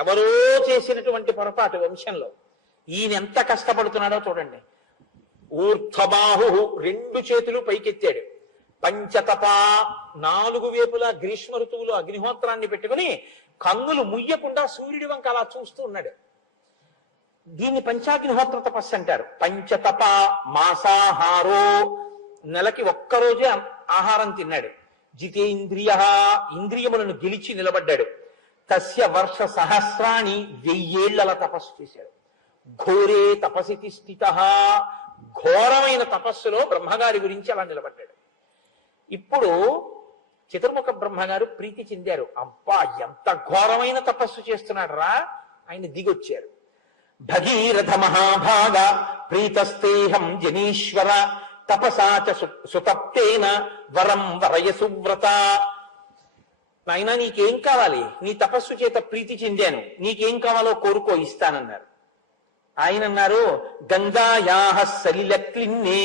ఎవరో చేసినటువంటి పొరపాటు వంశంలో. ఈయన ఎంత కష్టపడుతున్నాడో చూడండి. ఊర్ధ్వబాహు, 2 చేతులు పైకెత్తాడు. పంచతప, 4 వైపులా గ్రీష్మ ఋతువులో అగ్నిహోత్రాన్ని పెట్టుకుని కన్నులు ముయ్యకుండా సూర్యుడి వంక అలా చూస్తూ ఉన్నాడు. దీన్ని పంచాగ్నిహోత్ర తపస్సు అంటారు. పంచతప మాసాహారో, నెలకి ఒక్కరోజే ఆహారం తిన్నాడు. జితేంద్రియ, ఇంద్రియములను గెలిచి నిలబడ్డాడు. తస్య వర్ష సహస్రాన్ని 1000 ఏళ్ల తపస్సు చేశాడు. ఘోరే తపసితి స్థిత, ఘోరమైన తపస్సులో బ్రహ్మగారి గురించి అలా నిలబడ్డాడు. ఇప్పుడు చతుర్ముఖ బ్రహ్మగారు ప్రీతి చెందారు. అబ్బా, ఎంత ఘోరమైన తపస్సు చేస్తున్నాడు రా. ఆయన దిగొచ్చారు. భగీరథ మహాభాగ ప్రీతస్తేహం జనీశ్వర తపసాచ సుతప్తేన వరం వరయ సువ్రత. నాయన, నీకేం కావాలి? నీ తపస్సు చేత ప్రీతి చెందాను, నీకేం కావాలో కోరుకో, ఇస్తానన్నారు. ఆయన అన్నారు, గంగాయాః సలిలక్లిన్నే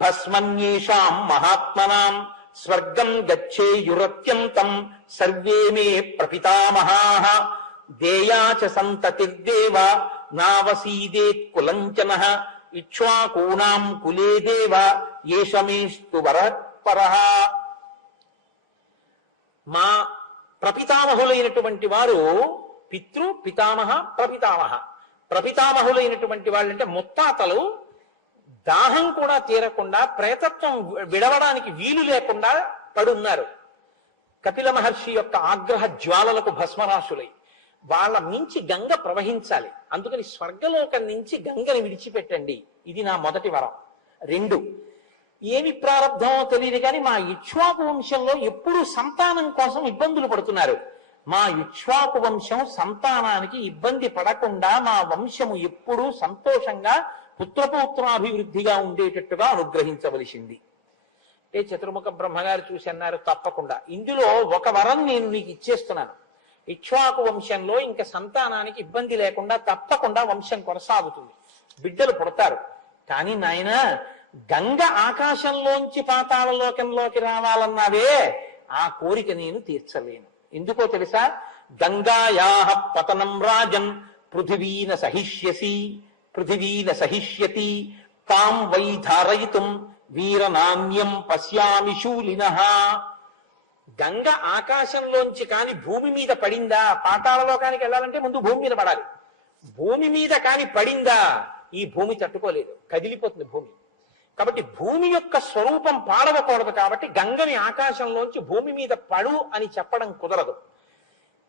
భస్మన్యేషాం మహాత్మనాం స్వర్గం గచ్చేయురత్యంతం సర్వే మే ప్రపితామహాః దేయాచ సంతతిర్దేవ నావసీదేత్ కులంచనః ఇక్ష్వాకూణాం కులే దేవ ఏషమేస్తు వరపరః. మా ప్రపితామహులైనటువంటి వారు పితృ పితామహ ప్రపితామహ. ప్రపితామహులైనటువంటి వాళ్ళంటే ముత్తాతలు దాహం కూడా తీరకుండా, ప్రేతత్వం విడవడానికి వీలు లేకుండా పడున్నారు. కపిల మహర్షి యొక్క ఆగ్రహ జ్వాలలకు భస్మరాశులై వాళ్ళ నుంచి గంగ ప్రవహించాలి. అందుకని స్వర్గలోకం నుంచి గంగని విడిచిపెట్టండి, ఇది నా మొదటి వరం. 2, ఏమి ప్రారంధమో తెలియదు కానీ మా ఇక్ష్వాకు వంశంలో ఎప్పుడూ సంతానం కోసం ఇబ్బందులు పడుతున్నారు. మా ఇక్ష్వాకు వంశం సంతానానికి ఇబ్బంది పడకుండా మా వంశము ఎప్పుడూ సంతోషంగా పుత్రపౌత్రాభివృద్ధిగా ఉండేటట్టుగా అనుగ్రహించవలసింది. ఏ చతుర్ముఖ బ్రహ్మగారు చూసి అన్నారు, తప్పకుండా. ఇందులో ఒక వరం నేను నీకు ఇచ్చేస్తున్నాను. ఇక్ష్వాకు వంశంలో ఇంకా సంతానానికి ఇబ్బంది లేకుండా తప్పకుండా వంశం కొనసాగుతుంది, బిడ్డలు పుడతారు. కానీ నాయన, గంగ ఆకాశంలోంచి పాతాళలోకంలోకి రావాలన్నావే, ఆ కోరిక నేను తీర్చలేను. ఎందుకో తెలుసా? గంగాయాః పతనం రాజన్ పృథివీన సహిష్యసి పృథివీన సహిష్యతి తాం వై ధారయితుం వీరనామ్యం పశ్యామి శూలినః. గంగ ఆకాశంలోంచి కాని భూమి మీద పడిందా, పాతాళలోకానికి వెళ్ళాలంటే ముందు భూమి మీద పడాలి. భూమి మీద కాని పడిందా, ఈ భూమి తట్టుకోలేదు, కదిలిపోతుంది భూమి. కాబట్టి భూమి యొక్క స్వరూపం పాడవకూడదు. కాబట్టి గంగని ఆకాశంలోంచి భూమి మీద పడు అని చెప్పడం కుదరదు.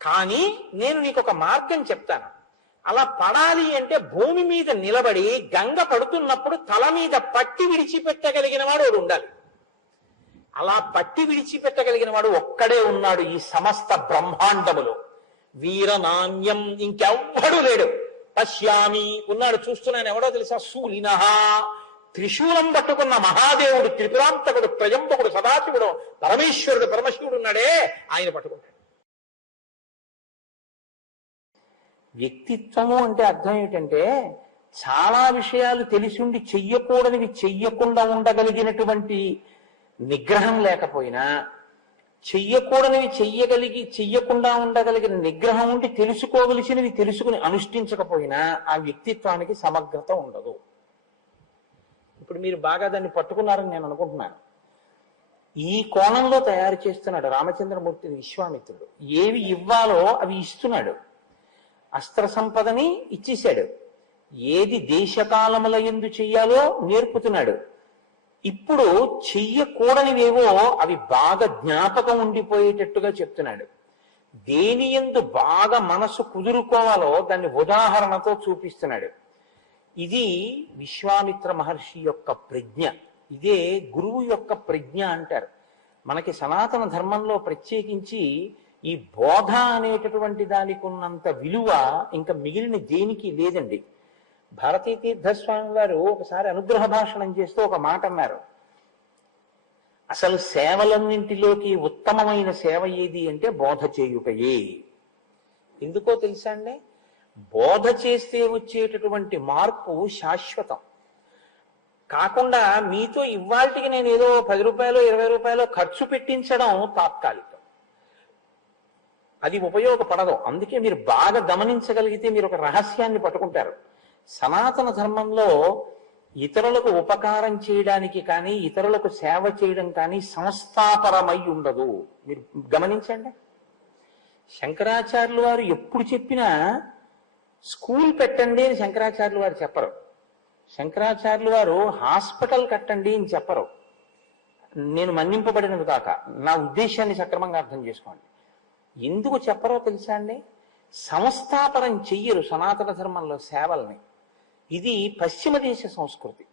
కానీ నేను నీకు ఒక మార్గం చెప్తాను. అలా పడాలి అంటే భూమి మీద నిలబడి గంగ పడుతున్నప్పుడు తల మీద పట్టి విడిచిపెట్టగలిగిన వాడు ఉండాలి. అలా పట్టి విడిచిపెట్టగలిగిన వాడు ఒక్కడే ఉన్నాడు ఈ సమస్త బ్రహ్మాండములో. వీరనాణ్యం, ఇంకెవ్వడూ లేడు. పశ్యామి ఉన్నాడు, చూస్తున్నాను. ఎవడో తెలుసా? శూలినః, త్రిశూలం పట్టుకున్న మహాదేవుడు, త్రిపురాంతకుడు, త్రయంబకుడు, సదాశివుడు, పరమేశ్వరుడు, పరమశివుడు ఉన్నాడే, ఆయన పట్టుకుంటాడు. వ్యక్తిత్వము అంటే అర్థం ఏమిటంటే, చాలా విషయాలు తెలిసిండి చెయ్యకూడనివి చెయ్యకుండా ఉండగలిగినటువంటి నిగ్రహం లేకపోయినా, చెయ్యకూడనివి చెయ్యకుండా ఉండగలిగిన నిగ్రహం ఉండి తెలుసుకోవలసినవి తెలుసుకుని అనుష్ఠించకపోయినా ఆ వ్యక్తిత్వానికి సమగ్రత ఉండదు. ఇప్పుడు మీరు బాగా దాన్ని పట్టుకున్నారని నేను అనుకుంటున్నాను. ఈ కోణంలో తయారు చేస్తున్నాడు రామచంద్రమూర్తిని విశ్వామిత్రుడు. ఏవి ఇవ్వాలో అవి ఇస్తున్నాడు. అస్త్ర సంపదని ఇచ్చేశాడు. ఏది దేశకాలముల యందు చెయ్యాలో నేర్పుతున్నాడు. ఇప్పుడు చెయ్యకూడనివేవో అవి బాగా జ్ఞాపకం ఉండిపోయేటట్టుగా చెప్తున్నాడు. దేని యందు బాగా మనసు కుదురుకోవాలో దాన్ని ఉదాహరణతో చూపిస్తున్నాడు. ఇది విశ్వామిత్ర మహర్షి యొక్క ప్రజ్ఞ. ఇదే గురువు యొక్క ప్రజ్ఞ అంటారు. మనకి సనాతన ధర్మంలో ప్రత్యేకించి ఈ బోధ అనేటటువంటి దానికి ఉన్నంత విలువ ఇంకా మిగిలిన దేనికి లేదండి. భారతీ తీర్థస్వామి వారు ఒకసారి అనుగ్రహ భాషణం చేస్తూ ఒక మాట అన్నారు. అసలు సేవలన్నింటిలోకి ఉత్తమమైన సేవ ఏది అంటే బోధ చేయుటయే. ఎందుకో తెలుసా అండి? బోధ చేస్తే వచ్చేటటువంటి మార్పు శాశ్వతం కాకుండా మీతో ఇవాళకి నేను ఏదో 10 రూపాయలు 20 రూపాయలు ఖర్చు పెట్టించడం తాత్కాలికం. అది ఉపయోగపడదు. అందుకే మీరు బాగా గమనించగలిగితే మీరు ఒక రహస్యాన్ని పట్టుకుంటారు. సనాతన ధర్మంలో ఇతరులకు ఉపకారం చేయడానికి కానీ ఇతరులకు సేవ చేయడం కానీ సంస్థాపరమై ఉండదు. మీరు గమనించండి. శంకరాచార్యులు వారు ఎప్పుడు చెప్పినా స్కూల్ పెట్టండి అని శంకరాచార్యులు వారు చెప్పరు. శంకరాచార్యులు వారు హాస్పిటల్ కట్టండి అని చెప్పరు. నేను మన్నింపబడినది కాక, నా ఉద్దేశాన్ని సక్రమంగా అర్థం చేసుకోండి. ఎందుకు చెప్పరో తెలుసా అండి? సంస్థాపనం చెయ్యరు సనాతన ధర్మంలో సేవల్ని. ఇది పశ్చిమ దేశ సంస్కృతి.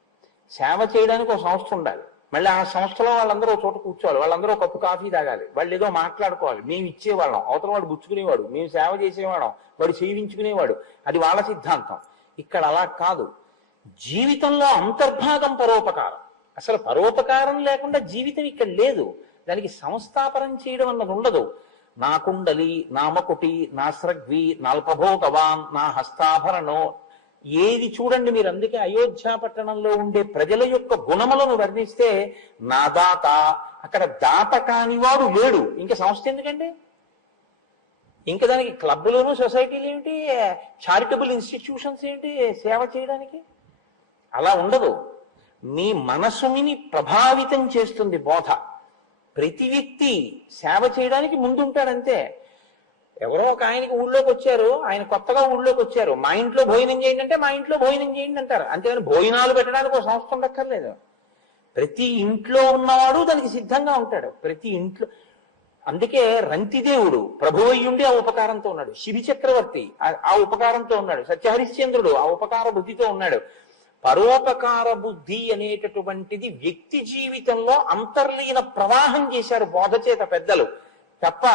సేవ చేయడానికి ఒక సంస్థ ఉండాలి, మళ్ళీ ఆ సంస్థలో వాళ్ళందరూ ఒక చోట కూర్చోవాలి, వాళ్ళందరూ ఒక కప్పు కాఫీ తాగాలి, వాళ్ళు ఏదో మాట్లాడుకోవాలి, మేము ఇచ్చేవాళ్ళం, అవతల వాడు గుచ్చుకునేవాడు, మేము సేవ చేసేవాళ్ళం, వాడు సేవించుకునేవాడు. అది వాళ్ళ సిద్ధాంతం. ఇక్కడ అలా కాదు. జీవితంలో అంతర్భాగం పరోపకారం. అసలు పరోపకారం లేకుండా జీవితం ఇక్కడ లేదు. దానికి సంస్థాపనం చేయడం అన్నది ఉండదు. నా కుండలి, నా మకుటి, నా స్రగ్వి, నాల్పభోగవాన్, నా హస్తాభరణో, ఏది చూడండి మీరు. అందుకే అయోధ్య పట్టణంలో ఉండే ప్రజల యొక్క గుణములను వర్ణిస్తే నా దాత, అక్కడ దాత కానివాడు లేడు. ఇంకా సంస్థ ఎందుకండి? ఇంకా దానికి క్లబ్లోను సొసైటీలు ఏమిటి, చారిటబుల్ ఇన్స్టిట్యూషన్స్ ఏంటి సేవ చేయడానికి? అలా ఉండదు. మీ మనసుని ప్రభావితం చేస్తుంది బోధ. ప్రతి వ్యక్తి సేవ చేయడానికి ముందుంటాడంతే. ఎవరో ఒక ఆయనకి ఊళ్ళోకి వచ్చారు, ఆయన కొత్తగా ఊళ్ళోకి వచ్చారు, మా ఇంట్లో భోజనం చేయండి అంటే మా ఇంట్లో భోజనం చేయండి అంటారు. అంతేగాని భోజనాలు పెట్టడానికి ఒక సంస్థ ఉండక్కర్లేదు. ప్రతి ఇంట్లో ఉన్నవాడు దానికి సిద్ధంగా ఉంటాడు. ప్రతి ఇంట్లో. అందుకే రంతిదేవుడు ప్రభువయ్యుండి ఆ ఉపకారంతో ఉన్నాడు, శిబి చక్రవర్తి ఆ ఉపకారంతో ఉన్నాడు, సత్యహరిశ్చంద్రుడు ఆ ఉపకార బుద్ధితో ఉన్నాడు. పరోపకార బుద్ధి అనేటటువంటిది వ్యక్తి జీవితంలో అంతర్లీన ప్రవాహం చేశారు బోధ చేత పెద్దలు. తప్ప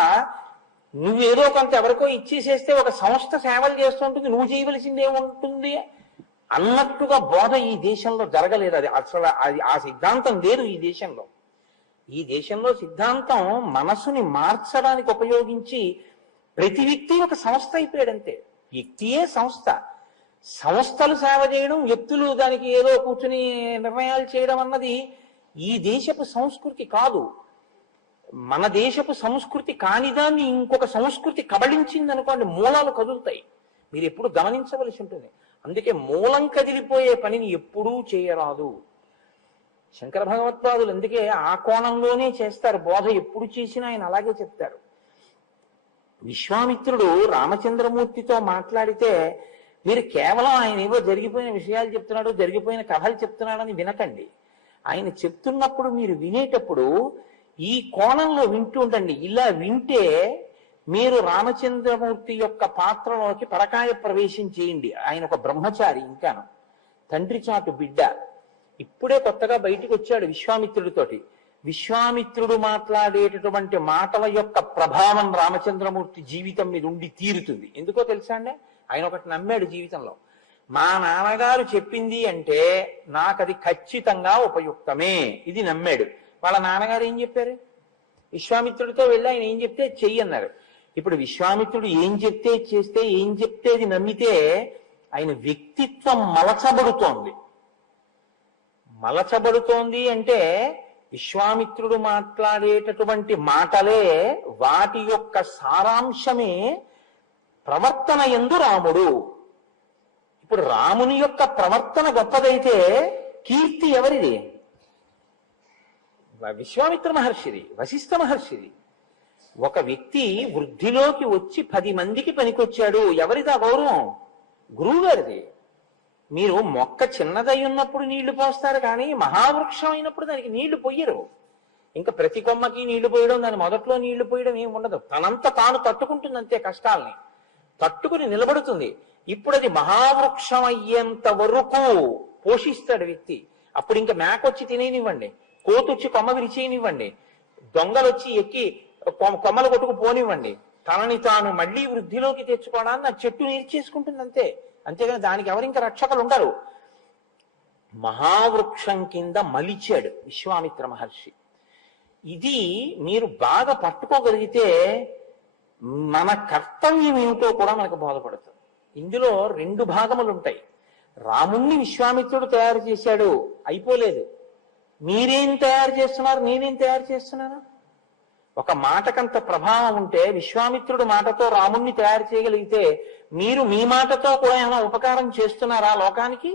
నువ్వేదో కొంత ఎవరికో ఇచ్చేసేస్తే ఒక సంస్థ సేవలు చేస్తుంటుంది, నువ్వు చేయవలసింది ఏముంటుంది అన్నట్టుగా బోధ ఈ దేశంలో జరగలేదు. అది అసలు ఆ సిద్ధాంతం లేదు ఈ దేశంలో. ఈ దేశంలో సిద్ధాంతం మనసుని మార్చడానికి ఉపయోగించి ప్రతి వ్యక్తి ఒక సంస్థ అయిపోయాడంతే. వ్యక్తియే సంస్థ. సంస్థలు సేవ చేయడం, వ్యక్తులు దానికి ఏదో కూర్చుని నిర్ణయాలు చేయడం అన్నది ఈ దేశపు సంస్కృతి కాదు. మన దేశపు సంస్కృతి కానిదాన్ని ఇంకొక సంస్కృతి కబళించింది అనుకోండి, మూలాలు కదులుతాయి. మీరు ఎప్పుడు గమనించవలసి ఉంటుంది. అందుకే మూలం కదిలిపోయే పనిని ఎప్పుడూ చేయరాదు. శంకర భగవత్పాదులు అందుకే ఆ కోణంలోనే చేస్తారు బోధ. ఎప్పుడు చేసినా ఆయన అలాగే చెప్తారు. విశ్వామిత్రుడు రామచంద్రమూర్తితో మాట్లాడితే మీరు కేవలం ఆయన ఏవో జరిగిపోయిన విషయాలు చెప్తున్నాడు, జరిగిపోయిన కథలు చెప్తున్నాడని వినకండి. ఆయన చెప్తున్నప్పుడు మీరు వినేటప్పుడు ఈ కోణంలో వింటూ ఉండండి. ఇలా వింటే మీరు రామచంద్రమూర్తి యొక్క పాత్రలోకి పరకాయ ప్రవేశం చేయండి. ఆయన ఒక బ్రహ్మచారి, ఇంకాను తండ్రి చాటు బిడ్డ. ఇప్పుడే కొత్తగా బయటికి వచ్చాడు విశ్వామిత్రుడితోటి. విశ్వామిత్రుడు మాట్లాడేటటువంటి మాటల యొక్క ప్రభావం రామచంద్రమూర్తి జీవితం మీద ఉండి తీరుతుంది. ఎందుకో తెలుసా అండి? ఆయన ఒకటి నమ్మాడు జీవితంలో. మా నాన్నగారు చెప్పింది అంటే నాకది ఖచ్చితంగా ఉపయుక్తమే, ఇది నమ్మాడు. వాళ్ళ నాన్నగారు ఏం చెప్పారు? విశ్వామిత్రుడితో వెళ్ళి ఆయన ఏం చెప్తే చెయ్యి అన్నారు. ఇప్పుడు విశ్వామిత్రుడు ఏం చెప్తే చేస్తే, ఏం చెప్తే అది నమ్మితే ఆయన వ్యక్తిత్వం మలచబడుతోంది. మలచబడుతోంది అంటే విశ్వామిత్రుడు మాట్లాడేటటువంటి మాటలే, వాటి యొక్క సారాంశమే ప్రవర్తన యందు రాముడు. ఇప్పుడు రాముని యొక్క ప్రవర్తన గొప్పదైతే కీర్తి ఎవరిది? విశ్వామిత్ర మహర్షిది, వశిష్ఠ మహర్షిది. ఒక వ్యక్తి వృద్ధిలోకి వచ్చి 10 మందికి పనికొచ్చాడు, ఎవరిదా గౌరవం? గురువు గారిది. మీరు మొక్క చిన్నదై ఉన్నప్పుడు నీళ్లు పోస్తారు, కానీ మహావృక్షం అయినప్పుడు దానికి నీళ్లు పొయ్యరు. ఇంకా ప్రతి కొమ్మకి నీళ్లు పోయడం, దాని మొదట్లో నీళ్లు పోయడం ఏమి ఉండదు. తనంత తాను తట్టుకుంటుంది అంతే, కష్టాల్ని తట్టుకుని నిలబడుతుంది. ఇప్పుడు అది మహావృక్షం అయ్యేంత వరకు పోషిస్తాడు వ్యక్తి. అప్పుడు ఇంకా మేకొచ్చి తినేనివ్వండి, కోతొచ్చి కొమ్మ విరిచేయనివ్వండి, దొంగలొచ్చి ఎక్కి కొమ్మలు కొట్టుకు పోనివ్వండి, తనని తాను మళ్ళీ వృద్ధిలోకి తెచ్చుకోవడాన్ని ఆ చెట్టు నేర్చేసుకుంటుంది అంతే. అంతేగాని దానికి ఎవరింక రక్షకులు ఉండరు. మహావృక్షం కింద మలిచాడు విశ్వామిత్ర మహర్షి. ఇది మీరు బాగా పట్టుకోగలిగితే మన కర్తవ్యం ఏమిటో కూడా మనకు బోధపడుతుంది. ఇందులో 2 భాగములు ఉంటాయి. రాముణ్ణి విశ్వామిత్రుడు తయారు చేశాడు, అయిపోలేదు. మీరేం తయారు చేస్తున్నారు, నేనేం తయారు చేస్తున్నాను? ఒక మాటకంత ప్రభావం ఉంటే విశ్వామిత్రుడు మాటతో రాముణ్ణి తయారు చేయగలిగితే మీరు మీ మాటతో కూడా ఏమైనా ఉపకారం చేస్తున్నారా లోకానికి?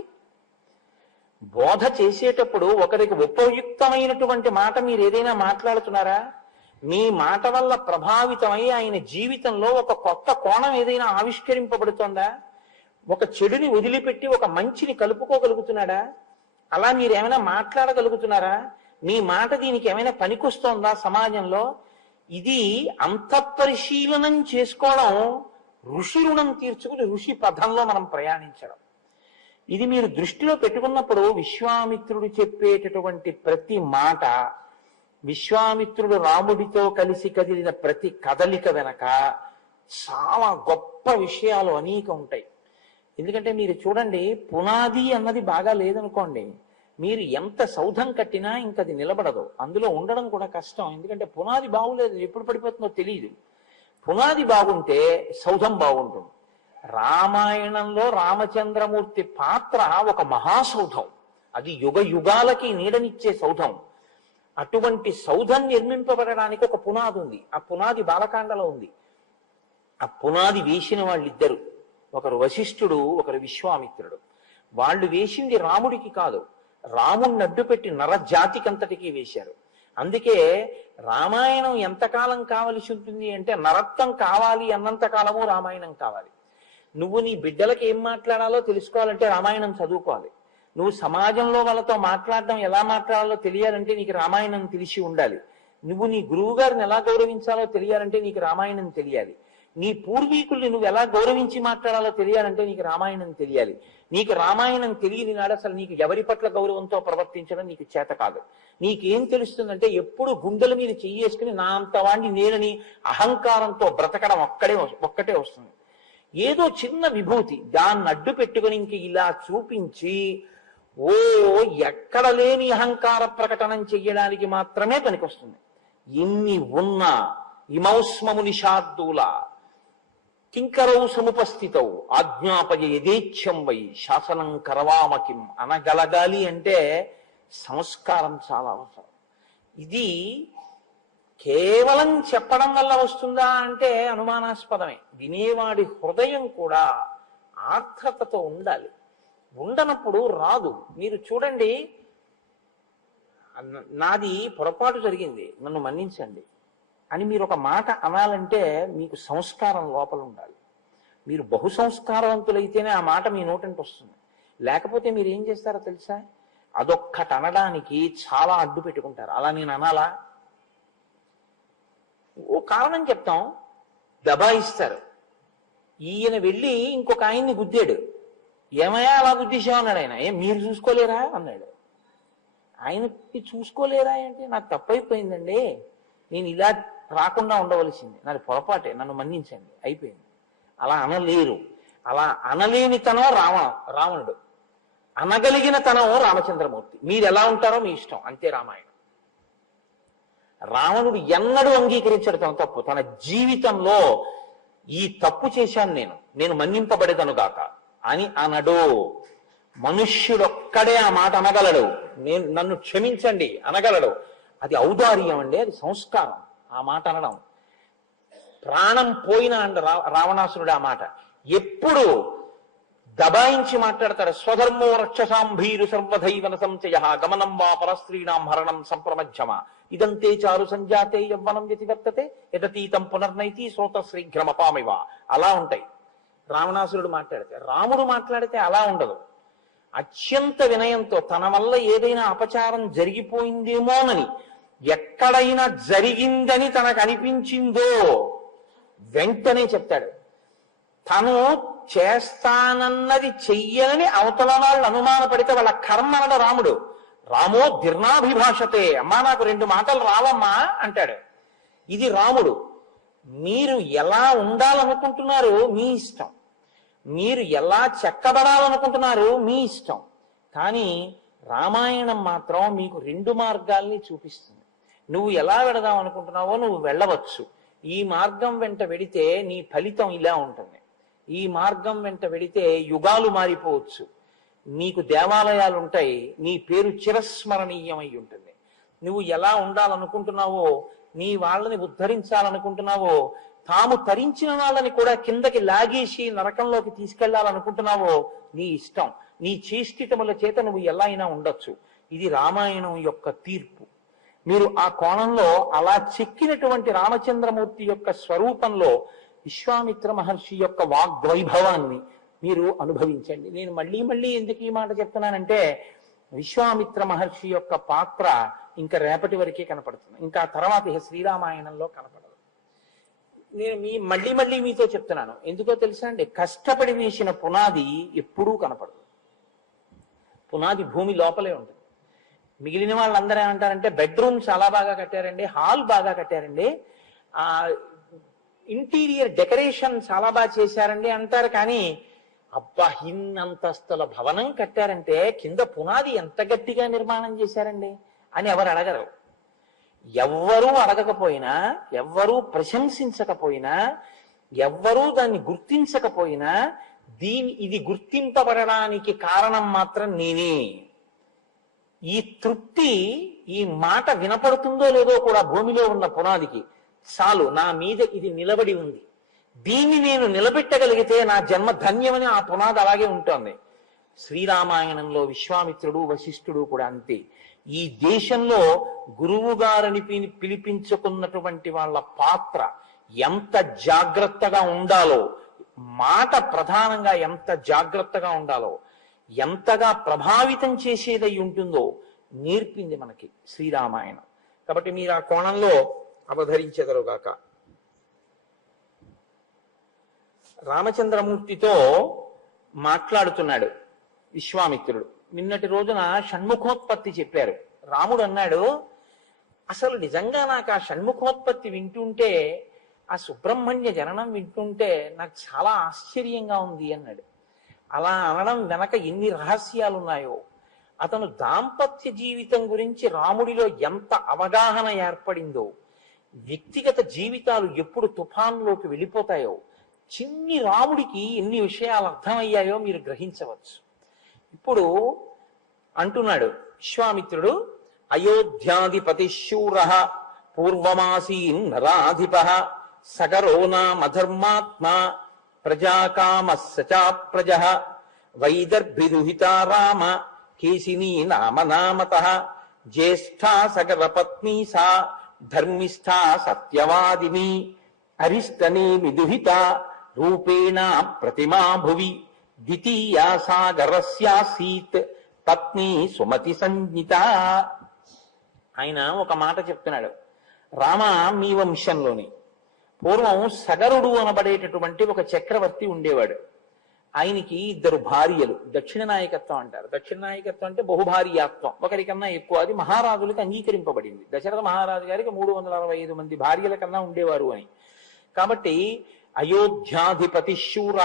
బోధ చేసేటప్పుడు ఒకరికి ఉపయుక్తమైనటువంటి మాట మీరు ఏదైనా మాట్లాడుతున్నారా? మీ మాట వల్ల ప్రభావితమై ఆయన జీవితంలో ఒక కొత్త కోణం ఏదైనా ఆవిష్కరింపబడుతోందా? ఒక చెడుని వదిలిపెట్టి ఒక మంచిని కలుపుకోగలుగుతున్నాడా? అలా మీరు ఏమైనా మాట్లాడగలుగుతున్నారా? మీ మాట దీనికి ఏమైనా పనికొస్తోందా సమాజంలో? ఇది అంతఃపరిశీలనం చేసుకోవడం ఋషి రుణం తీర్చుకుని ఋషి పథంలో మనం ప్రయాణించడం. ఇది మీరు దృష్టిలో పెట్టుకున్నప్పుడు విశ్వామిత్రుడు చెప్పేటటువంటి ప్రతి మాట, విశ్వామిత్రుడు రాముడితో కలిసి కదిలిన ప్రతి కదలిక వెనక చాలా గొప్ప విషయాలు అనేక ఉంటాయి. ఎందుకంటే మీరు చూడండి, పునాది అన్నది బాగా లేదనుకోండి, మీరు ఎంత సౌధం కట్టినా ఇంకా అది నిలబడదు, అందులో ఉండడం కూడా కష్టం. ఎందుకంటే పునాది బాగులేదు, ఎప్పుడు పడిపోతుందో తెలియదు. పునాది బాగుంటే సౌధం బాగుంటుంది. రామాయణంలో రామచంద్రమూర్తి పాత్ర ఒక మహాసౌధం, అది యుగ యుగాలకి నీడనిచ్చే సౌధం. అటువంటి సౌధం నిర్మింపబడడానికి ఒక పునాది ఉంది. ఆ పునాది బాలకాండలో ఉంది. ఆ పునాది వేసిన వాళ్ళిద్దరు, ఒకరు వశిష్ఠుడు, ఒకరు విశ్వామిత్రుడు. వాళ్ళు వేసింది రాముడికి కాదు, రాముణ్ణి అడ్డుపెట్టి నరజాతికంతటికీ వేశారు. అందుకే రామాయణం ఎంతకాలం కావలసి ఉంటుంది అంటే, నరత్వం కావాలి అన్నంత కాలము రామాయణం కావాలి. నువ్వు నీ బిడ్డలకి ఏం మాట్లాడాలో తెలుసుకోవాలంటే రామాయణం చదువుకోవాలి. నువ్వు సమాజంలో వాళ్ళతో మాట్లాడడం ఎలా మాట్లాడాలో తెలియాలంటే నీకు రామాయణం తెలిసి ఉండాలి. నువ్వు నీ గురువు గారిని ఎలా గౌరవించాలో తెలియాలంటే నీకు రామాయణం తెలియాలి. నీ పూర్వీకుల్ని నువ్వు ఎలా గౌరవించి మాట్లాడాలో తెలియాలంటే నీకు రామాయణం తెలియాలి. నీకు రామాయణం తెలియని నాడు అసలు నీకు ఎవరి పట్ల గౌరవంతో ప్రవర్తించడం నీకు చేత కాదు. నీకేం తెలుస్తుందంటే ఎప్పుడు గుండెల మీద చెయ్యేసుకుని నా అంత వాడిని నేనని అహంకారంతో బ్రతకడం ఒక్కటే వస్తుంది. ఏదో చిన్న విభూతి దాన్ని అడ్డు పెట్టుకుని ఇంక ఇలా చూపించి ఓ ఎక్కడ లేని అహంకార ప్రకటనం చెయ్యడానికి మాత్రమే పనికొస్తుంది. ఎన్ని ఉన్నా ఇమౌస్మము నిషార్దూల కింకరౌ సముపస్థితౌ ఆజ్ఞాపయ యథేచ్ఛం వై శాసనం కరవామకిం అనగలగాలి అంటే సంస్కారం చాలా అవసరం. ఇది కేవలం చెప్పడం వల్ల వస్తుందా అంటే అనుమానాస్పదమే. వినేవాడి హృదయం కూడా ఆర్ద్రతతో ఉండాలి. ఉండనప్పుడు రాదు. మీరు చూడండి, నాది పొరపాటు జరిగింది, నన్ను మన్నించండి అని మీరు ఒక మాట అనాలంటే మీకు సంస్కారం లోపల ఉండాలి. మీరు బహు సంస్కారవంతులైతేనే ఆ మాట మీ నోటంటే వస్తుంది. లేకపోతే మీరు ఏం చేస్తారో తెలుసా, అదొక్కటి అనడానికి చాలా అడ్డు పెట్టుకుంటారు. అలా నేను అనాలా, ఓ కారణం చెప్తాం, దబాయిస్తారు. ఈయన వెళ్ళి ఇంకొక ఆయన్ని గుద్దాడు. ఏమయ్యా అలా గుద్దేశావు అన్నాడు. ఆయన ఏం మీరు చూసుకోలేరా అన్నాడు. ఆయనకి చూసుకోలేరా అంటే నాకు తప్పైపోయిందండి, నేను ఇలా రాకుండా ఉండవలసింది, నాది పొరపాటే, నన్ను మన్నించండి, అయిపోయింది. అలా అనలేరు. అలా అనలేని తనం రావణుడు, అనగలిగిన తనం రామచంద్రమూర్తి. మీరు ఎలా ఉంటారో మీ ఇష్టం, అంతే రామాయణం. రావణుడు ఎన్నడూ అంగీకరించడు తన తప్పు. తన జీవితంలో ఈ తప్పు చేశాను నేను మన్నింపబడేదనుగాక అని అనడు. మనుష్యుడొక్కడే ఆ మాట అనగలడు, నన్ను క్షమించండి అనగలడు. అది ఔదార్యం అండి, అది సంస్కారం. ఆ మాట అనడం ప్రాణం పోయినా అండి రావణాసురుడు ఆ మాట ఎప్పుడు దబాయించి మాట్లాడతారు. స్వధర్మో రక్షసాం భీరు సర్వధైవన సంచయ గమనం వా పరస్త్రీణాం హరణం సంప్రమధ్యమ ఇదంతే చారు సంజాతే యవ్వనం వ్యతివర్తతే యతతీతం పునర్నైతి శ్రోత శ్రీఘ్రమపామివ. అలా ఉంటాయి. రావణాసురుడు మాట్లాడితే, రాముడు మాట్లాడితే అలా ఉండదు. అత్యంత వినయంతో తన వల్ల ఏదైనా అపచారం జరిగిపోయిందేమోనని, ఎక్కడైనా జరిగిందని తనకు అనిపించిందో వెంటనే చెప్తాడు. తను చేస్తానన్నది చెయ్యనని అవతల వాళ్ళు అనుమానపడితే వాళ్ళ కర్మ అనడు రాముడు. రామో దిర్నాభిభాషతే, అమ్మా నాకు 2 మాటలు రావమ్మా అంటాడు. ఇది రాముడు. మీరు ఎలా ఉండాలనుకుంటున్నారు మీ ఇష్టం, మీరు ఎలా చెక్కబడాలనుకుంటున్నారు మీ ఇష్టం. కానీ రామాయణం మాత్రం మీకు 2 మార్గాల్ని చూపిస్తుంది. నువ్వు ఎలా వెళదాం అనుకుంటున్నావో నువ్వు వెళ్ళవచ్చు. ఈ మార్గం వెంట వెడితే నీ ఫలితం ఇలా ఉంటుంది, ఈ మార్గం వెంట వెడితే యుగాలు మారిపోవచ్చు, నీకు దేవాలయాలు ఉంటాయి, నీ పేరు చిరస్మరణీయమై ఉంటుంది. నువ్వు ఎలా ఉండాలనుకుంటున్నావో నీ వాళ్ళని ఉద్ధరించాలనుకుంటున్నావో, తాము తరించిన వాళ్ళని కూడా కిందకి లాగేసి నరకంలోకి తీసుకెళ్లాలనుకుంటున్నావో నీ ఇష్టం. నీ చేష్టితముల చేత నువ్వు ఎలా అయినా ఉండొచ్చు. ఇది రామాయణం యొక్క తీర్పు. మీరు ఆ కోణంలో అలా చెక్కినటువంటి రామచంద్రమూర్తి యొక్క స్వరూపంలో విశ్వామిత్ర మహర్షి యొక్క వాగ్వైభవాన్ని మీరు అనుభవించండి. నేను మళ్ళీ మళ్ళీ ఎందుకు ఈ మాట చెప్తున్నానంటే, విశ్వామిత్ర మహర్షి యొక్క పాత్ర ఇంకా రేపటి వరకే కనపడుతుంది, ఇంకా తర్వాత ఇక శ్రీరామాయణంలో కనపడదు. నేను మళ్ళీ మళ్ళీ మీతో చెప్తున్నాను, ఎందుకో తెలుసా అండి, కష్టపడి వేసిన పునాది ఎప్పుడూ కనపడదు. పునాది భూమి లోపలే ఉంటుంది. మిగిలిన వాళ్ళందరూ ఏమంటారంటే బెడ్రూమ్ చాలా బాగా కట్టారండి, హాల్ బాగా కట్టారండి, ఆ ఇంటీరియర్ డెకరేషన్ చాలా బాగా చేశారండి అంటారు. కానీ అబ్బా, ఇన్నంతస్తుల భవనం కట్టారంటే కింద పునాది ఎంత గట్టిగా నిర్మాణం చేశారండి అని ఎవరు అడగరు. ఎవ్వరూ అడగకపోయినా, ఎవ్వరూ ప్రశంసించకపోయినా, ఎవ్వరూ దాన్ని గుర్తించకపోయినా, ఇది గుర్తింపబడడానికి కారణం మాత్రం నేనే. ఈ తృప్తి, ఈ మాట వినపడుతుందో లేదో కూడా భూమిలో ఉన్న పునాదికి, చాలు నా మీద ఇది నిలబడి ఉంది, దీన్ని నేను నిలబెట్టగలిగితే నా జన్మ ధన్యమని ఆ పునాది అలాగే ఉంటుంది. శ్రీరామాయణంలో విశ్వామిత్రుడు వశిష్ఠుడు కూడా అంతే. ఈ దేశంలో గురువు గారిని పిలిపించుకున్నటువంటి వాళ్ళ పాత్ర ఎంత జాగ్రత్తగా ఉండాలో, మాట ప్రధానంగా ఎంత జాగ్రత్తగా ఉండాలో, ఎంతగా ప్రభావితం చేసేదై ఉంటుందో నేర్పింది మనకి శ్రీరామాయణం. కాబట్టి మీరు ఆ కోణంలో అవధరించెదరుగాక. రామచంద్రమూర్తితో మాట్లాడుతున్నాడు విశ్వామిత్రుడు. నిన్నటి రోజున షణ్ముఖోత్పత్తి చెప్పారు. రాముడు అన్నాడు, అసలు నిజంగా నాకు ఆ షణ్ముఖోత్పత్తి వింటుంటే, ఆ సుబ్రహ్మణ్య జననం వింటుంటే నాకు చాలా ఆశ్చర్యంగా ఉంది అన్నాడు. అలా అనడం వెనక ఎన్ని రహస్యాలు ఉన్నాయో, అతను దాంపత్య జీవితం గురించి రాముడిలో ఎంత అవగాహన ఏర్పడిందో, వ్యక్తిగత జీవితాలు ఎప్పుడు తుఫాన్లోకి వెళ్ళిపోతాయో, చిన్ని రాముడికి ఎన్ని విషయాలు అర్థమయ్యాయో మీరు గ్రహించవచ్చు. ఇప్పుడు అంటున్నాడు విశ్వామిత్రుడు, అయోధ్యాధిపతి శూర పూర్వమాసీన్ నరాధిప సగరో నామధర్మాత్మా ప్రజాకామ సచా ప్రజ వైదర్భిదుహితా రామ కేశినీ నామ నామతః జ్యేష్ఠా సగరపత్నీ సా ధర్మిష్ఠా సత్యవాదిని అరిష్టనేమి దుహిత రూపేణ ప్రతిమా భువి ద్వితీయా సాగరస్యాసీత్ పత్ని సుమతి సంజ్ఞిత. ఆయన ఒక మాట చెప్తున్నాడు, రామ మీ వంశంలోని పూర్వం సగరుడు అనబడేటటువంటి ఒక చక్రవర్తి ఉండేవాడు. ఆయనకి 2 భార్యలు. దక్షిణ నాయకత్వం అంటారు. దక్షిణ నాయకత్వం అంటే బహుభార్యాత్వం, ఒకరికన్నా ఎక్కువ. అది మహారాజులకు అంగీకరింపబడింది. దశరథ మహారాజు గారికి 365 మంది భార్యల కన్నా ఉండేవారు అని. కాబట్టి అయోధ్యాధిపతి శూర,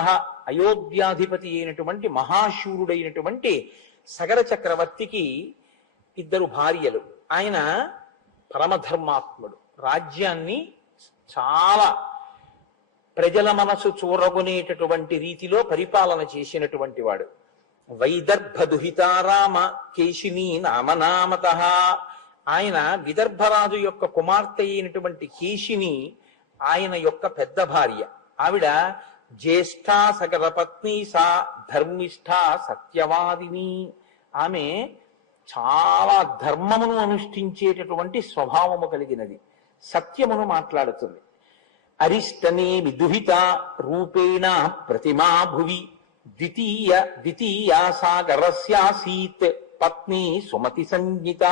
అయోధ్యాధిపతి అయినటువంటి మహాశూరుడైనటువంటి సగర చక్రవర్తికి 2 భార్యలు. ఆయన పరమధర్మాత్ముడు. రాజ్యాన్ని చాలా ప్రజల మనసు చూరగొనేటటువంటి రీతిలో పరిపాలన చేసినటువంటి వాడు. వైదర్భదుహితారామ కేశినీ నామనామతః. ఆయన విదర్భరాజు యొక్క కుమార్తె అయినటువంటి కేశిని ఆయన యొక్క పెద్ద భార్య. ఆవిడ జ్యేష్ఠా సగరపత్ని సా ధర్మిష్ఠా సత్యవాదిని. ఆమె చాలా ధర్మమును అనుష్ఠించేటటువంటి స్వభావము కలిగినది, సత్యమును మాట్లాడుతుంది. అరిష్టనే విదుహిత రూపేణ ప్రతిమా భువి ద్వితీయా సాగరస్యాసీత్ పత్ని సుమతి సంజ్ఞిత.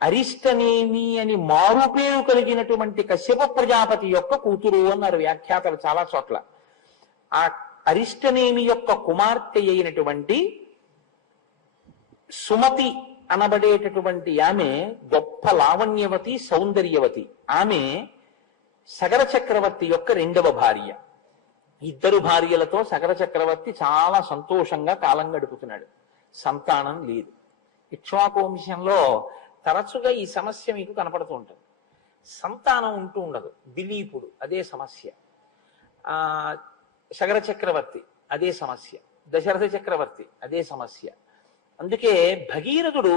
అరిష్టనేమి అని మారుపేరు కలిగినటువంటి కశ్యప ప్రజాపతి యొక్క కూతురు అన్నారు వ్యాఖ్యాతలు చాలా చోట్ల. ఆ అరిష్టనేమి యొక్క కుమార్తె అయినటువంటి సుమతి అనబడేటటువంటి ఆమె గొప్ప లావణ్యవతి, సౌందర్యవతి. ఆమె సగర చక్రవర్తి యొక్క 2వ భార్య. 2 భార్యలతో సగర చక్రవర్తి చాలా సంతోషంగా కాలం గడుపుతున్నాడు. సంతానం లేదు. ఇక్ష్వాకు వంశంలో తరచుగా ఈ సమస్య మీకు కనపడుతూ ఉంటుంది. సంతానం ఉంటూ ఉండదు. దిలీపుడు అదే సమస్య, సగర చక్రవర్తి అదే సమస్య, దశరథ చక్రవర్తి అదే సమస్య. అందుకే భగీరథుడు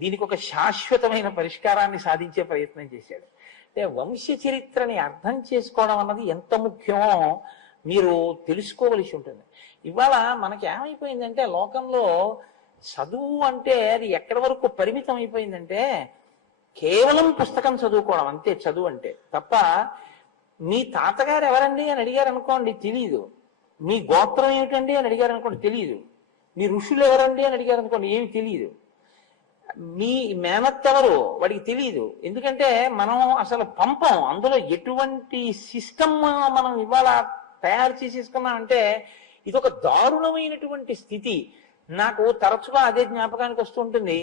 దీనికి ఒక శాశ్వతమైన పరిష్కారాన్ని సాధించే ప్రయత్నం చేశాడు. అంటే వంశ చరిత్రని అర్థం చేసుకోవడం అన్నది ఎంత ముఖ్యమో మీరు తెలుసుకోవలసి ఉంటుంది. ఇవాళ మనకి ఏమైపోయిందంటే లోకంలో చదువు అంటే అది ఎక్కడి వరకు పరిమితం అయిపోయిందంటే కేవలం పుస్తకం చదువుకోవడం అంతే చదువు అంటే. తప్ప మీ తాతగారు ఎవరండి అని అడిగారు అనుకోండి తెలియదు, మీ గోత్రం ఏమిటండి అని అడిగారు అనుకోండి తెలియదు, మీ ఋషులు ఎవరండి అని అడిగారు అనుకోండి ఏమి తెలియదు, మీ మేనత్ ఎవరు వాడికి తెలియదు. ఎందుకంటే మనం అసలు పంపం అందులో ఎటువంటి సిస్టమ్ మనం ఇవాళ తయారు చేసేసుకున్నామంటే ఇదొక దారుణమైనటువంటి స్థితి. నాకు తరచుగా అదే జ్ఞాపకానికి వస్తుంటుంది.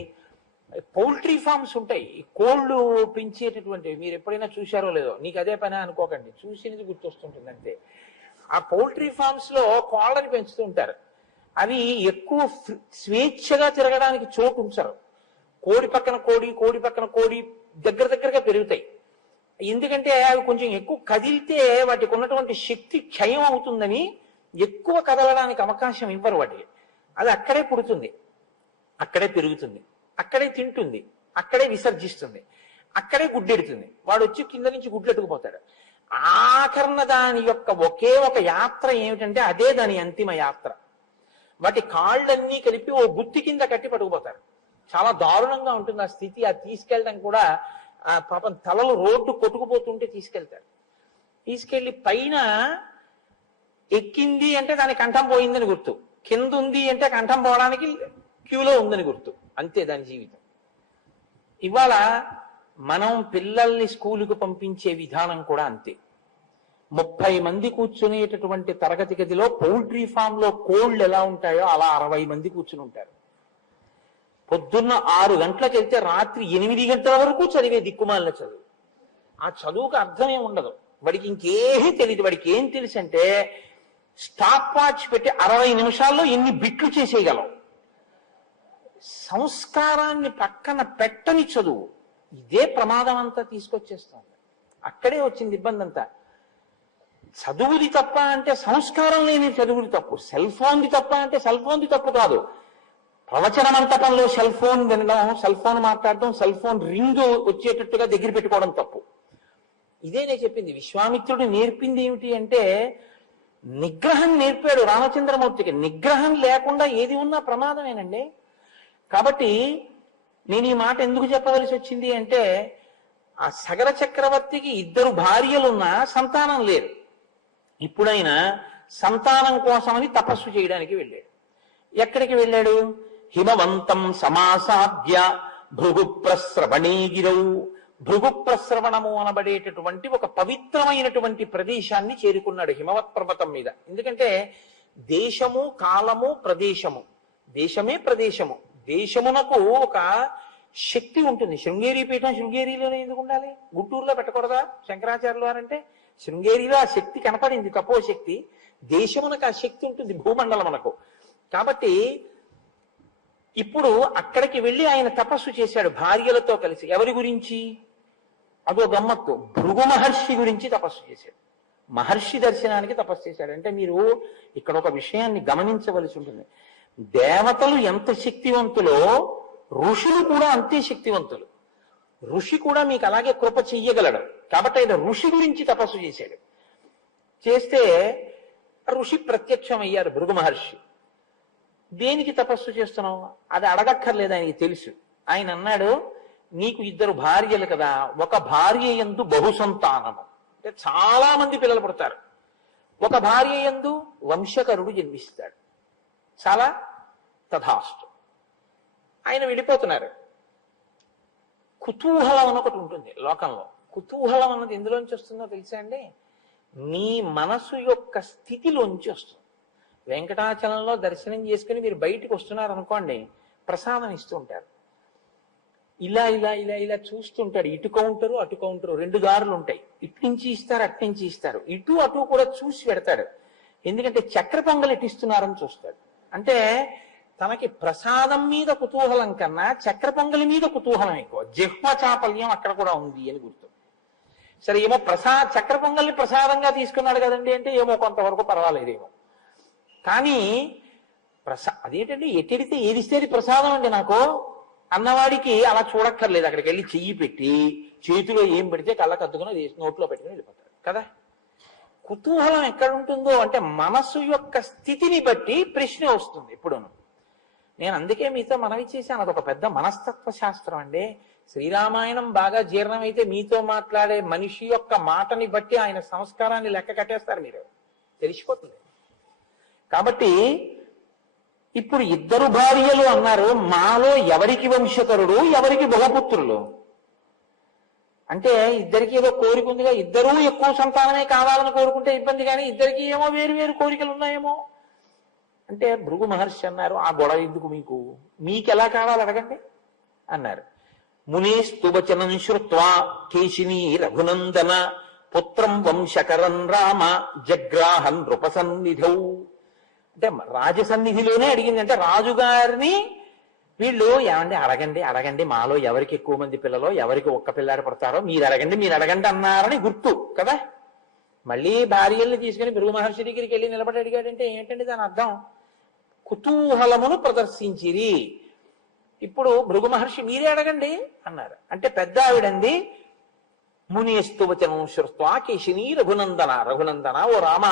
పౌల్ట్రీ ఫార్మ్స్ ఉంటాయి, కోళ్ళు పెంచేటటువంటివి. మీరు ఎప్పుడైనా చూశారో లేదో, నీకు అదే పని అనుకోకండి, చూసినది గుర్తొస్తుంటుంది అంతే. ఆ పౌల్ట్రీ ఫార్మ్స్ లో కోళ్ళని పెంచుతూ ఉంటారు. అవి ఎక్కువ స్వేచ్ఛగా తిరగడానికి చోటు ఉంచరు. కోడి పక్కన కోడి, కోడి పక్కన కోడి దగ్గర దగ్గరగా పెరుగుతాయి. ఎందుకంటే అవి కొంచెం ఎక్కువ కదిలితే వాటికి ఉన్నటువంటి శక్తి క్షయం అవుతుందని ఎక్కువ కదలడానికి అవకాశం ఇవ్వరు వాటికి. అది అక్కడే పుడుతుంది, అక్కడే పెరుగుతుంది, అక్కడే తింటుంది, అక్కడే విసర్జిస్తుంది, అక్కడే గుడ్డెడుతుంది. వాడు వచ్చి కింద నుంచి గుడ్లెట్టుకుపోతాడు. ఆఖరణ దాని యొక్క ఒకే ఒక యాత్ర ఏమిటంటే అదే దాని అంతిమ యాత్ర. వాటి కాళ్ళన్నీ కలిపి ఓ గుత్తి కింద కట్టి పట్టుకుపోతారు. చాలా దారుణంగా ఉంటుంది ఆ స్థితి. అది తీసుకెళ్ళడం కూడా ఆ పాపం తలలు రోడ్డు కొట్టుకుపోతుంటే తీసుకెళ్తారు. తీసుకెళ్లి పైన ఎక్కింది అంటే దాని కంఠం పోయిందని గుర్తు, కింద ఉంది అంటే కంఠం పోవడానికి క్యూలో ఉందని గుర్తు, అంతే దాని జీవితం. ఇవాళ మనం పిల్లల్ని స్కూలుకు పంపించే విధానం కూడా అంతే. 30 మంది కూర్చునేటటువంటి తరగతి గదిలో పౌల్ట్రీ ఫామ్ లో కోళ్ళు ఎలా ఉంటాయో అలా 60 మంది కూర్చుని ఉంటారు. పొద్దున్న 6 గంటలకు వెళ్తే రాత్రి 8 గంటల వరకు చదివే దిక్కుమాలిన చదువు. ఆ చదువుకు అర్థమే ఉండదు. వాడికి ఇంకేమీ తెలియదు. వాడికి ఏం తెలుసు అంటే స్టాప్ వాచ్ పెట్టి 60 నిమిషాల్లో ఎన్ని బిట్లు చేసేయగలవు. సంస్కారాన్ని పక్కన పెట్టని చదువు. ఇదే ప్రమాదం అంతా తీసుకొచ్చేస్తుంది. అక్కడే వచ్చింది ఇబ్బంది అంతా. చదువుది తప్ప అంటే సంస్కారం లేని చదువుది తప్పు, సెల్ ఫోన్ది తప్ప అంటే సెల్ ఫోన్ది తప్పు కాదు. ప్రవచన మంటపంలో సెల్ ఫోన్ వినడం, సెల్ ఫోన్ మాట్లాడడం, సెల్ ఫోన్ రింగ్ వచ్చేటట్టుగా దగ్గర పెట్టుకోవడం తప్పు. ఇదే నేను చెప్పింది. విశ్వామిత్రుడు నేర్పింది ఏమిటి అంటే నిగ్రహం నేర్పాడు రామచంద్రమూర్తికి. నిగ్రహం లేకుండా ఏది ఉన్నా ప్రమాదమేనండి. కాబట్టి నేను ఈ మాట ఎందుకు చెప్పవలసి వచ్చింది అంటే ఆ సగర చక్రవర్తికి 2 భార్యలున్నా సంతానం లేరు. ఇప్పుడైనా సంతానం కోసమని తపస్సు చేయడానికి వెళ్ళాడు. ఎక్కడికి వెళ్ళాడు? హిమవంతం సమాసాద్య భృగు ప్రస్రవణీగిరౌ. భృగు ప్రస్రవణము అనబడేటటువంటి ఒక పవిత్రమైనటువంటి ప్రదేశాన్ని చేరుకున్నాడు హిమవత్ పర్వతం మీద. ఎందుకంటే దేశము, కాలము, ప్రదేశము, దేశమే ప్రదేశము. దేశమునకు ఒక శక్తి ఉంటుంది. శృంగేరి పీఠం శృంగేరిలోనే ఎందుకు ఉండాలి? గుంటూరులో పెట్టకూడదా శంకరాచార్యులు వారంటే? శృంగేరిలో ఆ శక్తి కనపడింది, తపో శక్తి. దేశమునకు ఆ శక్తి ఉంటుంది, భూమండలమునకు. కాబట్టి ఇప్పుడు అక్కడికి వెళ్ళి ఆయన తపస్సు చేశాడు భార్యలతో కలిసి. ఎవరి గురించి? అదో గమ్మత్తు. భృగు మహర్షి గురించి తపస్సు చేశాడు. మహర్షి దర్శనానికి తపస్సు చేశాడు. అంటే మీరు ఇక్కడ ఒక విషయాన్ని గమనించవలసి ఉంటుంది. దేవతలు ఎంత శక్తివంతులో ఋషులు కూడా అంతే శక్తివంతులు. ఋషి కూడా మీకు అలాగే కృప చెయ్యగలడు. కాబట్టి ఆయన ఋషి గురించి తపస్సు చేశాడు. చేస్తే ఋషి ప్రత్యక్షం అయ్యారు భృగు మహర్షి. దేనికి తపస్సు చేస్తున్నావు? అది అడగక్కర్లేదు, ఆయనకి తెలుసు. ఆయన అన్నాడు, నీకు 2 భార్యలు కదా, ఒక భార్య యందు బహుసంతానము, అంటే చాలా మంది పిల్లలు పుడతారు. ఒక భార్య యందు వంశకరుడు జన్మిస్తాడు. చాలా తథాస్తు. ఆయన వెళ్ళిపోతున్నారు. కుతూహలం అని ఒకటి ఉంటుంది లోకంలో. కుతూహలం అన్నది ఎందులోంచి వస్తుందో తెలుసా అండి? మీ మనసు యొక్క స్థితిలోంచి వస్తుంది. వెంకటాచలంలో దర్శనం చేసుకుని మీరు బయటికి వస్తున్నారు అనుకోండి, ప్రసాదం ఇస్తూ ఉంటారు. ఇలా ఇలా ఇలా ఇలా చూస్తుంటాడు. ఇటు కౌంటరు అటు కౌంటరు, 2 దారులు ఉంటాయి. ఇటు నుంచి ఇస్తారు, అటు నుంచి ఇస్తారు. ఇటు అటు కూడా చూసి పెడతాడు. ఎందుకంటే చక్ర పొంగల్ ఇటిస్తున్నారని చూస్తాడు. అంటే తనకి ప్రసాదం మీద కుతూహలం కన్నా చక్ర పొంగలి మీద కుతూహలం ఎక్కువ. జిహ్వ చాపల్యం అక్కడ కూడా ఉంది అని గుర్తు. సరే, ఏమో చక్ర పొంగల్ని ప్రసాదంగా తీసుకున్నాడు కదండి అంటే ఏమో కొంతవరకు పర్వాలేదేమో. కానీ అదేంటండి, ఎట్టెడితే ఏదిస్తే అది ప్రసాదం అండి నాకు అన్నవాడికి అలా చూడక్కర్లేదు. అక్కడికి వెళ్ళి చెయ్యి పెట్టి చేతిలో ఏం పెడితే కళ్ళకు అద్దుకుని అది నోట్లో పెట్టుకుని వెళ్ళిపోతాడు కదా. కుతూహలం ఎక్కడ ఉంటుందో అంటే మనసు యొక్క స్థితిని బట్టి ప్రశ్న వస్తుంది ఎప్పుడూను. నేను అందుకే మీతో మనవి చేశాను, అదొక పెద్ద మనస్తత్వ శాస్త్రం అండి. శ్రీరామాయణం బాగా జీర్ణమైతే మీతో మాట్లాడే మనిషి యొక్క మాటని బట్టి ఆయన సంస్కారాన్ని లెక్క కట్టేస్తారు, మీరు తెలిసిపోతుంది. కాబట్టి ఇప్పుడు ఇద్దరు భార్యలు అన్నారు, మాలో ఎవరికి వంశకరుడు ఎవరికి బహుపుత్రులు అంటే ఇద్దరికి ఏదో కోరిక ఉందిగా, ఇద్దరూ ఎక్కువ సంతానమే కావాలని కోరుకుంటే ఇబ్బంది, కానీ ఇద్దరికి ఏమో వేరు వేరు కోరికలు ఉన్నాయేమో అంటే భృగు మహర్షి అన్నారు, ఆ గొడవ ఎందుకు మీకు ఎలా కావాలి అడగండి అన్నారు. మునేస్తువచనం శ్రుత్వా కేశినీ రఘునందన పుత్రం వంశకరం రామ జగ్రాహన్ నృపసన్నిధౌ. అంటే రాజసన్నిధిలోనే అడిగింది. అంటే రాజుగారిని వీళ్ళు ఏమండి అడగండి అడగండి, మాలో ఎవరికి ఎక్కువ మంది పిల్లలో ఎవరికి ఒక్క పిల్లాడు పడతారో మీరు అడగండి అన్నారని గుర్తు కదా. మళ్ళీ భార్యల్ని తీసుకుని భృగు మహర్షి దగ్గరికి వెళ్ళి నిలబడి అడిగాడంటే ఏంటండి దాని అర్థం? కుతూహలమును ప్రదర్శించిరి. ఇప్పుడు భృగు మహర్షి మీరే అడగండి అన్నారు. అంటే పెద్ద ఆవిడంది, మునిస్తువచనం శ్రుత్వా కేశినీ రఘునందన ఓ రామ,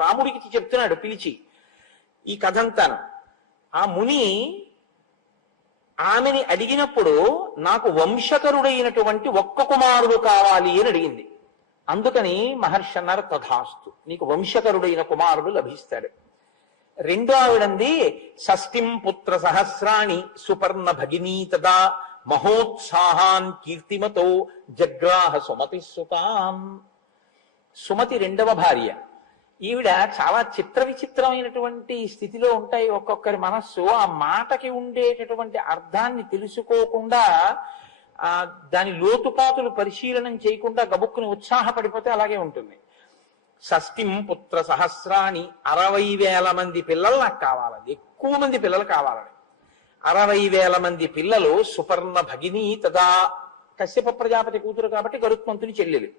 రాముడికి చెప్తున్నాడు పిలిచి ఈ కథంతాను. ఆ ముని ఆమెని అడిగినప్పుడు నాకు వంశకరుడైనటువంటి ఒక్క కుమారుడు కావాలి అని అడిగింది. అందుకని మహర్షి అన్నారు, తథాస్తు, నీకు వంశకరుడైన కుమారుడు లభిస్తాడు. రెండో ఆవిడంది, షష్ఠిం పుత్ర సహస్రాణి సుపర్ణ భగినీ తదా మహోత్సాహాన్ కీర్తిమతో జగ్రాహ సుమతి సుతాన్. సుమతి రెండవ భార్య. ఈవిడ చాలా చిత్ర విచిత్రమైనటువంటి స్థితిలో ఉంటాయి ఒక్కొక్కరి మనస్సు. ఆ మాటకి ఉండేటటువంటి అర్థాన్ని తెలుసుకోకుండా, దాని లోతుపాతులు పరిశీలనం చేయకుండా గబుక్కుని ఉత్సాహపడిపోతే అలాగే ఉంటుంది. షష్ఠిం పుత్ర సహస్రాన్ని 60,000 మంది పిల్లలు నాకు కావాలండి, ఎక్కువ మంది పిల్లలు కావాలని. 60,000 మంది పిల్లలు. సుపర్ణ భగిని తదా, కశ్యప ప్రజాపతి కూతురు కాబట్టి గరుత్మంతుని చెల్లెలు,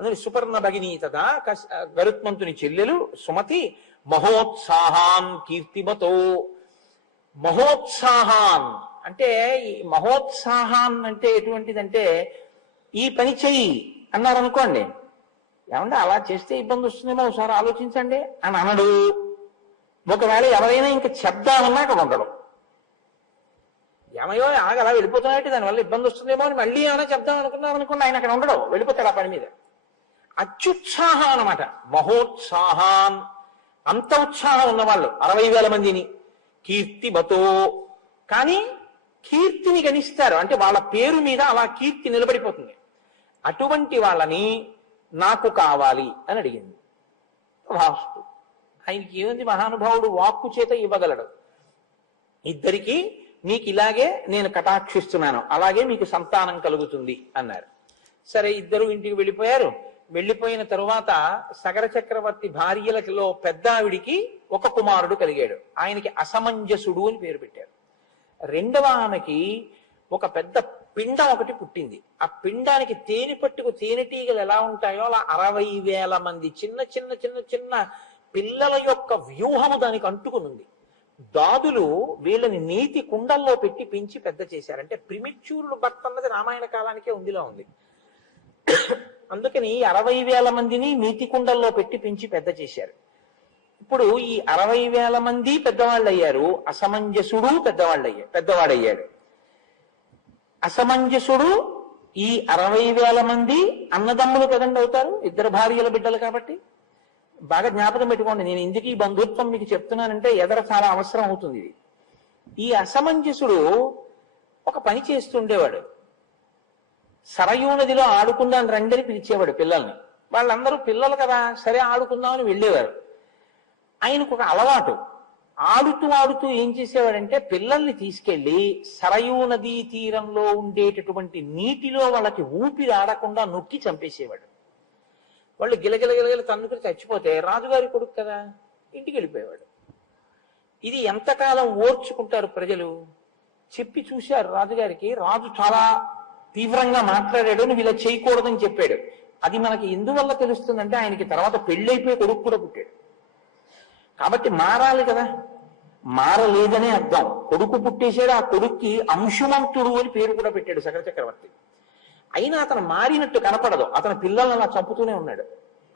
అందులో సుపర్ణ భగిని తదా గరుత్మంతుని చెల్లెలు సుమతి. మహోత్సాహాన్ కీర్తిమతో. మహోత్సాహాన్ అంటే, ఈ మహోత్సాహాన్ అంటే ఎటువంటిదంటే, ఈ పని చెయ్యి అన్నారనుకోండి, ఏమంటే అలా చేస్తే ఇబ్బంది వస్తుందేమో ఒకసారి ఆలోచించండి అని అనడు. ఒకవేళ ఎవరైనా ఇంకా చెప్దామన్నా అక్కడ ఉండడు. ఏమయ్యో ఆగ అలా వెళ్ళిపోతున్నాయంటే దానివల్ల ఇబ్బంది వస్తుందేమో అని మళ్ళీ ఏమైనా చెప్దాం అనుకున్నారనుకోండి, ఆయన అక్కడ ఉండడు, వెళ్ళిపోతాడు ఆ పని మీద. అత్యుత్సాహం అన్నమాట మహోత్సాహాన్. అంత ఉత్సాహం ఉన్నవాళ్ళు 60,000 మందిని. కీర్తిమతో, కానీ కీర్తిని గణిస్తారు, అంటే వాళ్ళ పేరు మీద అలా కీర్తి నిలబడిపోతుంది. అటువంటి వాళ్ళని నాకు కావాలి అని అడిగింది. వాస్తు ఆయనకి ఏముంది, మహానుభావుడు వాక్కు చేత ఇవ్వగలడు. ఇద్దరికి మీకు ఇలాగే నేను కటాక్షిస్తున్నాను, అలాగే మీకు సంతానం కలుగుతుంది అన్నారు. సరే, ఇద్దరు ఇంటికి వెళ్ళిపోయారు. వెళ్ళిపోయిన తరువాత సగర చక్రవర్తి భార్యలలో పెద్ద ఆవిడికి ఒక కుమారుడు కలిగాడు. ఆయనకి అసమంజసుడు అని పేరు పెట్టారు. రెండవ ఆమెకి ఒక పెద్ద పిండం ఒకటి పుట్టింది. ఆ పిండానికి తేనె పట్టుకు తేనెటీగలు ఎలా ఉంటాయో అలా 60,000 మంది చిన్న చిన్న చిన్న చిన్న పిల్లల యొక్క వ్యూహము దానికి అంటుకునుంది. దాదులు వీళ్ళని నీతి కుండల్లో పెట్టి పెంచి పెద్ద చేశారంటే ప్రిమిచ్యూరుడు భర్త అన్నది రామాయణ కాలానికే ఉందిలా ఉంది. అందుకని 60,000 మందిని నీతి కుండల్లో పెట్టి పెంచి పెద్ద చేశారు. ఇప్పుడు ఈ 60,000 మంది పెద్దవాళ్ళు అయ్యారు. అసమంజసుడు పెద్దవాడయ్యాడు. అసమంజసుడు ఈ 60,000 మంది అన్నదమ్ములు కదండి అవుతారు, ఇద్దరు భార్యల బిడ్డలు కాబట్టి. బాగా జ్ఞాపకం పెట్టుకోండి, నేను ఎందుకు ఈ బంధుత్వం మీకు చెప్తున్నానంటే ఎదర చాలా అవసరం అవుతుంది ఇది. ఈ అసమంజసుడు ఒక పని చేస్తుండేవాడు. సరయూ నదిలో ఆడుకుందాం రండి అని పిలిచేవాడు పిల్లల్ని. వాళ్ళందరూ పిల్లలు కదా, సరే ఆడుకుందామని వెళ్ళేవారు. ఆయనకు ఒక అలవాటు, ఆడుతూ ఏం చేసేవాడంటే పిల్లల్ని తీసుకెళ్లి సరయూ నదీ తీరంలో ఉండేటటువంటి నీటిలో వాళ్ళకి ఊపిరి ఆడకుండా నొక్కి చంపేసేవాడు. వాళ్ళు గిలగిల తన్నుకుని చచ్చిపోతే రాజుగారి కొడుకు కదా, ఇంటికి వెళ్ళిపోయేవాడు. ఇది ఎంతకాలం ఓర్చుకుంటారు ప్రజలు? చెప్పి చూశారు రాజుగారికి. రాజు చాలా తీవ్రంగా మాట్లాడాడు, నువ్వు ఇలా చేయకూడదని చెప్పాడు. అది మనకి ఎందువల్ల తెలుస్తుందంటే ఆయనకి తర్వాత పెళ్ళైపోయి కొడుకు కూడా పుట్టాడు కాబట్టి మారాలి కదా. మారలేదనే అర్థం. కొడుకు పుట్టేశాడు, ఆ కొడుక్కి అంశుమంతుడు అని పేరు కూడా పెట్టాడు సగర చక్రవర్తి. అయినా అతను మారినట్టు కనపడదు. అతని పిల్లల్ని అలా చంపుతూనే ఉన్నాడు.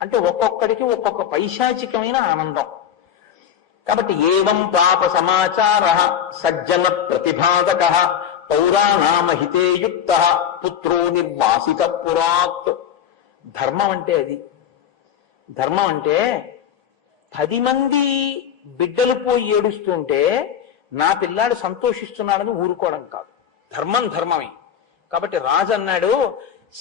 అంటే ఒక్కొక్కడికి ఒక్కొక్క పైశాచికమైన ఆనందం. కాబట్టి ఏవం పాప సమాచార సజ్జన ప్రతిపాదక పౌరాణామహితే యుక్త పుత్రో నిర్వాసిత పురాత్. ధర్మం అంటే అది. ధర్మం అంటే 10 మంది బిడ్డలు పోయి ఏడుస్తుంటే నా పిల్లాడు సంతోషిస్తున్నాడని ఊరుకోవడం కాదు. ధర్మం ధర్మమే. కాబట్టి రాజు అన్నాడు,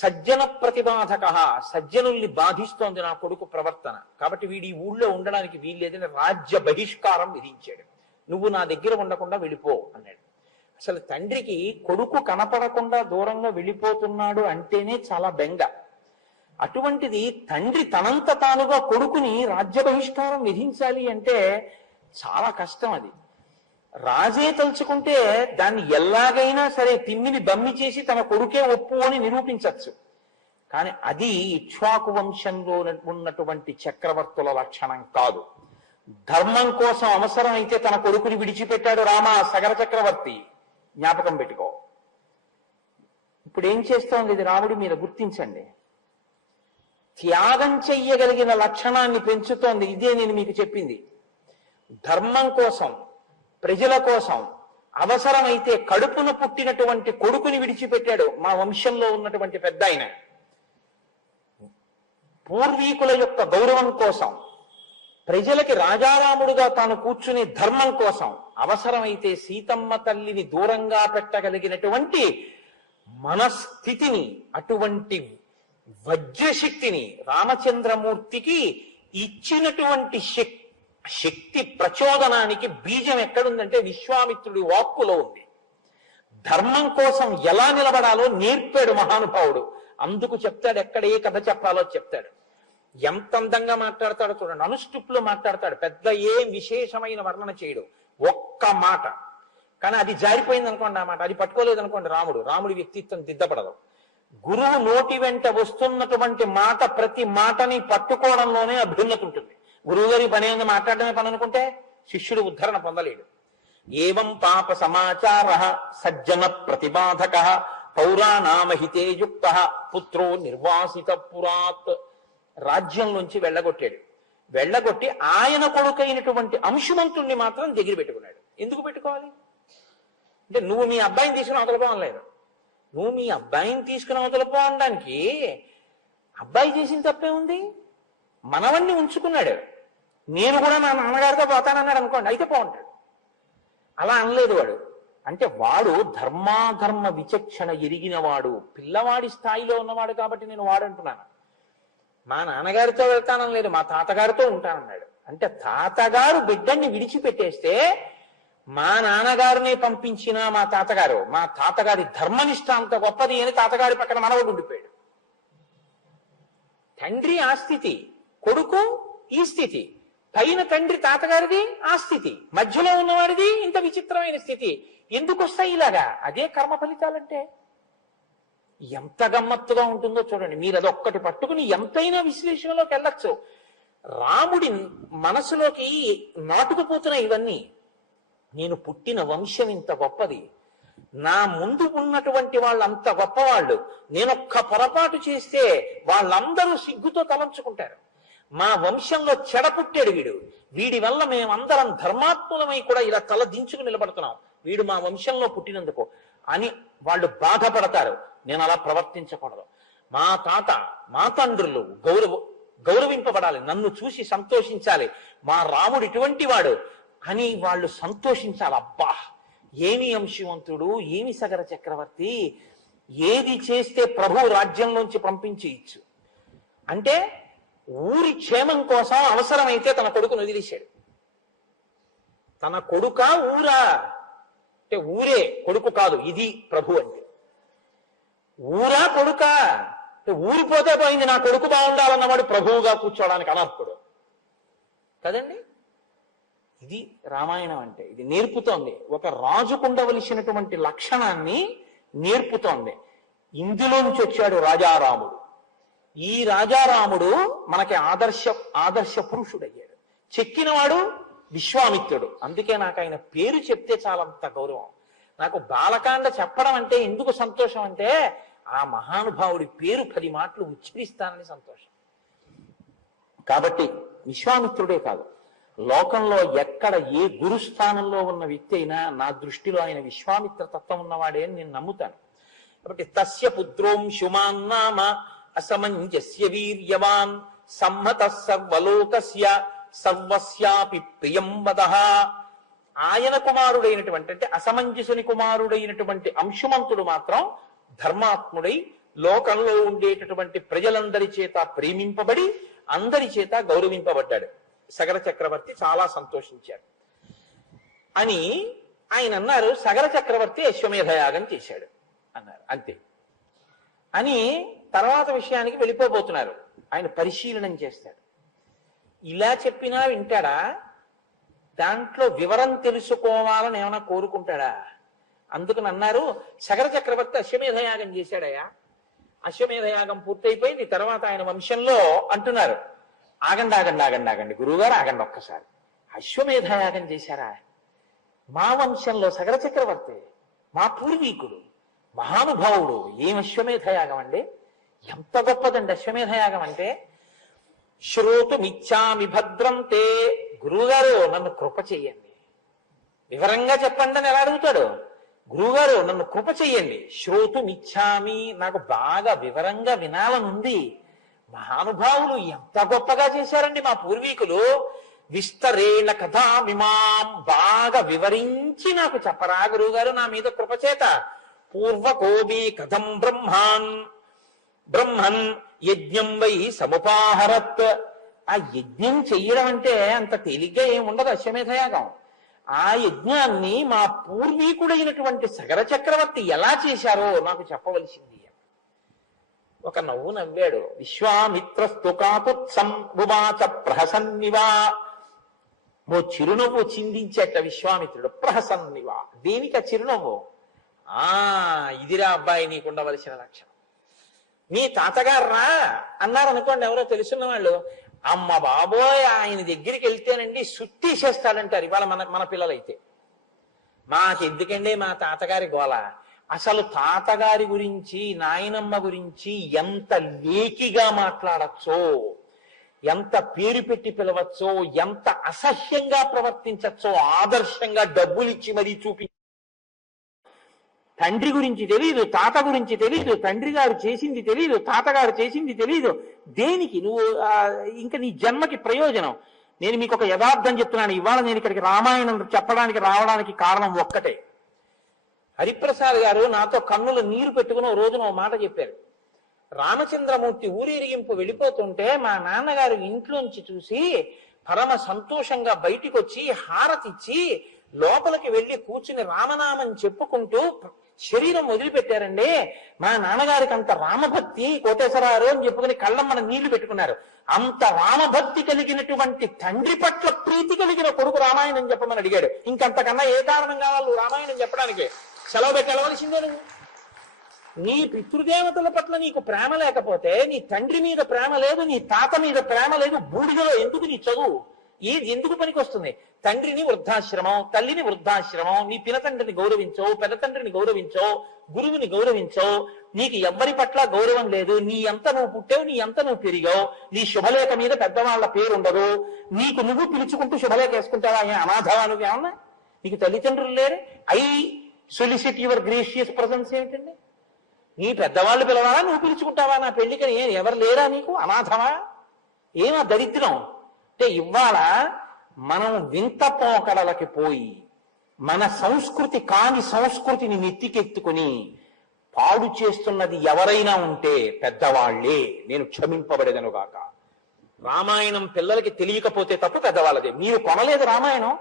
సజ్జన ప్రతిబాధక, సజ్జనుల్ని బాధిస్తోంది నా కొడుకు ప్రవర్తన, కాబట్టి వీడి ఊళ్ళో ఉండడానికి వీల్లేదని రాజ్య బహిష్కారం విధించాడు. నువ్వు నా దగ్గర ఉండకుండా వెళ్ళిపో అన్నాడు. అసలు తండ్రికి కొడుకు కనపడకుండా దూరంగా వెళ్ళిపోతున్నాడు అంటేనే చాలా బెంగ. అటువంటిది తండ్రి తనంత తానుగా కొడుకుని రాజ్య బహిష్కారం విధించాలి అంటే చాలా కష్టం. అది రాజే తలుచుకుంటే దాన్ని ఎలాగైనా సరే తిమ్మిని బమ్మి చేసి తన కొడుకే ఒప్పు అని నిరూపించవచ్చు. కానీ అది ఇక్ష్వాకు వంశంలో ఉన్నటువంటి చక్రవర్తుల లక్షణం కాదు. ధర్మం కోసం అవసరం అయితే తన కొడుకుని విడిచిపెట్టాడు రామ సగర చక్రవర్తి. జ్ఞాపకం పెట్టుకో. ఇప్పుడు ఏం చేస్తోంది ఇది రాముడి మీద గుర్తించండి. త్యాగం చెయ్యగలిగిన లక్షణాన్ని పెంచుతోంది. ఇదే నేను మీకు చెప్పింది. ధర్మం కోసం, ప్రజల కోసం అవసరమైతే కడుపున పుట్టినటువంటి కొడుకుని విడిచిపెట్టాడు మా వంశంలో ఉన్నటువంటి పెద్ద ఆయన. పూర్వీకుల యొక్క గౌరవం కోసం, ప్రజలకి రాజారాముడుగా తాను కూర్చునే ధర్మం కోసం అవసరమైతే సీతమ్మ తల్లిని దూరంగా పెట్టగలిగినటువంటి మనస్థితిని, అటువంటి వజ్రశక్తిని రామచంద్రమూర్తికి ఇచ్చినటువంటి శక్తి ప్రచోదనానికి బీజం ఎక్కడుందంటే విశ్వామిత్రుడి వాక్కులో ఉంది. ధర్మం కోసం ఎలా నిలబడాలో నేర్పాడు మహానుభావుడు. అందుకు చెప్తాడు, ఎక్కడ ఏ కథ చెప్పాలో చెప్తాడు. ఎంత అందంగా మాట్లాడతాడో చూడండి. అనుష్టుప్లో మాట్లాడతాడు. పెద్ద ఏం విశేషమైన వర్ణన చేయడు, ఒక్క మాట. కానీ అది జారిపోయింది అనుకోండి, ఆ మాట అది పట్టుకోలేదు అనుకోండి రాముడి వ్యక్తిత్వం దిద్దపడదు. గురువు నోటి వెంట వస్తున్నటువంటి మాట, ప్రతి మాటని పట్టుకోవడంలోనే అభ్యున్నతి ఉంటుంది. గురువు గారి పని ఏంది మాట్లాడడమే పని అనుకుంటే శిష్యుడు ఉద్ధరణ పొందలేడు. ఏవం పాప సమాచార సజ్జన ప్రతిబాధక పౌరాణామహితే యుక్త పుత్రో నిర్వాసిత పురాత్. రాజ్యంలోంచి వెళ్ళగొట్టాడు. వెళ్ళగొట్టి ఆయన కొడుకైనటువంటి అంశుమంతుణ్ణి మాత్రం దగ్గర పెట్టుకున్నాడు. ఎందుకు పెట్టుకోవాలి అంటే, నువ్వు మీ అబ్బాయిని తీసుకుని అవతలపోలేదు. నువ్వు మీ అబ్బాయిని తీసుకుని అవతలపో అనడానికి అబ్బాయి చేసిన తప్పే ఉంది. మనవణ్ణి ఉంచుకున్నాడు. నేను కూడా నా నాన్నగారితో పోతానన్నాడు అనుకోండి, అయితే బాగుంటాడు. అలా అనలేదు వాడు. అంటే వాడు ధర్మాధర్మ విచక్షణ ఎరిగినవాడు, పిల్లవాడి స్థాయిలో ఉన్నవాడు. కాబట్టి నేను వాడంటున్నాను. మా నాన్నగారితో వెళ్తానని లేదు, మా తాతగారితో ఉంటానన్నాడు. అంటే తాతగారు బిడ్డని విడిచిపెట్టేస్తే మా నాన్నగారిని పంపించిన మా తాతగారి ధర్మనిష్ట అంత గొప్పది అని తాతగారి పక్కన మనవడు ఉండిపోయాడు. తండ్రి ఆ స్థితి, కొడుకు ఈ స్థితి. పైన తండ్రి తాతగారిది ఆ స్థితి, మధ్యలో ఉన్నవాడిది ఇంత విచిత్రమైన స్థితి. ఎందుకు వస్తాయి ఇలాగా? అదే కర్మ ఫలితాలంటే. ఎంత గమ్మత్తుగా ఉంటుందో చూడండి. మీరు అదొక్కటి పట్టుకుని ఎంతైనా విశ్లేషణలోకి వెళ్ళచ్చు. రాముడి మనసులోకి నాటుకుపోతున్న ఇవన్నీ. నేను పుట్టిన వంశం ఇంత గొప్పది, నా ముందు ఉన్నటువంటి వాళ్ళు అంత గొప్పవాళ్ళు, నేనొక్క పొరపాటు చేస్తే వాళ్ళందరూ సిగ్గుతో తలంచుకుంటారు. మా వంశంలో చెడ పుట్టాడు వీడి వల్ల మేమందరం ధర్మాత్ములమై కూడా ఇలా తల దించుకు నిలబడుతున్నాం, వీడు మా వంశంలో పుట్టినందుకు అని వాళ్ళు బాధపడతారు. నేను అలా ప్రవర్తించకూడదు. మా తాత మా తండ్రులు గౌరవింపబడాలి, నన్ను చూసి సంతోషించాలి, మా రాముడు ఇటువంటి వాడు అని వాళ్ళు సంతోషించాలి. అబ్బా ఏమి అంశవంతుడు, ఏమి సగర చక్రవర్తి, ఏది చేస్తే ప్రభు రాజ్యంలోంచి పంపించేయచ్చు అంటే ఊరి క్షేమం కోసం అవసరమైతే తన కొడుకును వదిలేశాడు. తన కొడుక ఊరా అంటే ఊరే కొడుకు కాదు, ఇది ప్రభు అంటే. ఊరా కొడుక అంటే ఊరిపోతే పోయింది, నా కొడుకు బాగుండాలన్నవాడు ప్రభువుగా కూర్చోవడానికి అనర్హుడు కదండి. ఇది రామాయణం అంటే. ఇది నేర్పుతోంది, ఒక రాజుకు ఉండవలసినటువంటి లక్షణాన్ని నేర్పుతోంది. ఇందులోంచి వచ్చాడు రాజారాముడు. ఈ రాజారాముడు మనకి ఆదర్శ పురుషుడయ్యాడు. చెక్కినవాడు విశ్వామిత్రుడు. అందుకే నాకు ఆయన పేరు చెప్తే చాలంత గౌరవం. నాకు బాలకాండ చెప్పడం అంటే ఎందుకు సంతోషం అంటే, ఆ మహానుభావుడి పేరు 10 మాటలు ఉచ్చరిస్తానని సంతోషం. కాబట్టి విశ్వామిత్రుడే కాదు, లోకంలో ఎక్కడ ఏ గురుస్థానంలో ఉన్న వ్యక్తి అయినా నా దృష్టిలో ఆయన విశ్వామిత్ర తత్వం ఉన్నవాడే అని నేను నమ్ముతాను. కాబట్టి తస్య పుత్రోంశుమాన్ నామ అసమంజస్య వీర్యవాన్ సమ్మత సర్వలోకస్య సర్వస్యాపి ప్రియం వదః. ఆయన కుమారుడైనటువంటి, అంటే అసమంజసుని కుమారుడైనటువంటి అంశుమంతుడు మాత్రం ధర్మాత్ముడై లోకంలో ఉండేటటువంటి ప్రజలందరి చేత ప్రేమింపబడి అందరి చేత గౌరవింపబడ్డాడు. సగర చక్రవర్తి చాలా సంతోషించాడు అని ఆయన అన్నారు. సగర చక్రవర్తి అశ్వమేధయాగం చేశాడు అన్నారు, అంతే అని తర్వాత విషయానికి వెళ్ళిపోబోతున్నారు. ఆయన పరిశీలనం చేస్తాడు. ఇలా చెప్పినా వింటాడా? దాంట్లో వివరం తెలుసుకోవాలని ఏమైనా కోరుకుంటాడా? అందుకని అన్నారు, సగర చక్రవర్తి అశ్వమేధయాగం చేశాడయా, అశ్వమేధయాగం పూర్తయిపోయింది. తర్వాత ఆయన వంశంలో అంటున్నారు, ఆగండి ఆగండి ఆగండి ఆగండి గురువుగారు ఆగండి ఒక్కసారి, అశ్వమేధయాగం చేశారా? మా వంశంలో సగర చక్రవర్తి మా పూర్వీకుడు మహానుభావుడు, ఏం అశ్వమేధయాగం అండి, ఎంత గొప్పదండి అశ్వమేధయాగం అంటే. శ్రోతుమిచ్చామి భద్రం తే, గురువుగారు నన్ను కృప చెయ్యండి, వివరంగా చెప్పండి అని ఎలా అడుగుతాడు. గురువుగారు నన్ను కృప చెయ్యండి, శ్రోతుమిచ్చామి, నాకు బాగా వివరంగా వినాలనుంది. మహానుభావులు ఎంత గొప్పగా చేశారండి మా పూర్వీకులు, విస్తరేణ కథా విమాం, బాగా వివరించి నాకు చెప్పరా గురువుగారు నా మీద కృపచేత. పూర్వకోవి కథం బ్రహ్మన్ యజ్ఞం వై సముపాహరత్. ఆ యజ్ఞం చెయ్యడం అంటే అంత తేలిగ్గా ఏముండదు అశ్వమేధయాగం. ఆ యజ్ఞాన్ని మా పూర్వీకుడైనటువంటి సగర చక్రవర్తి ఎలా చేశారో నాకు చెప్పవలసింది. ఒక నవ్వు నవ్వాడు. విశ్వామిత్రస్తు కాపుత్సంవాచ ప్రహసన్నివా, ఓ చిరునవ్వు చిందించేట విశ్వామిత్రుడు. ప్రహసన్నివా, దేనిక చిరునవ్వు? ఇదిరా అబ్బాయి నీకుండవలసిన లక్షణం. మీ తాతగారా అన్నారనుకోండి ఎవరో తెలుసున్న వాళ్ళు, అమ్మ బాబోయ్ ఆయన దగ్గరికి వెళ్తేనండి సుత్తీసేస్తాడంటారు ఇవాళ మన పిల్లలైతే. మాకెందుకండి మా తాతగారి గోల. అసలు తాతగారి గురించి నాయనమ్మ గురించి ఎంత లేకిగా మాట్లాడచ్చో, ఎంత పేరు పెట్టి పిలవచ్చో, ఎంత అసహ్యంగా ప్రవర్తించచ్చో ఆదర్శంగా డబ్బులిచ్చి మరీ చూపి. తండ్రి గురించి తెలీదు, తాత గురించి తెలీదు, తండ్రి గారు చేసింది తెలీదు, తాతగారు చేసింది తెలీదు. దేనికి నువ్వు ఇంకా నీ జన్మకి ప్రయోజనం? నేను మీకు ఒక యథార్థం చెప్తున్నాను. ఇవాళ నేను ఇక్కడికి రామాయణం చెప్పడానికి రావడానికి కారణం ఒక్కటే. హరిప్రసాద్ గారు నాతో కన్నులు నీరు పెట్టుకుని ఓ రోజున ఓ మాట చెప్పారు. రామచంద్రమూర్తి ఊరేగింపు వెళ్ళిపోతుంటే మా నాన్నగారు ఇంట్లోంచి చూసి పరమ సంతోషంగా బయటికి వచ్చి హారతిచ్చి లోపలికి వెళ్ళి కూర్చుని రామనామం చెప్పుకుంటూ శరీరం వదిలిపెట్టారండి. మా నాన్నగారికి అంత రామభక్తి, కోటేశ్వరారు అని చెప్పుకుని కళ్ళమ్మన నీళ్లు పెట్టుకున్నారు. అంత రామభక్తి కలిగినటువంటి తండ్రి పట్ల ప్రీతి కలిగిన కొడుకు రామాయణం చెప్పమని అడిగాడు. ఇంకంతకన్నా ఏ కారణం కావాలి రామాయణం చెప్పడానికి? సెలవు పెట్టి వెళ్ళవలసిందే. నువ్వు నీ పితృదేవతల పట్ల నీకు ప్రేమ లేకపోతే, నీ తండ్రి మీద ప్రేమ లేదు, నీ తాత మీద ప్రేమ లేదు, బూడిదలో ఎందుకు నీ చదువు? ఎందుకు పనికి వస్తుంది? తండ్రిని వృద్ధాశ్రమం, తల్లిని వృద్ధాశ్రమం, నీ పినతండ్రిని గౌరవించో, పెద్దతండ్రిని గౌరవించో, గురువుని గౌరవించో. నీకు ఎవ్వరి పట్ల గౌరవం లేదు. నీ అంత నువ్వు పుట్టావు, నీ అంత నువ్వు పెరిగావు. నీ శుభలేఖ మీద పెద్దవాళ్ల పేరు ఉండదు. నీకు నువ్వు పిలుచుకుంటూ శుభలేఖ వేసుకుంటావా? అనాథవా నువ్వు? ఏమన్నా నీకు తల్లిదండ్రులు లేరు? I solicit your gracious presence ఏమిటండి? నీ పెద్దవాళ్ళు పిలవాలా, నువ్వు పిలుచుకుంటావా? నా పెళ్లికని ఎవరు లేరా నీకు? అనాథమా? ఏమా దరిద్రం అంటే ఇవాళ మనం వింత పోకడలకి పోయి మన సంస్కృతి కాని సంస్కృతిని నెత్తికెత్తుకుని పాడు చేస్తున్నది ఎవరైనా ఉంటే పెద్దవాళ్లే. నేను క్షమింపబడేదనుగాక. రామాయణం పిల్లలకి తెలియకపోతే తప్పు పెద్దవాళ్ళదే. మీరు కొనలేదు రామాయణం,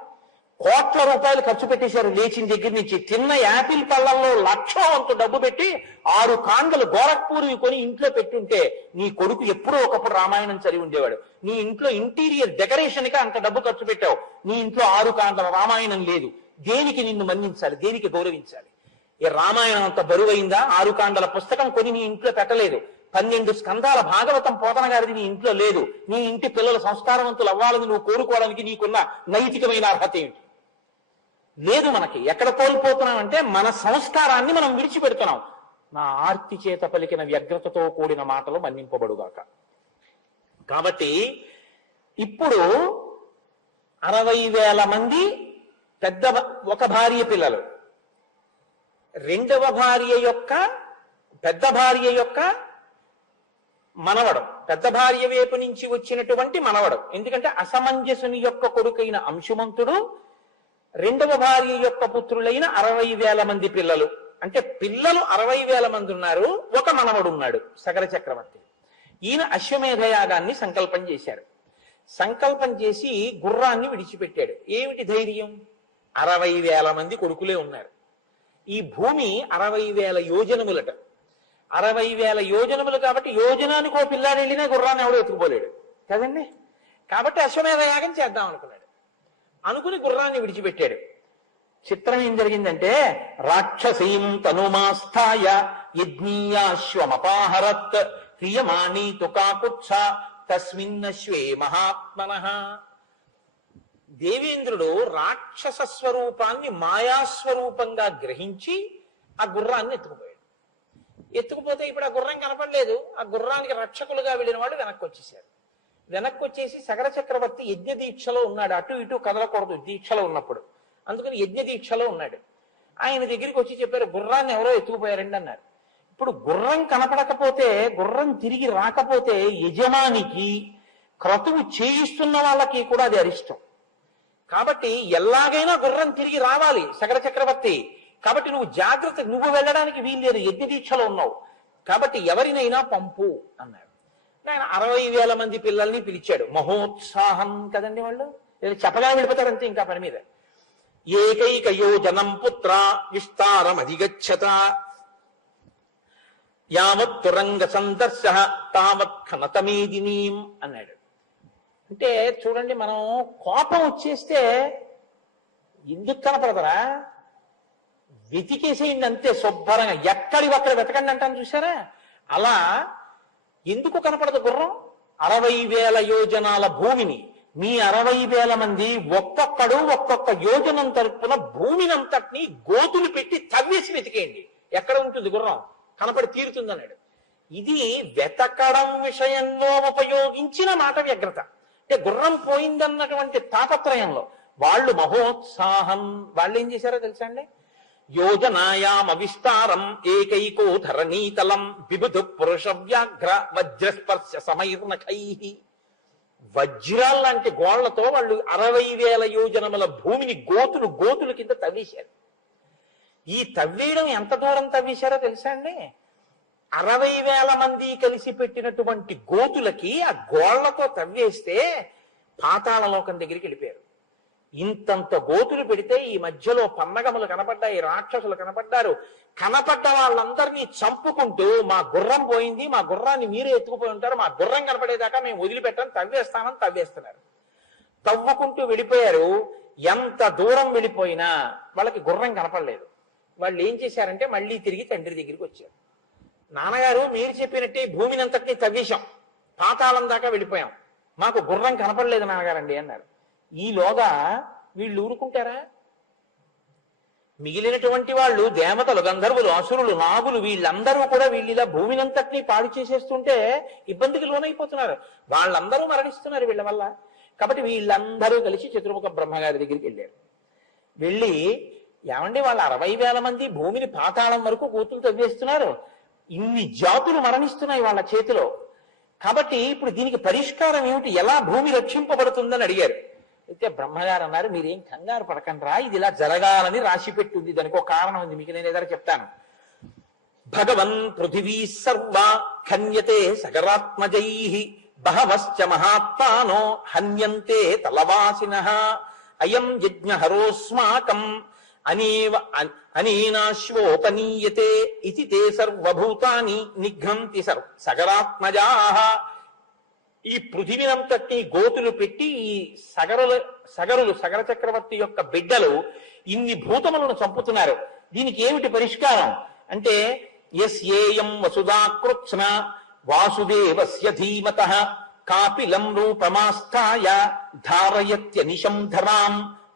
కోట్ల రూపాయలు ఖర్చు పెట్టేశారు లేచిన దగ్గర నుంచి. తిన్న యాపిల్ పళ్ళల్లో 1,00,000 వంతు డబ్బు పెట్టి 6 కాండలు గోరఖ్పూర్వి కొని ఇంట్లో పెట్టుంటే నీ కొడుకు ఎప్పుడో ఒకప్పుడు రామాయణం చదివి ఉండేవాడు. నీ ఇంట్లో ఇంటీరియర్ డెకరేషన్ కి అంత డబ్బు ఖర్చు పెట్టావు, నీ ఇంట్లో 6 కాండల రామాయణం లేదు. దేనికి నిన్ను మన్నించాలి? దేనికి గౌరవించాలి? ఈ రామాయణం అంత బరువైందా? 6 కాండల పుస్తకం కొని నీ ఇంట్లో పెట్టలేదు. 12 స్కందాల భాగవతం పోతన గారిది నీ ఇంట్లో లేదు. నీ ఇంటి పిల్లలు సంస్కారవంతులు అవ్వాలని నువ్వు కోరుకోవడానికి నీకున్న నైతికమైన అర్హత ఏమిటి? లేదు. మనకి ఎక్కడ కోల్పోతున్నాం అంటే మన సంస్కారాన్ని మనం విడిచిపెడుతున్నాం. నా ఆర్తి చేత పలికిన వ్యగ్రతతో కూడిన మాటలు మన్నింపబడుగాక. కాబట్టి ఇప్పుడు 60,000 మంది ఒక భార్య పిల్లలు, రెండవ భార్య యొక్క పెద్ద భార్య యొక్క మనవడు, పెద్ద భార్య వైపు నుంచి వచ్చినటువంటి మనవడు. ఎందుకంటే అసమంజసుని యొక్క కొడుకైన అంశుమంతుడు, రెండవ భార్య యొక్క పుత్రులైన 60,000 మంది పిల్లలు. అంటే పిల్లలు 60,000 మంది ఉన్నారు, ఒక మనవడు ఉన్నాడు సగర చక్రవర్తి. ఈయన అశ్వమేధయాగాన్ని సంకల్పం చేశారు. సంకల్పం చేసి గుర్రాన్ని విడిచిపెట్టాడు. ఏమిటి ధైర్యం? 60,000 మంది కొడుకులే ఉన్నారు. ఈ భూమి 60,000 యోజనములట. 60,000 యోజనములు కాబట్టి యోజనానికి ఓ పిల్లాడు వెళ్ళినా గుర్రాన్ని ఎవడో ఎత్తుకుపోలేడు కదండి. కాబట్టి అశ్వమేధయాగం చేద్దాం అనుకున్నాడు. అనుకుని గుర్రాన్ని విడిచిపెట్టాడు. చిత్రం ఏం జరిగిందంటే, రాక్షసీం తనుమాస్థాయ యజ్ఞీయాశ్వమపాహరత్ క్రియమాణీ తుకాకుత్స తస్మిన్నశ్వే మహాత్మనః. దేవేంద్రుడు రాక్షస స్వరూపాన్ని మాయాస్వరూపంగా గ్రహించి ఆ గుర్రాన్ని ఎత్తుకుపోయాడు. ఎత్తుకుపోతే ఇప్పుడు ఆ గుర్రం కనపడలేదు. ఆ గుర్రానికి రక్షకులుగా వెళ్ళిన వాళ్ళు వెనక్కి వచ్చేసారు. వెనక్కి వచ్చేసి సగర చక్రవర్తి యజ్ఞ దీక్షలో ఉన్నాడు. అటు ఇటు కదలకూడదు దీక్షలో ఉన్నప్పుడు, అందుకని యజ్ఞ దీక్షలో ఉన్నాడు. ఆయన దగ్గరికి వచ్చి చెప్పారు, గుర్రాన్ని ఎవరో ఎత్తుకుపోయారండి అన్నారు. ఇప్పుడు గుర్రం కనపడకపోతే, గుర్రం తిరిగి రాకపోతే యజమానికి, క్రతువు చేయిస్తున్న వాళ్ళకి కూడా అది అరిష్టం. కాబట్టి ఎలాగైనా గుర్రం తిరిగి రావాలి సగర చక్రవర్తి. కాబట్టి నువ్వు జాగ్రత్త, నువ్వు వెళ్ళడానికి వీల్లేదు, యజ్ఞ దీక్షలో ఉన్నావు, కాబట్టి ఎవరినైనా పంపు అన్నాడు. ఆయన 60,000 మంది పిల్లల్ని పిలిచాడు. మహోత్సాహం కదండి వాళ్ళు, చెప్పగా వెళ్ళిపోతారు అంతే ఇంకా పని మీద. ఏకైక యోజనం పుత్ర విస్తారం అధిగచ్చత యావత్తురంగ సందర్శ తావత్ ఖనతమేదినీం అన్నాడు. అంటే చూడండి, మనం కోపం వచ్చేస్తే ఎందుకు కనపడతారా, వెతికేసేయండి అంతే శుభ్రంగా, ఎక్కడి ఒక్కడ వెతకండి అంటాను చూసారా. అలా ఎందుకు కనపడదు గుర్రం? 60,000 యోజనాల భూమిని, మీ 60,000 మంది ఒక్కొక్కడు ఒక్కొక్క యోజనం తరపున భూమినంతటినీ గోతులు పెట్టి తవ్వేసి వెతికేయండి, ఎక్కడ ఉంటుంది గుర్రం, కనపడి తీరుతుంది అన్నాడు. ఇది వెతకడం విషయంలో ఉపయోగించిన మాట వ్యగ్రత. అంటే గుర్రం పోయిందన్నటువంటి తాపత్రయంలో వాళ్ళు మహోత్సాహం. వాళ్ళు ఏం చేశారో తెలుసా అండి? యోజనాయామ విస్తారం ఏకైకో ధరణీతలం విబుధు పురుష వ్యాఘ్ర వజ్రస్పర్శ సమైర్నఖై. వజ్రాల లాంటి గోళ్లతో వాళ్ళు 60,000 యోజనముల భూమిని గోతులు కింద తవ్వేశారు. ఈ తవ్వేయడం ఎంత దూరం తవ్వేశారో తెలుసా అండి? 60,000 మంది కలిసి పెట్టినటువంటి గోతులకి ఆ గోళ్లతో తవ్వేస్తే పాతాళ లోకం దగ్గరికి వెళ్ళిపోయారు. ఇంతంత గోతులు పెడితే ఈ మధ్యలో పన్నగములు కనపడ్డాయి, రాక్షసులు కనపడ్డారు. కనపడ్డ వాళ్ళందరినీ చంపుకుంటూ మా గుర్రం పోయింది, మా గుర్రాన్ని మీరే ఎత్తుకుపోయి ఉంటారు, మా గుర్రం కనపడేదాకా మేము వదిలిపెట్టాం, తవ్వేస్తామని తవ్వేస్తున్నారు. తవ్వుకుంటూ వెళ్ళిపోయారు. ఎంత దూరం వెళ్ళిపోయినా వాళ్ళకి గుర్రం కనపడలేదు. వాళ్ళు ఏం చేశారంటే మళ్ళీ తిరిగి తండ్రి దగ్గరికి వచ్చారు. నాన్నగారు, మీరు చెప్పినట్టే భూమిని అంతటినీ తవ్వేశాం, పాతాళం దాకా వెళ్ళిపోయాం, మాకు గుర్రం కనపడలేదు నాన్నగారండి అన్నారు. ఈలోగా వీళ్ళు ఊరుకుంటారా? మిగిలినటువంటి వాళ్ళు దేవతలు, గంధర్వులు, అసురులు, నాగులు, వీళ్ళందరూ కూడా వీళ్ళిలా భూమినంతటినీ పాడు చేసేస్తుంటే ఇబ్బందికి లోనైపోతున్నారు. వాళ్ళందరూ మరణిస్తున్నారు వీళ్ళ వల్ల. కాబట్టి వీళ్ళందరూ కలిసి చతుర్ముఖ బ్రహ్మగారి దగ్గరికి వెళ్ళారు. వెళ్ళి, ఏమండి వాళ్ళ 60,000 మంది భూమిని పాతాళం వరకు కూతురు తవ్వేస్తున్నారు, ఇన్ని జాతులు మరణిస్తున్నాయి వాళ్ళ చేతిలో, కాబట్టి ఇప్పుడు దీనికి పరిష్కారం ఏమిటి, ఎలా భూమి రక్షింపబడుతుందని అడిగారు. అయితే బ్రహ్మగారు అన్నారు, మీరేం కంగారు పడకండ్రా, ఇది ఇలా జరగాలని రాసి పెట్టుంది, దానికి ఒక కారణం ఉంది, మీకు నేను ఏదైనా చెప్తాను. భగవన్ పృథివీ సర్వ ఖన్యతే సగరాత్మజై బహవశ్చ మహాత్మానో హన్యంతే తలవాసినః అయం యజ్ఞహరోస్మాకం అనేనాశ్వోపనీయతే ఇతి తే సర్వభూతాని నిఘ్నంతి సగరాత్మజాః. ఈ పృథివినంతటి గోతులు పెట్టి ఈ సగరులు సగర చక్రవర్తి యొక్క బిడ్డలు ఇన్ని భూతములను చంపుతున్నారు. దీనికి ఏమిటి పరిష్కారం అంటే, యస్యేయం వసుధాకృత్స్న వాసుదేవస్య ధీమతః కాపిలం రూపమాస్థాయ ధారయత్యనిశం ధరాం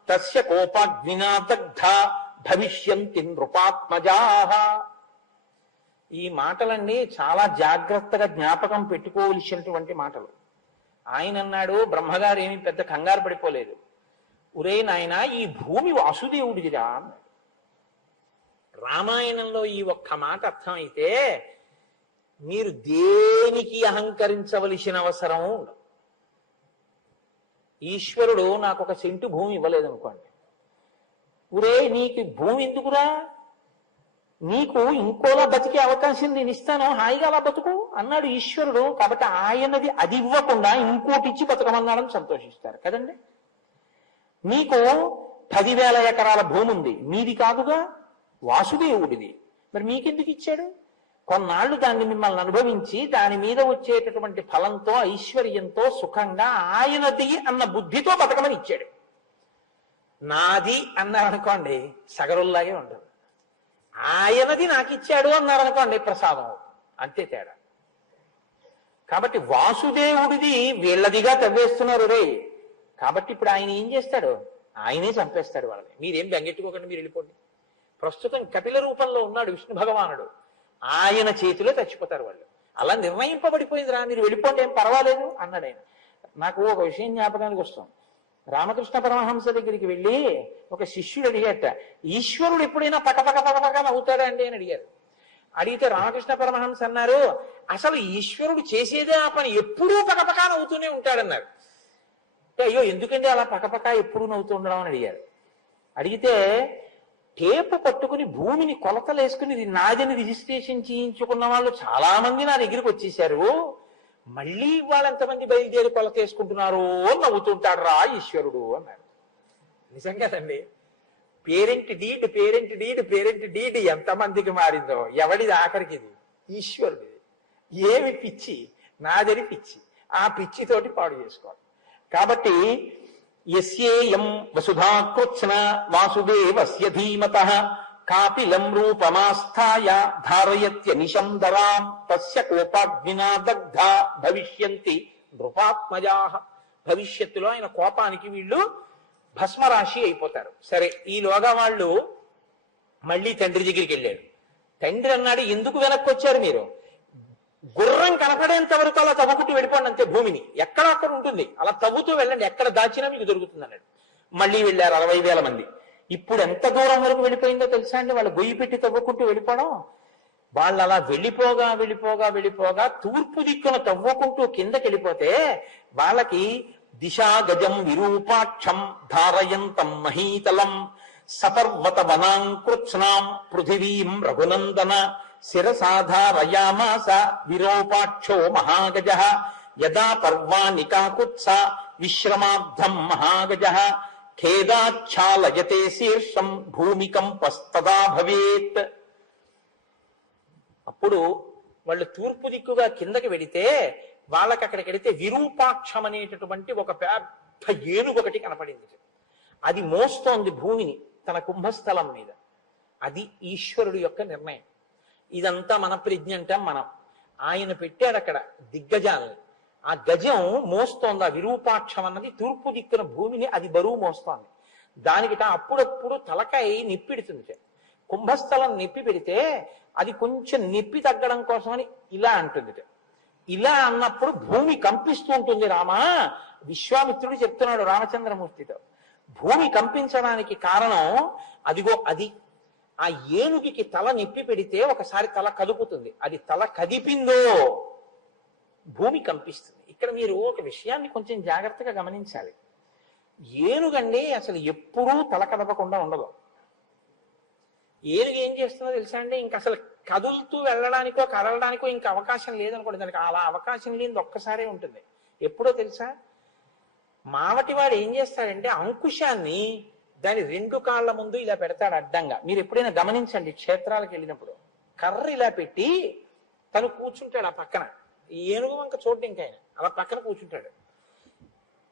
తస్య కోపాగ్నినా దగ్ధ భవిష్యంతి నృపాత్మజాః. ఈ మాటలన్నీ చాలా జాగ్రత్తగా జ్ఞాపకం పెట్టుకోవలసినటువంటి మాటలు. ఆయన అన్నాడు, బ్రహ్మగారు ఏమి పెద్ద కంగారు పడిపోలేదు. ఒరే నాయన, ఈ భూమి వాసుదేవుడిదిరా అన్నాడు. రామాయణంలో ఈ ఒక్క మాట అర్థమైతే మీరు దేనికి అహంకరించవలసిన అవసరం ఉండదు. ఈశ్వరుడు నాకు ఒక సెంటు భూమి ఇవ్వలేదనుకోండి, ఒరే నీకు భూమి ఎందుకురా, నీకు ఇంకోలా బతికే అవకాశం నేను ఇస్తాను, హాయిగా అలా బతుకు అన్నాడు ఈశ్వరుడు. కాబట్టి ఆయనది అది ఇవ్వకుండా ఇంకోటి ఇచ్చి బతకమన్నాడని సంతోషిస్తారు కదండి. నీకు 10,000 ఎకరాల భూమి ఉంది, మీది కాదుగా, వాసుదేవుడిది. మరి మీకెందుకు ఇచ్చాడు? కొన్నాళ్ళు దాన్ని మిమ్మల్ని అనుభవించి దాని మీద వచ్చేటటువంటి ఫలంతో ఐశ్వర్యంతో సుఖంగా ఆయనది అన్న బుద్ధితో బతకమని ఇచ్చాడు. నాది అన్నారనుకోండి సగరుల్లాగే ఉంటుంది. ఆయనది నాకు ఇచ్చాడు అన్నారనుకోండి ప్రసాదం, అంతే తేడా. కాబట్టి వాసుదేవుడిది వీళ్ళదిగా తవ్వేస్తున్నారు రే. కాబట్టి ఇప్పుడు ఆయన ఏం చేస్తాడు? ఆయనే చంపేస్తాడు వాళ్ళని. మీరేం బెంగెట్టుకోకండి, మీరు వెళ్ళిపోండి. ప్రస్తుతం కపిల రూపంలో ఉన్నాడు విష్ణు భగవానుడు, ఆయన చేతిలో చచ్చిపోతారు వాళ్ళు. అలా నిర్ణయింపబడిపోయింది రా, మీరు వెళ్ళిపోండి, ఏం పర్వాలేదు అన్నాడు ఆయన. నాకు ఒక విషయం జ్ఞాపకానికి వస్తాం. రామకృష్ణ పరమహంస దగ్గరికి వెళ్ళి ఒక శిష్యుడు అడిగాట, ఈశ్వరుడు ఎప్పుడైనా పకపక పకపక నవ్వుతాడా అండి అని అడిగారు. అడిగితే రామకృష్ణ పరమహంస అన్నారు, అసలు ఈశ్వరుడు చేసేదే ఆ పని, ఎప్పుడూ పకపక నవ్వుతూనే ఉంటాడన్నారు. అయ్యో ఎందుకండి అలా పకపక ఎప్పుడు నవ్వుతూ ఉండడం అని అడిగారు. అడిగితే టేపు పట్టుకుని భూమిని కొలతలు వేసుకుని ఇది నాదని రిజిస్ట్రేషన్ చేయించుకున్న వాళ్ళు చాలా మంది నా దగ్గరికి వచ్చేసారు, మళ్ళీ వాళ్ళు ఎంతమంది బయలుదేరి కొలత వేసుకుంటున్నారు నవ్వుతుంటాడు రా ఈశ్వరుడు అన్నారు. నిజం కదండి. పేరెంట్ డీడ్ ఎంతమందికి మారిందో, ఎవడిది ఆఖరికి? ఇది ఈశ్వరుడిది. ఏమి పిచ్చి, నాదని పిచ్చి, ఆ పిచ్చితోటి పాడు చేసుకోవాలి. కాబట్టి యస్యేయం వసుధాకృత్స్న వాసుదేవస్య ధీమతః కాపిలం రూపమాస్థాయ ధారయత్యనిశం దరాం తస్య కోపాగ్నినా దగ్ధా భవిష్యంతి నృపాత్మజాః. భవిష్యత్తులో ఆయన కోపానికి వీళ్ళు భస్మరాశి అయిపోతారు. సరే, ఈలోగా వాళ్ళు మళ్ళీ తండ్రి దగ్గరికి వెళ్ళాడు. తండ్రి అన్నాడు, ఎందుకు వెనక్కి వచ్చారు మీరు? గుర్రం కనపడేంత వరకు అలా తవ్వుకుంటూ వెళ్ళిపోండి అంతే, భూమిని ఎక్కడ అక్కడ ఉంటుంది, అలా తవ్వుతూ వెళ్ళండి, ఎక్కడ దాచినా మీకు దొరుకుతుంది అన్నాడు. మళ్ళీ వెళ్ళారు 60,000 మంది. ఇప్పుడు ఎంత దూరం వరకు వెళ్ళిపోయిందో తెలుసా అండి? వాళ్ళు గొయ్యి పెట్టి తవ్వుకుంటూ వెళ్ళిపోవడం. వాళ్ళు అలా వెళ్ళిపోగా తూర్పు దిక్కున తవ్వుకుంటూ కిందకి వెళ్ళిపోతే వాళ్ళకి దిశా గజం విరూపాక్షం ధారయంతం మహీతలం సపర్వత వనాంకృత్స్నాం పృథివీం రఘునందన శిరసాధారయామాస విరూపాక్షో మహాగజః యదా పర్వాణి కాకుత్స విశ్రమాబ్ధం మహాగజః ఖేదాచ్ఛాలయతే శీర్షం భూమికంపస్తదా భవేత్. అప్పుడు వాళ్ళు తూర్పు దిక్కుగా కిందకి వెడితే వాళ్ళకి అక్కడికి వెడితే విరూపాక్షం అనేటటువంటి ఒక పెద్ద ఏనుగు ఒకటి కనపడింది. అది మోస్తోంది భూమిని తన కుంభస్థలం మీద. అది ఈశ్వరుడు యొక్క నిర్ణయం. ఇదంతా మన ప్రజ్ఞ అంటాం మనం. ఆయన పెట్టాడు అక్కడ దిగ్గజాలని. ఆ గజం మోస్తోంది, ఆ విరూపాక్షం అన్నది తూర్పు దిక్కున భూమిని అది బరువు మోస్తోంది. దానికిట అప్పుడప్పుడు తలకాయ నిప్పిడుతుంది. కుంభస్థలం నిప్పి పెడితే అది కొంచెం నిప్పి తగ్గడం కోసమని ఇలా అంటుంది. ఇలా అన్నప్పుడు భూమి కంపిస్తూ ఉంటుంది. రామా, విశ్వామిత్రుడు చెప్తున్నాడు రామచంద్రమూర్తితో, భూమి కంపించడానికి కారణం అదిగో అది. ఆ ఏనుగుకి తల నిప్పి పెడితే ఒకసారి తల కదుపుతుంది, అది తల కదిపిందో భూమి కంపిస్తుంది. ఇక్కడ మీరు ఒక విషయాన్ని కొంచెం జాగ్రత్తగా గమనించాలి. ఏనుగండి అసలు ఎప్పుడూ తల కదపకుండా ఉండదు. ఏనుగు ఏం చేస్తుందో తెలుసా అండి? ఇంక అసలు కదులుతూ వెళ్ళడానికో కదలడానికో ఇంకా అవకాశం లేదనుకోండి, దానికి అలా అవకాశం లేనిది ఒక్కసారే ఉంటుంది. ఎప్పుడో తెలుసా? మావటివాడు ఏం చేస్తాడంటే అంకుశాన్ని దాని 2 కాళ్ళ ముందు ఇలా పెడతాడు అడ్డంగా. మీరు ఎప్పుడైనా గమనించండి, క్షేత్రాలకు వెళ్ళినప్పుడు కర్ర ఇలా పెట్టి తను కూర్చుంటాడు ఆ పక్కన. ఏనుగు వంక చూడండి, ఇంకా ఆయన అలా పక్కన కూర్చుంటాడు.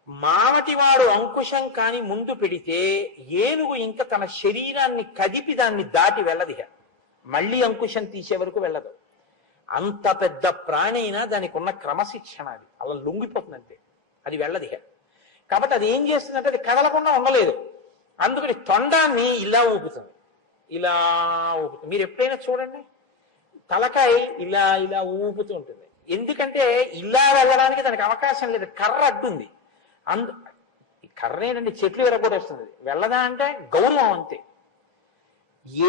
మావటివాడు అంకుశం కాని ముందు పెడితే ఏనుగు ఇంకా తన శరీరాన్ని కదిపి దాన్ని దాటి వెళ్ళదిహ, మళ్ళీ అంకుశం తీసే వరకు వెళ్ళదు. అంత పెద్ద ప్రాణి అయినా దానికి ఉన్న క్రమశిక్షణ అది అలా లొంగిపోతుంది అంతే, అది వెళ్ళదిహ. కాబట్టి అది ఏం చేస్తుందంటే అది కదలకుండా ఉండలేదు. అందుకని తొండాన్ని ఇలా ఊపుతుంది, ఇలా ఊపుతుంది. మీరు ఎప్పుడైనా చూడండి, తలకాయ ఇలా ఇలా ఊపుతూ ఉంటుంది. ఎందుకంటే ఇలా వెళ్ళడానికి దానికి అవకాశం లేదు, కర్ర అడ్డుంది. కర్ర ఏంటంటే చెట్లు విరగొట్టేస్తుంది, వెళ్ళదా అంటే గౌరవం అంతే.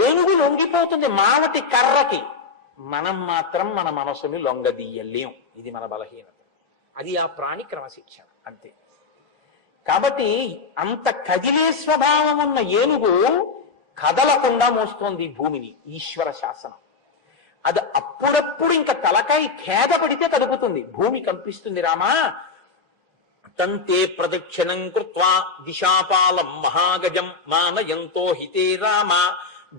ఏనుగు లొంగిపోతుంది మావటి కర్రకి, మనం మాత్రం మన మనసుని లొంగదీయలేం. ఇది మన బలహీనత, అది ఆ ప్రాణి క్రమశిక్షణ అంతే. కాబట్టి అంత కదిలే స్వభావం ఉన్న ఏనుగు కదలకుండా మోస్తోంది భూమిని, ఈశ్వర శాసనం. అది అప్పుడప్పుడు ఇంకా తలకాయ ఖేద పడితే కదుపుతుంది, భూమి కంపిస్తుంది. రామా తంతే ప్రదక్షిణం కృత్వా దిశాపాలం మహాగజం మానయంతో హితే రామ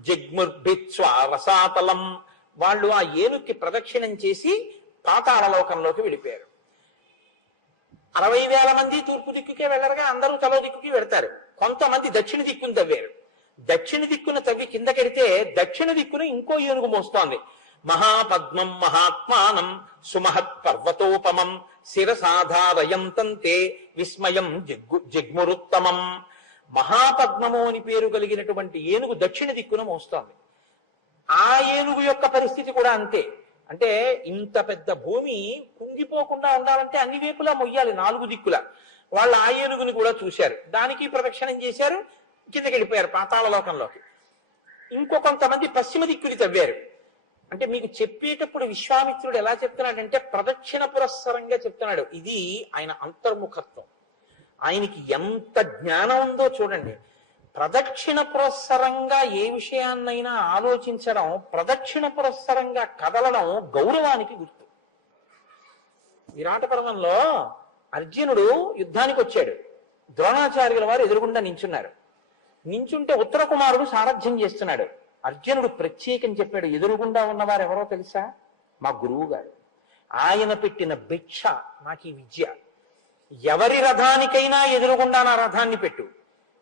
జగ్ముర్భిత్స్వా రసాతలం. వాళ్ళు ఆ ఏనుక్కి ప్రదక్షిణం చేసి పాతాళలోకంలోకి వెళ్ళిపోయారు. 60,000 మంది తూర్పు దిక్కుకే వెళ్ళరుగా, అందరూ తలో దిక్కుకి వెడతారు. కొంతమంది దక్షిణ దిక్కును తవ్వారు. దక్షిణ దిక్కును తవ్వి కిందకెడితే దక్షిణ దిక్కున ఇంకో ఏనుగు మోస్తోంది. మహాపద్మం మహాత్మానం సుమహత్ పర్వతోపమం శిరసాధారయంతంతే విస్మయం జగ్మురుత్తమం. మహాపద్మము అని పేరు కలిగినటువంటి ఏనుగు దక్షిణ దిక్కున మోస్తోంది. ఆ ఏనుగు యొక్క పరిస్థితి కూడా అంతే. అంటే ఇంత పెద్ద భూమి కుంగిపోకుండా ఉండాలంటే అన్ని వైపులా మొయ్యాలి, 4 దిక్కులా. వాళ్ళు ఆ ఏనుగుని కూడా చూశారు, దానికి ప్రదక్షిణం చేశారు, కిందకి వెళ్ళిపోయారు పాతాళలోకంలోకి. కొంతమంది పశ్చిమ దిక్కుని తవ్వారు. అంటే మీకు చెప్పేటప్పుడు విశ్వామిత్రుడు ఎలా చెప్తున్నాడంటే ప్రదక్షిణ పురస్సరంగా చెప్తున్నాడు. ఇది ఆయన అంతర్ముఖత్వం, ఆయనకి ఎంత జ్ఞానం ఉందో చూడండి. ప్రదక్షిణ పురస్సరంగా ఏ విషయాన్నైనా ఆలోచించడం, ప్రదక్షిణ పురస్సరంగా కదలడం గౌరవానికి గుర్తు. విరాట పర్వంలో అర్జునుడు యుద్ధానికి వచ్చాడు, ద్రోణాచార్యుల వారు ఎదురుగుండా నించున్నారు. నించుంటే ఉత్తర కుమారుడు సారథ్యం చేస్తున్నాడు. అర్జునుడు ప్రత్యేకం చెప్పాడు, ఎదురుగుండా ఉన్నవారు ఎవరో తెలుసా? మా గురువు గారు. ఆయన పెట్టిన భిక్ష నాకు ఈ విద్య. ఎవరి రథానికైనా ఎదురుగుండా నా రథాన్ని పెట్టు,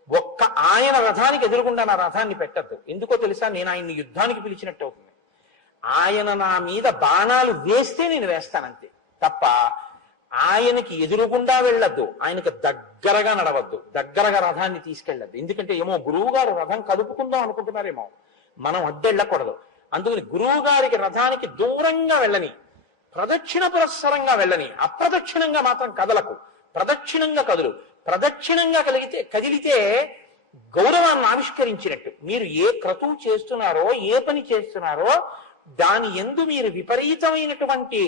ఒక్క ఆయన రథానికి ఎదురుగుండా నా రథాన్ని పెట్టద్దు. ఎందుకో తెలుసా? నేను ఆయన్ని యుద్ధానికి పిలిచినట్టు అవుతుంది. ఆయన నా మీద బాణాలు వేస్తే నేను వేస్తానంతే తప్ప ఆయనకి ఎదురుగుండా వెళ్ళద్దు, ఆయనకు దగ్గరగా నడవద్దు, దగ్గరగా రథాన్ని తీసుకెళ్ళద్దు. ఎందుకంటే ఏమో గురువు గారు రథం కలుపుకుందాం అనుకుంటున్నారేమో, మనం అడ్డెళ్ళకూడదు. అందుకని గురువు గారికి రథానికి దూరంగా వెళ్ళని, ప్రదక్షిణ పురస్సరంగా వెళ్ళని, అప్రదక్షిణంగా మాత్రం కదలకు, ప్రదక్షిణంగా కదులు. ప్రదక్షిణంగా కదిలితే గౌరవాన్ని ఆవిష్కరించినట్టు. మీరు ఏ క్రతువు చేస్తున్నారో, ఏ పని చేస్తున్నారో దాని యందు మీరు విపరీతమైనటువంటి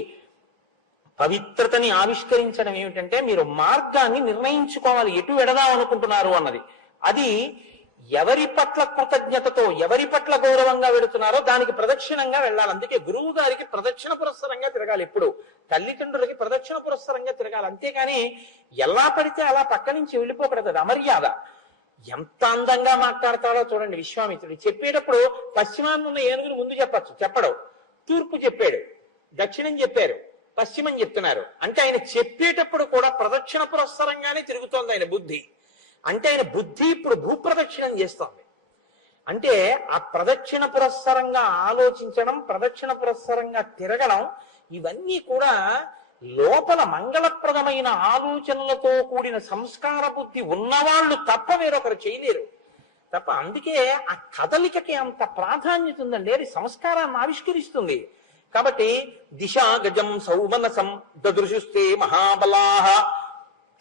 పవిత్రతని ఆవిష్కరించడం ఏమిటంటే మీరు మార్గాన్ని నిర్ణయించుకోవాలి, ఎటు వెడదాం అనుకుంటున్నారు అన్నది. అది ఎవరి పట్ల కృతజ్ఞతతో, ఎవరి పట్ల గౌరవంగా వెడుతున్నారో దానికి ప్రదక్షిణంగా వెళ్ళాలి. అందుకే గురువు గారికి ప్రదక్షిణ పురస్సరంగా తిరగాలి, ఎప్పుడు తల్లిదండ్రులకి ప్రదక్షిణ పురస్సరంగా తిరగాలి. అంతేగాని ఎలా పడితే అలా పక్క నుంచి వెళ్ళిపోకూడదు, అది అమర్యాద. ఎంత అందంగా మాట్లాడతాడో చూడండి విశ్వామిత్రుడు. చెప్పేటప్పుడు పశ్చిమాన్ని ఉన్న ఏనుగులు ముందు చెప్పచ్చు, చెప్పడు. తూర్పు చెప్పాడు, దక్షిణం చెప్పారు, పశ్చిమం చెప్తున్నారు. అంటే ఆయన చెప్పేటప్పుడు కూడా ప్రదక్షిణ పురస్సరంగానే తిరుగుతోంది ఆయన బుద్ధి. అంటే ఆయన బుద్ధి ఇప్పుడు భూప్రదక్షిణం చేస్తోంది. అంటే ఆ ప్రదక్షిణ పురస్సరంగా ఆలోచించడం, ప్రదక్షిణ పురస్సరంగా తిరగడం, ఇవన్నీ కూడా లోపల మంగళప్రదమైన ఆలోచనలతో కూడిన సంస్కార బుద్ధి ఉన్నవాళ్ళు తప్ప వేరొకరు చేయలేరు తప్ప. అందుకే ఆ కదలికకి అంత ప్రాధాన్యత ఉందండి, అది సంస్కారాన్ని ఆవిష్కరిస్తుంది. కాబట్టి దిశా గజం సౌమనసం దదృశుస్తే మహాబలాహ.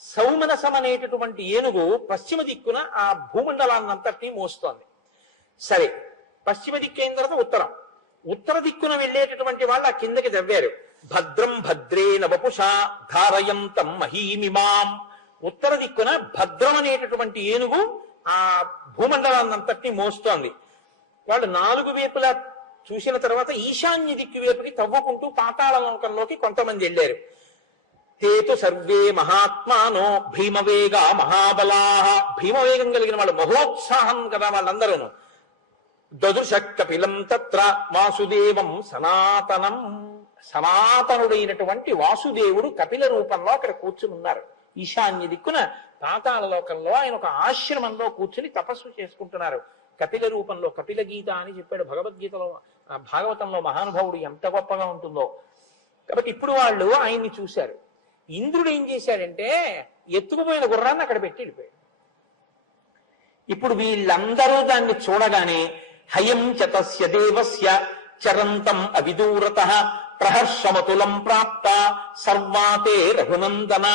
సౌమనసం అనేటటువంటి ఏనుగు పశ్చిమ దిక్కున ఆ భూమండలాన్నంతటినీ మోస్తోంది. సరే, పశ్చిమ దిక్కు అయిన తర్వాత ఉత్తరం. ఉత్తర దిక్కున వెళ్ళేటటువంటి వాళ్ళు ఆ కిందకి దవ్వారు. భద్రం భద్రేన వపుషా ధారయంతం మహీమిమాం. ఉత్తర దిక్కున భద్రం అనేటటువంటి ఏనుగు ఆ భూమండలాన్నంతటినీ మోస్తోంది. వాళ్ళు 4 వైపులా చూసిన తర్వాత ఈశాన్య దిక్కు వైపుకి తవ్వుకుంటూ పాతాళలోకంలోకి కొంతమంది వెళ్ళారు. తేతు సర్వే మహాత్మానో భీమవేగ మహాబలాహ. భీమవేగం కలిగిన వాళ్ళు, మహోత్సాహం కదా వాళ్ళందరూ. దదృశ కపిలం తత్ర వాసుదేవం సనాతనం. సనాతనుడైనటువంటి వాసుదేవుడు కపిల రూపంలో అక్కడ కూర్చుని ఉన్నారు. ఈశాన్య దిక్కున పాతాళలోకంలో ఆయన ఒక ఆశ్రమంలో కూర్చుని తపస్సు చేసుకుంటున్నారు కపిల రూపంలో. కపిల గీత అని చెప్పాడు భగవద్గీతలో, భాగవతంలో మహానుభావుడు ఎంత గొప్పగా ఉంటుందో. కాబట్టి ఇప్పుడు వాళ్ళు ఆయన్ని చూశారు. ఇంద్రుడు ఏం చేశాడంటే ఎత్తుకుపోయిన గుర్రాన్ని అక్కడ పెట్టి వెళ్ళిపోయాడు. ఇప్పుడు వీళ్ళందరూ దాన్ని చూడగానే హయం చ తస్య దేవస్య చరంతం అవిదూరత ప్రహర్షమతులం ప్రాప్త సర్వాతే రఘునందన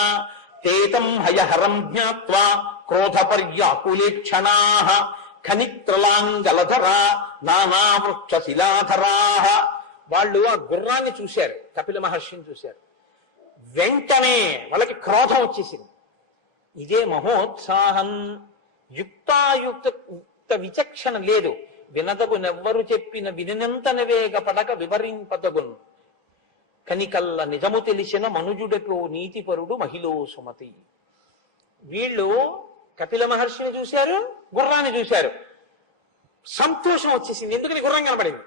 తేతం హయహరం జ్ఞాత్వా క్రోధపర్యాకులేక్షణా ఖనిత్రలాంగలధరా నానావృక్షశిలాధరా. వాళ్ళు ఆ గుర్రాన్ని చూశారు, కపిల మహర్షిని చూశారు. వెంటనే వాళ్ళకి క్రోధం వచ్చేసింది. ఇదే మహోత్సాహం. యుక్త విచక్షణ లేదు. వినదగునెవ్వరు చెప్పిన వినినంతన వేగపడక వివరింపదగున్ కనికల్ల నిజము తెలిసిన మనుజుడకు నీతిపరుడు మహిళో సుమతి. వీళ్ళు కపిల మహర్షిని చూశారు, గుర్రాన్ని చూశారు. సంతోషం వచ్చేసింది, ఎందుకని గుర్రం కనబడింది.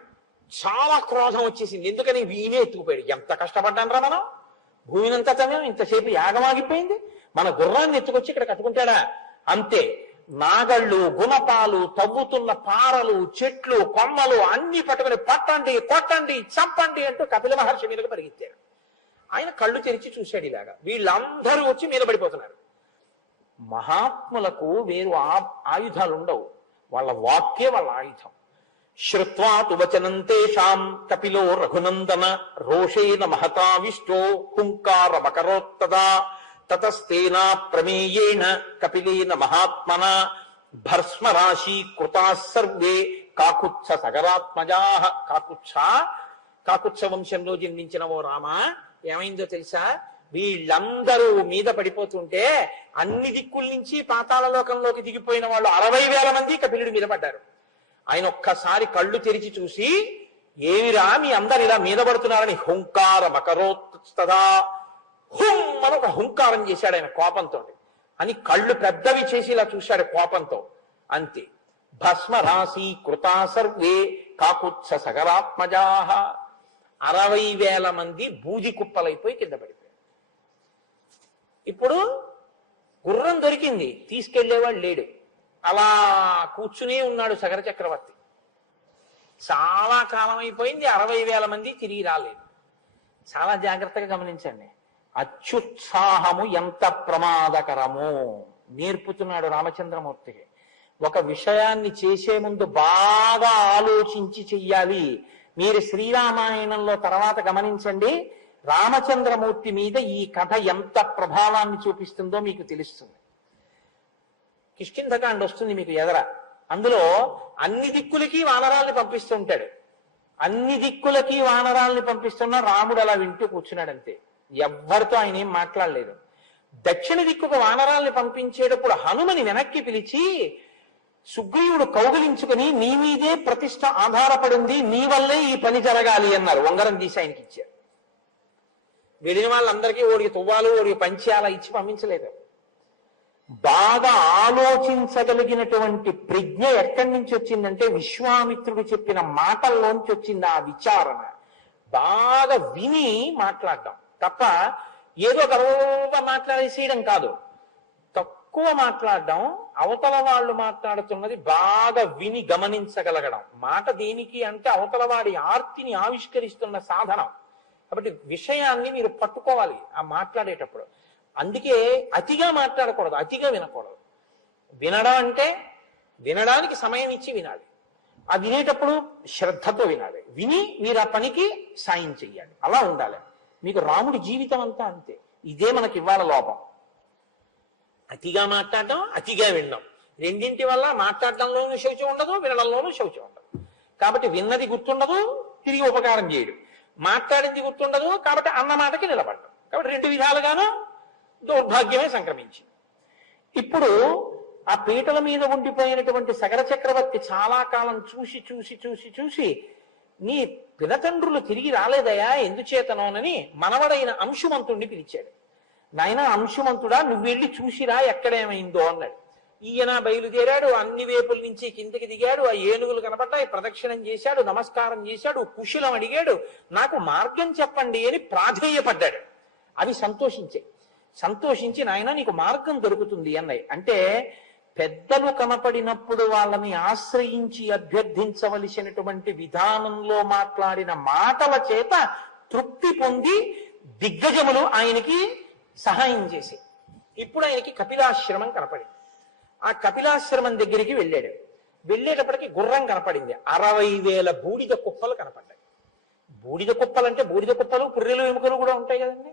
చాలా క్రోధం వచ్చేసింది, ఎందుకని ఈయనే ఎత్తుకుపోయాడు. ఎంత కష్టపడ్డానరా మనం, భూమినంతా తమేం ఇంతసేపు యాగమాగిపోయింది, మన గుర్రాన్ని ఎత్తుకొచ్చి ఇక్కడ కట్టుకుంటాడా. అంతే, నాగళ్ళు, గుణపాలు, తవ్వుతున్న పారలు, చెట్లు, కొమ్మలు అన్ని పట్టుకుని పట్టండి, కొట్టండి, చంపండి అంటూ కపిల మహర్షి మీదకి పరిగెత్తారు. ఆయన కళ్ళు తెరిచి చూశాడు ఇలాగా. వీళ్ళందరూ వచ్చి మీద పడిపోతున్నారు. మహాత్ములకు వేరు ఆయుధాలు ఉండవు, వాళ్ళ వాక్యే వాళ్ళ ఆయుధం. శ్రుత్వా తు వచనం తేషాం కపిలో రఘునందన రోషేణ మహతావిష్టో హుంకారమకరోత్తదా తతస్తేనా ప్రమేయేణ కపిలేన మహాత్మన భస్మరాశి కృతా సర్వే కాకుత్స సగరాత్మజా. కాకుత్స వంశంలో జన్మించిన ఓ రామ, ఏమైందో తెలుసా? వీళ్ళందరూ మీద పడిపోతుంటే అన్ని దిక్కుల నుంచి పాతాళ లోకంలోకి దిగిపోయిన వాళ్ళు 60,000 మంది కపిలుడి మీద పడ్డారు. ఆయన ఒక్కసారి కళ్ళు తెరిచి చూసి, ఏమిరా మీ అందరు ఇలా మీద పడుతున్నారని హుంకార మకరోత్తదా, హుం అని ఒక హుంకారం చేశాడు ఆయన కోపంతో. అని కళ్ళు పెద్దవి చేసి ఇలా చూశాడు కోపంతో. అంతే, భస్మరాశి కృతా సర్వే కాకుత్స సగరాత్మజా. 60,000 మంది బూది కుప్పలైపోయి కింద పడిపోయారు. ఇప్పుడు గుర్రం దొరికింది, తీసుకెళ్లేవాడు లేడు. అలా కూర్చునే ఉన్నాడు సగర చక్రవర్తి. చాలా కాలం అయిపోయింది, 60,000 మంది తిరిగి రాలేదు. చాలా జాగ్రత్తగా గమనించండి. అత్యుత్సాహము ఎంత ప్రమాదకరమో నేర్పుతున్నాడు రామచంద్రమూర్తికి. ఒక విషయాన్ని చేసే ముందు బాగా ఆలోచించి చెయ్యాలి. మీరు శ్రీరామాయణంలో తర్వాత గమనించండి, రామచంద్రమూర్తి మీద ఈ కథ ఎంత ప్రభావాన్ని చూపిస్తుందో మీకు తెలుస్తుంది. కిష్కింధకాండ వస్తుంది మీకు ఎదర. అందులో అన్ని దిక్కులకి వానరాల్ని పంపిస్తూ ఉంటాడు. అన్ని దిక్కులకి వానరాల్ని పంపిస్తున్నా రాముడు అలా వింటూ కూర్చున్నాడంతే. ఎవ్వరితో ఆయన ఏం మాట్లాడలేదు. దక్షిణ దిక్కుకు వానరాల్ని పంపించేటప్పుడు హనుమని వెనక్కి పిలిచి, సుగ్రీవుడు కౌగిలించుకుని నీ మీదే ప్రతిష్ట ఆధారపడింది, నీ వల్లే ఈ పని జరగాలి అన్నారు. ఉంగరం తీసి ఆయనకి ఇచ్చారు. వెళ్ళిన వాళ్ళందరికీ ఓడికి తువ్వాలు, ఓడికి పంచాల ఇచ్చి పంపించలేదు. బాగా ఆలోచించగలిగినటువంటి ప్రజ్ఞ ఎక్కడి నుంచి వచ్చిందంటే విశ్వామిత్రుడు చెప్పిన మాటల్లోంచి వచ్చింది ఆ విచారణ. బాగా విని మాట్లాడడం తప్ప ఏదో గర్వంగా మాట్లాడేసేయడం కాదు. తక్కువ మాట్లాడడం, అవతల వాళ్ళు మాట్లాడుతున్నది బాగా విని గమనించగలగడం. మాట దేనికి అంటే అవతల వాడి ఆర్తిని ఆవిష్కరిస్తున్న సాధనం. కాబట్టి విషయాన్ని మీరు పట్టుకోవాలి ఆ మాట్లాడేటప్పుడు. అందుకే అతిగా మాట్లాడకూడదు, అతిగా వినకూడదు. వినడం అంటే వినడానికి సమయం ఇచ్చి వినాలి. ఆ వినేటప్పుడు శ్రద్ధతో వినాలి. విని మీరు ఆ పనికి సాయం చెయ్యాలి. అలా ఉండాలి. మీకు రాముడి జీవితం అంతా అంతే. ఇదే మనకి ఇవ్వాల లోపం. అతిగా మాట్లాడటం, అతిగా వినడం, రెండింటి వల్ల మాట్లాడటంలోనూ శౌచం ఉండదు, వినడంలోనూ శౌచం ఉండదు. కాబట్టి విన్నది గుర్తుండదు, తిరిగి ఉపకారం చేయడు. మాట్లాడింది గుర్తుండదు, కాబట్టి అన్న మాటకి నిలబడ్డం. కాబట్టి 2 విధాలుగాను దౌర్భాగ్యమే సంక్రమించింది. ఇప్పుడు ఆ పీటల మీద ఉండిపోయినటువంటి సగర చక్రవర్తి చాలా కాలం చూసి చూసి చూసి చూసి నీ పినతండ్రులు తిరిగి రాలేదయా, ఎందుచేతనోనని మనవడైన అంశుమంతుణ్ణి పిలిచాడు. నాయన అంశుమంతుడా, నువ్వు వెళ్ళి చూసిరా ఎక్కడేమైందో అన్నాడు. ఈయన బయలుదేరాడు. అన్ని వేపుల నుంచి కిందికి దిగాడు. ఆ ఏనుగులు కనపడ్డాయి, ప్రదక్షిణం చేశాడు, నమస్కారం చేశాడు, కుశలం అడిగాడు. నాకు మార్గం చెప్పండి అని ప్రాధేయపడ్డాడు. అవి సంతోషించి నాయన నీకు మార్గం దొరుకుతుంది అన్నాయి. అంటే పెద్దలు కనపడినప్పుడు వాళ్ళని ఆశ్రయించి అభ్యర్థించవలసినటువంటి విధానంలో మాట్లాడిన మాటల చేత తృప్తి పొంది దిగ్గజములు ఆయనకి సహాయం చేసి ఇప్పుడు ఆయనకి కపిలాశ్రమం కనపడింది. ఆ కపిలాశ్రమం దగ్గరికి వెళ్ళాడు. వెళ్ళేటప్పటికి గుర్రం కనపడింది. 60,000 బూడిద కుప్పలు కనపడ్డాయి. బూడిద కుప్పలంటే బూడిద కుప్పలు పుర్రెలు ఎముకలు కూడా ఉంటాయి కదండి.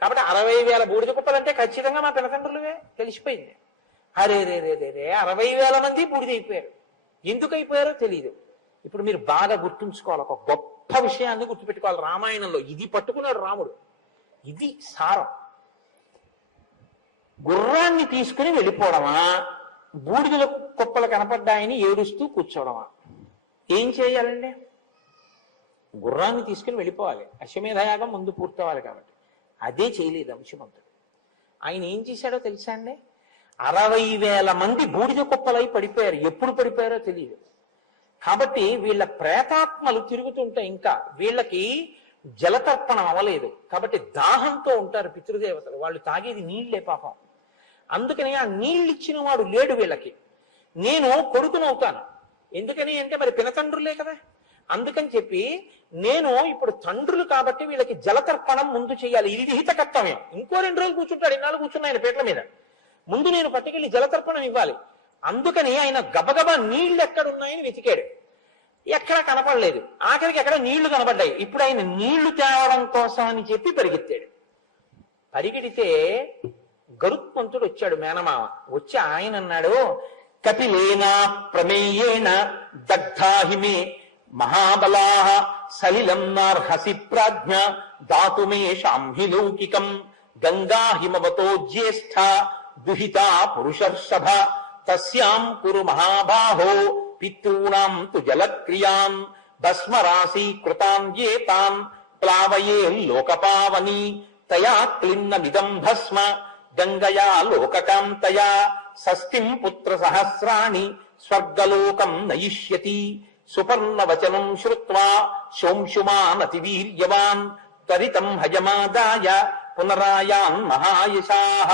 కాబట్టి 60,000 బూడిద కుప్పలంటే ఖచ్చితంగా మా పినతండ్రులవే తెలిసిపోయింది. అరే రే రే రే రే 60,000 మంది బూడిద అయిపోయారు. ఎందుకు అయిపోయారో తెలియదు. ఇప్పుడు మీరు బాగా గుర్తుంచుకోవాలి, ఒక గొప్ప విషయాన్ని గుర్తుపెట్టుకోవాలి. రామాయణంలో ఇది పట్టుకున్నాడు రాముడు. ఇది సారం. గుర్రాన్ని తీసుకుని వెళ్ళిపోవడమా, బూడిదల కుప్పలు కనపడ్డాయని ఏడుస్తూ కూర్చోవడమా? ఏం చేయాలండి? గుర్రాన్ని తీసుకుని వెళ్ళిపోవాలి. అశ్వమేధయాగం ముందు పూర్తవ్వాలి కాబట్టి. అదే చేయలేదు అంశమంతుడు. ఆయన ఏం చేశాడో తెలుసా అండి? 60,000 మంది బూడిద కుప్పలై పడిపోయారు. ఎప్పుడు పడిపోయారో తెలియదు. కాబట్టి వీళ్ళ ప్రేతాత్మలు తిరుగుతుంటాయి. ఇంకా వీళ్ళకి జలతర్పణం అవ్వలేదు కాబట్టి దాహంతో ఉంటారు పితృదేవతలు. వాళ్ళు తాగేది నీళ్లే పాపం. అందుకని ఆ నీళ్ళు ఇచ్చిన వాడు లేడు వీళ్ళకి. నేను కొడుకునవుతాను. ఎందుకని అంటే మరి పినతండ్రులే కదా. అందుకని చెప్పి నేను ఇప్పుడు తండ్రులు కాబట్టి వీళ్ళకి జలతర్పణం ముందు చేయాలి. ఇది విహిత కర్తవ్యం. ఇంకో 2 రోజులు కూర్చుంటాడు. ఇన్నాళ్ళు కూర్చున్నా ఆయన పీటల మీద. ముందు నేను పట్టుకెళ్ళి జలతర్పణం ఇవ్వాలి. అందుకని ఆయన గబగబా నీళ్లు ఎక్కడున్నాయని వెతికాడు. ఎక్కడ కనపడలేదు. ఆఖరికి ఎక్కడ నీళ్లు కనపడ్డాయి. ఇప్పుడు ఆయన నీళ్లు తేవడం కోసం అని చెప్పి పరిగెత్తాడు. పరిగెడితే గరుత్మంతుడు వచ్చాడు, మేనమామ. వచ్చి ఆయన అన్నాడు, కపిలేనా ప్రమేయేణ దగ్ధాహిమే మహాబలాః సలిలం నార్హసి ప్రాజ్ఞ దాతుమే శాంహి లౌకికం గంగా హిమవతో జ్యేష్ఠ దుహితా పురుషర్షభ తస్యాం కురు మహాబాహో పితॄణాం తు జలక్రియాం భస్మరాశి కృతాం ఏతాం ప్లావయే లోకపావని తయా క్లిన్నమిదం భస్మ గంగయా లోకకాంతయా షష్ఠిం పుత్ర సహస్రాణి స్వర్గలోకం నయిష్యతి సుపర్ణవచనం శ్రుత్వా శోంశుమానతి వీర్యవాన్ త్వరితం హయమాదాయ పునరాయాన్ మహాయశాః.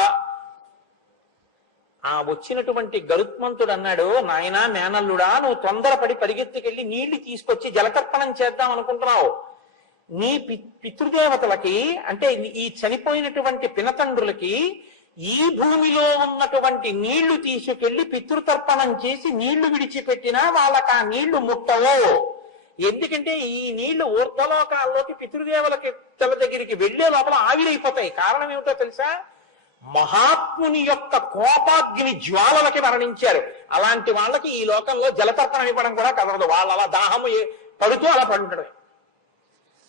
ఆ వచ్చినటువంటి గరుత్మంతుడు అన్నాడు, నాయనా మేనల్లుడా, నువ్వు తొందరపడి పరిగెత్తుకెళ్ళి నీళ్లు తీసుకొచ్చి జలతర్పణం చేద్దాం అనుకుంటున్నావు. నీ పితృదేవతలకి అంటే ఈ చనిపోయినటువంటి పినతండ్రులకి ఈ భూమిలో ఉన్నటువంటి నీళ్లు తీసుకెళ్లి పితృతర్పణం చేసి నీళ్లు విడిచిపెట్టినా వాళ్ళకి ఆ నీళ్లు ముట్టవు. ఎందుకంటే ఈ నీళ్లు ఊర్ధ్వలోకాల్లోకి పితృదేవులకి తల దగ్గరికి వెళ్లే లోపల ఆవిరైపోతాయి. కారణం ఏమిటో తెలుసా? మహాత్ముని యొక్క కోపాగ్ని జ్వాలలకి మరణించారు. అలాంటి వాళ్ళకి ఈ లోకంలో జలతర్పణం ఇవ్వడం కూడా కదలదు. వాళ్ళు అలా దాహము పడుతూ అలా పడుండడమే.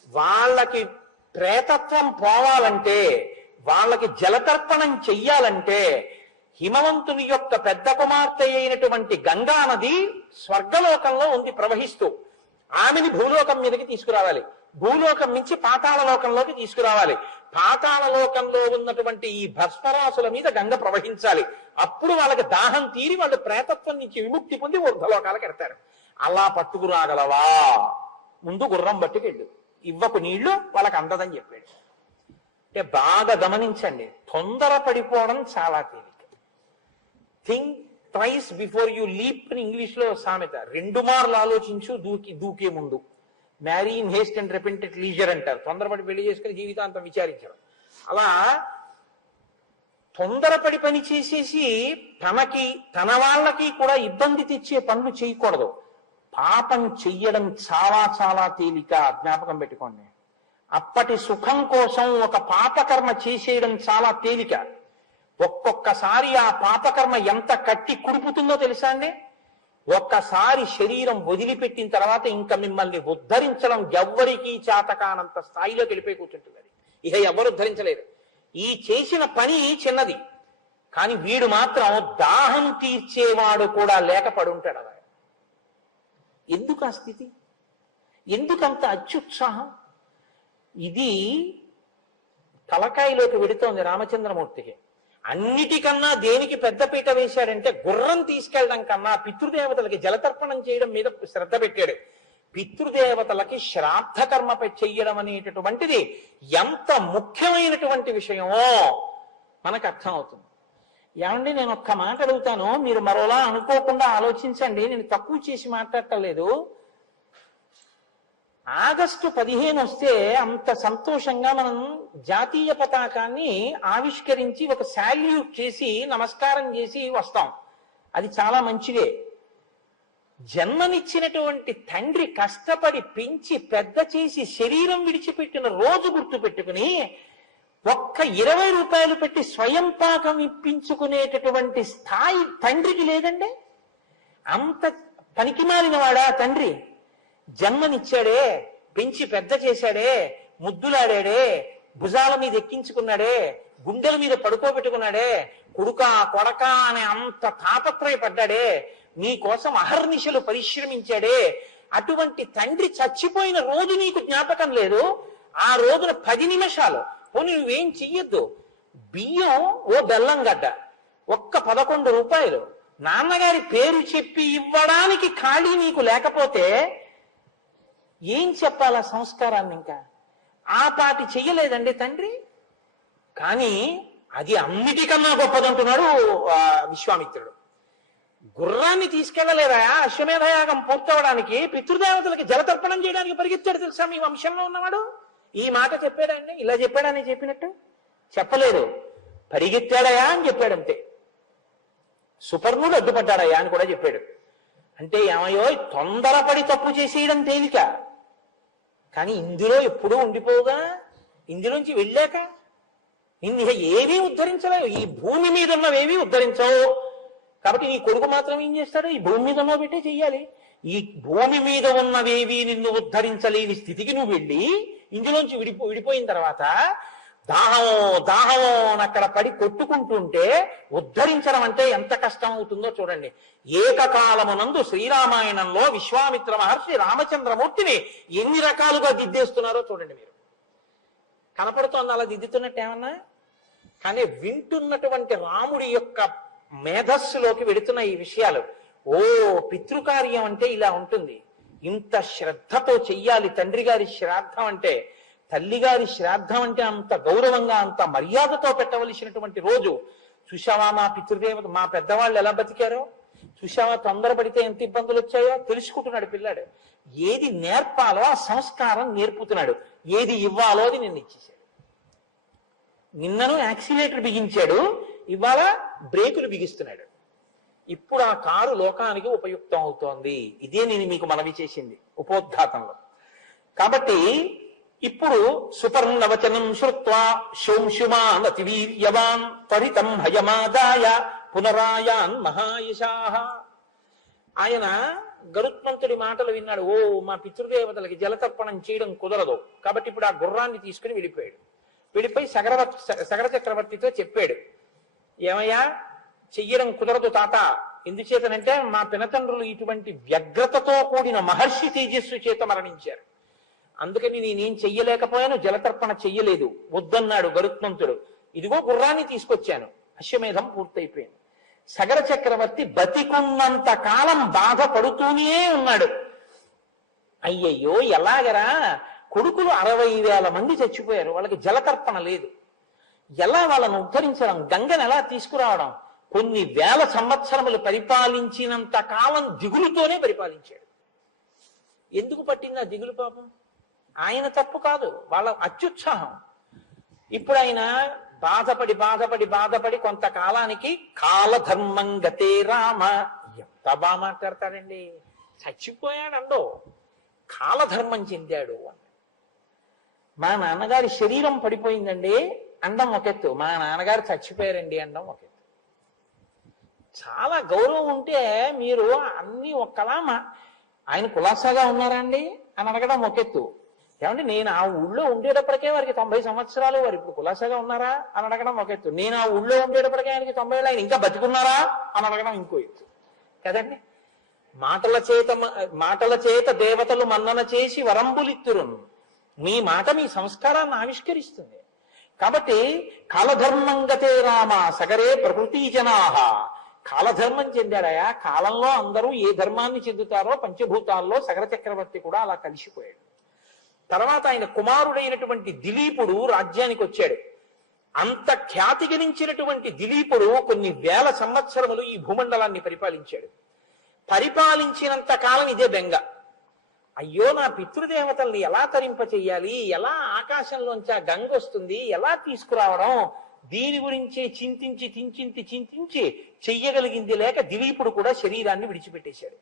వాళ్ళకి ప్రేతత్వం పోవాలంటే, వాళ్ళకి జలతర్పణం చెయ్యాలంటే హిమవంతుని యొక్క పెద్ద కుమార్తె అయినటువంటి గంగా నది స్వర్గలోకంలో ఉంది ప్రవహిస్తూ. ఆమెని భూలోకం మీదకి తీసుకురావాలి. భూలోకం నుంచి పాతాళ లోకంలోకి తీసుకురావాలి. పాతాళ లోకంలో ఉన్నటువంటి ఈ భస్మరాసుల మీద గంగ ప్రవహించాలి. అప్పుడు వాళ్ళకి దాహం తీరి వాళ్ళు ప్రేతత్వం నుంచి విముక్తి పొంది ఊర్ధ్వలోకాలకు ఎడతారు. అలా పట్టుకురాగలవా? ముందు గుర్రం పట్టుకెళ్ళు, ఇవ్వకు నీళ్లు వాళ్ళకి అందదని చెప్పాడు. అంటే బాగా గమనించండి, తొందర పడిపోవడం చాలా తేలిక. Think twice before you leap అని ఇంగ్లీష్ లో సామెత. 2 మార్లు ఆలోచించు దూకే ముందు. Marry in haste and repent at leisure అంటారు. తొందరపడి పెళ్లి చేసుకుని జీవితాంతం విచారించడం. అలా తొందరపడి పని చేసేసి తనకి తన వాళ్ళకి కూడా ఇబ్బంది తెచ్చే పనులు చేయకూడదు. పాపం చెయ్యడం చాలా చాలా తేలిక, జ్ఞాపకం పెట్టుకోండి. అప్పటి సుఖం కోసం ఒక పాపకర్మ చేసేయడం చాలా తేలిక. ఒక్కొక్కసారి ఆ పాపకర్మ ఎంత కట్టి కుడుపుతుందో తెలుసా అండి? ఒక్కసారి శరీరం వదిలిపెట్టిన తర్వాత ఇంకా మిమ్మల్ని ఉద్ధరించడం ఎవ్వరికీ చేతకానంత స్థాయిలోకి వెళ్ళిపోయి కూర్చుంటుంది. అది ఇక ఎవరు ఉద్ధరించలేరు. ఈ చేసిన పని చిన్నది, కానీ వీడు మాత్రం దాహం తీర్చేవాడు కూడా లేక పడుంటాడు. అలా ఎందుకు ఆ స్థితి? ఎందుకంత అత్యుత్సాహం? ఇది తలకాయలోకి వెడుతోంది రామచంద్రమూర్తికి. అన్నిటికన్నా దేనికి పెద్దపీట వేశాడంటే గుర్రం తీసుకెళ్ళడం కన్నా పితృదేవతలకి జలతర్పణం చేయడం మీద శ్రద్ధ పెట్టాడు. పితృదేవతలకి శ్రాద్ధ కర్మ చెయ్యడం అనేటటువంటిది ఎంత ముఖ్యమైనటువంటి విషయమో మనకు అర్థం అవుతుంది. ఏమండి, నేను ఒక్క మాట అడుగుతాను, మీరు మరోలా అనుకోకుండా ఆలోచించండి. నేను తక్కువ చేసి మాట్లాడటలేదు. ఆగస్టు 15 వస్తే అంత సంతోషంగా మనం జాతీయ పతాకాన్ని ఆవిష్కరించి ఒక శాల్యూట్ చేసి నమస్కారం చేసి వస్తాం. అది చాలా మంచిదే. జన్మనిచ్చినటువంటి తండ్రి కష్టపడి పెంచి పెద్ద చేసి శరీరం విడిచిపెట్టిన రోజు గుర్తు పెట్టుకుని ఒక్క 20 రూపాయలు పెట్టి స్వయం పాకం ఇప్పించుకునేటటువంటి స్థాయి తండ్రికి లేదండి. అంత పనికిమాలిన వాడా తండ్రి? జన్మనిచ్చాడే, పెంచి పెద్ద చేశాడే, ముద్దులాడాడే, భుజాల మీద ఎక్కించుకున్నాడే, గుండెల మీద పడుకోబెట్టుకున్నాడే, కొడుకా కొడకా అనే అంత తాపత్రయపడ్డాడే, నీ కోసం అహర్నిశలు పరిశ్రమించాడే, అటువంటి తండ్రి చచ్చిపోయిన రోజు నీకు జ్ఞాపకం లేదు. ఆ రోజున 10 నిమిషాలు పోనీ నువ్వేం చెయ్యొద్దు, బియ్యం ఓ బెల్లం గడ్డ ఒక్క 11 రూపాయలు నాన్నగారి పేరు చెప్పి ఇవ్వడానికి ఖాళీ నీకు లేకపోతే ఏం చెప్పాలా సంస్కారాన్ని? ఇంకా ఆ పాటి చెయ్యలేదండి తండ్రి. కానీ అది అన్నిటికన్నా గొప్పదంటున్నాడు విశ్వామిత్రుడు. గుర్రాన్ని తీసుకెళ్లలేదా అశ్వమేధయాగం పూర్తవడానికి? పితృదేవతలకి జలతర్పణం చేయడానికి పరిగెత్తాడు తెలుసా మీ వంశంలో ఉన్నవాడు? ఈ మాట చెప్పాడండి, ఇలా చెప్పాడని చెప్పినట్టు చెప్పలేదు. పరిగెత్తాడయా అని చెప్పాడు అంతే. సుపర్ణుడు అడ్డుపడ్డాడయా అని కూడా చెప్పాడు. అంటే ఏమయ్యో, తొందరపడి తప్పు చేసేయడం తేలిక, కానీ ఇందులో ఎప్పుడూ ఉండిపోగా, ఇందులోంచి వెళ్ళాక ఏమీ ఉద్ధరించలేవు. ఈ భూమి మీద ఉన్నవేమీ ఉద్ధరించవు. కాబట్టి నీ కొడుకు మాత్రం ఏం చేస్తాడు? ఈ భూమి మీద ఉన్నవి పెట్టే చెయ్యాలి. ఈ భూమి మీద ఉన్నవేవి నిన్ను ఉద్ధరించలేని స్థితికి నువ్వు వెళ్ళి ఇందులోంచి విడిపోయిన తర్వాత దాహమో దాహమో అని అక్కడ పడి కొట్టుకుంటుంటే ఉద్ధరించడం అంటే ఎంత కష్టం అవుతుందో చూడండి. ఏకకాలమునందు శ్రీరామాయణంలో విశ్వామిత్ర మహర్షి రామచంద్రమూర్తిని ఎన్ని రకాలుగా దిద్దేస్తున్నారో చూడండి మీరు. కనపడుతోంది అలా దిద్దుతున్నట్టు ఏమన్నా? కానీ వింటున్నటువంటి రాముడి యొక్క మేధస్సులోకి వెడుతున్న ఈ విషయాలు. ఓ, పితృకార్యం అంటే ఇలా ఉంటుంది, ఇంత శ్రద్ధతో చెయ్యాలి. తండ్రి గారి శ్రాద్ధం అంటే, తల్లిగారి శ్రాద్ధం అంటే అంత గౌరవంగా అంత మర్యాదతో పెట్టవలసినటువంటి రోజు. చూశావా మా పితృదేవత, మా పెద్దవాళ్ళు ఎలా బతికారో చూశావా? తొందరపడితే ఎంత ఇబ్బందులు వచ్చాయో తెలుసుకుంటున్నాడు పిల్లాడు. ఏది నేర్పాలో ఆ సంస్కారం నేర్పుతున్నాడు, ఏది ఇవ్వాలో అది నిన్ను ఇచ్చేశాడు. నిన్నను యాక్సిలేటర్ బిగించాడు, ఇవాళ బ్రేకులు బిగిస్తున్నాడు. ఇప్పుడు ఆ కారు లోకానికి ఉపయుక్తం అవుతోంది. ఇదే నేను మీకు మనవి చేసింది ఉపోద్ఘాతంలో. కాబట్టి ఇప్పుడు సుపర్ణవచనం శ్రుత్వా శోంశుమాన్ అతివీర్యవాన్ త్వరితం హయమాదాయ పునరాయాన్ మహాయశాః. ఆయన గరుత్మంతుడి మాటలు విన్నాడు. ఓ, మా పితృదేవతలకి జలతర్పణం చేయడం కుదరదు, కాబట్టి ఇప్పుడు ఆ గుర్రాన్ని తీసుకుని వెళ్ళిపోయాడు. వెళ్ళిపోయి సగర చక్రవర్తితో చెప్పాడు, ఏమయ్యా చెయ్యడం కుదరదు తాత. ఎందుచేతనంటే మా పినతండ్రులు ఇటువంటి వ్యగ్రతతో కూడిన మహర్షి తేజస్సు చేత మరణించారు, అందుకని నేనేం చెయ్యలేకపోయాను, జలతర్పణ చెయ్యలేదు, వద్దన్నాడు గరుత్మంతుడు. ఇదిగో గుర్రాన్ని తీసుకొచ్చాను, అశ్వమేధం పూర్తయిపోయింది. సగర చక్రవర్తి బతికున్నంత కాలం బాధపడుతూనే ఉన్నాడు. అయ్యయ్యో ఎలాగరా, కొడుకులు 60,000 మంది చచ్చిపోయారు, వాళ్ళకి జలతర్పణ లేదు, ఎలా వాళ్ళను ఉద్ధరించడం, గంగను ఎలా తీసుకురావడం? కొన్ని వేల సంవత్సరములు పరిపాలించినంత కాలం దిగులుతోనే పరిపాలించాడు. ఎందుకు పట్టింది ఆ దిగులు? పాపం ఆయన తప్పు కాదు, వాళ్ళ అత్యుత్సాహం. ఇప్పుడు ఆయన బాధపడి బాధపడి బాధపడి కొంతకాలానికి కాలధర్మం గతే రామ. ఎంత బాగా మాట్లాడతాడండి, చచ్చిపోయాడండో, కాలధర్మం చెందాడు. మా నాన్నగారి శరీరం పడిపోయిందండి అండం ఒకెత్తు, మా నాన్నగారు చచ్చిపోయారండి అండం ఒకెత్తు. చాలా గౌరవం ఉంటే మీరు అన్ని ఒక్కలా ఆయన కులాసాగా ఉన్నారా అండి అని అడగడం ఒకెత్తు. ఏమంటే నేను ఆ ఊళ్ళో ఉండేటప్పటికే వారికి 90 సంవత్సరాలు, వారు ఇప్పుడు కులాసాగా ఉన్నారా అని అడగడం ఒకెత్తు. నేను ఆ ఊళ్ళో ఉండేటప్పటికే ఆయనకి 90 ఏళ్ళు, ఆయన ఇంకా బతికున్నారా అని అడగడం ఇంకో ఎత్తు కదండి. మాటల చేత దేవతలు మన్నన చేసి వరంబులిత్తురును. మీ మాట మీ సంస్కారాన్ని ఆవిష్కరిస్తుంది. కాబట్టి కాలధర్మం గతే రామ సగరే ప్రకృతి జనాహ. కాలధర్మం చెందాడయా, కాలంలో అందరూ ఏ ధర్మాన్ని చెందుతారో పంచభూతాల్లో సగర చక్రవర్తి కూడా అలా కలిసిపోయాడు. తర్వాత ఆయన కుమారుడైనటువంటి దిలీపుడు రాజ్యానికి వచ్చాడు. అంత ఖ్యాతి గణించినటువంటి దిలీపుడు కొన్ని వేల సంవత్సరములు ఈ భూమండలాన్ని పరిపాలించాడు. పరిపాలించినంత కాలం ఇదే బెంగ. అయ్యో, నా పితృదేవతల్ని ఎలా తరింప చెయ్యాలి, ఎలా ఆకాశంలోంచి ఆ గంగ వస్తుంది, ఎలా తీసుకురావడం, దీని గురించి చింతించి చెయ్యగలిగింది లేక దిలీపుడు కూడా శరీరాన్ని విడిచిపెట్టేశాడు.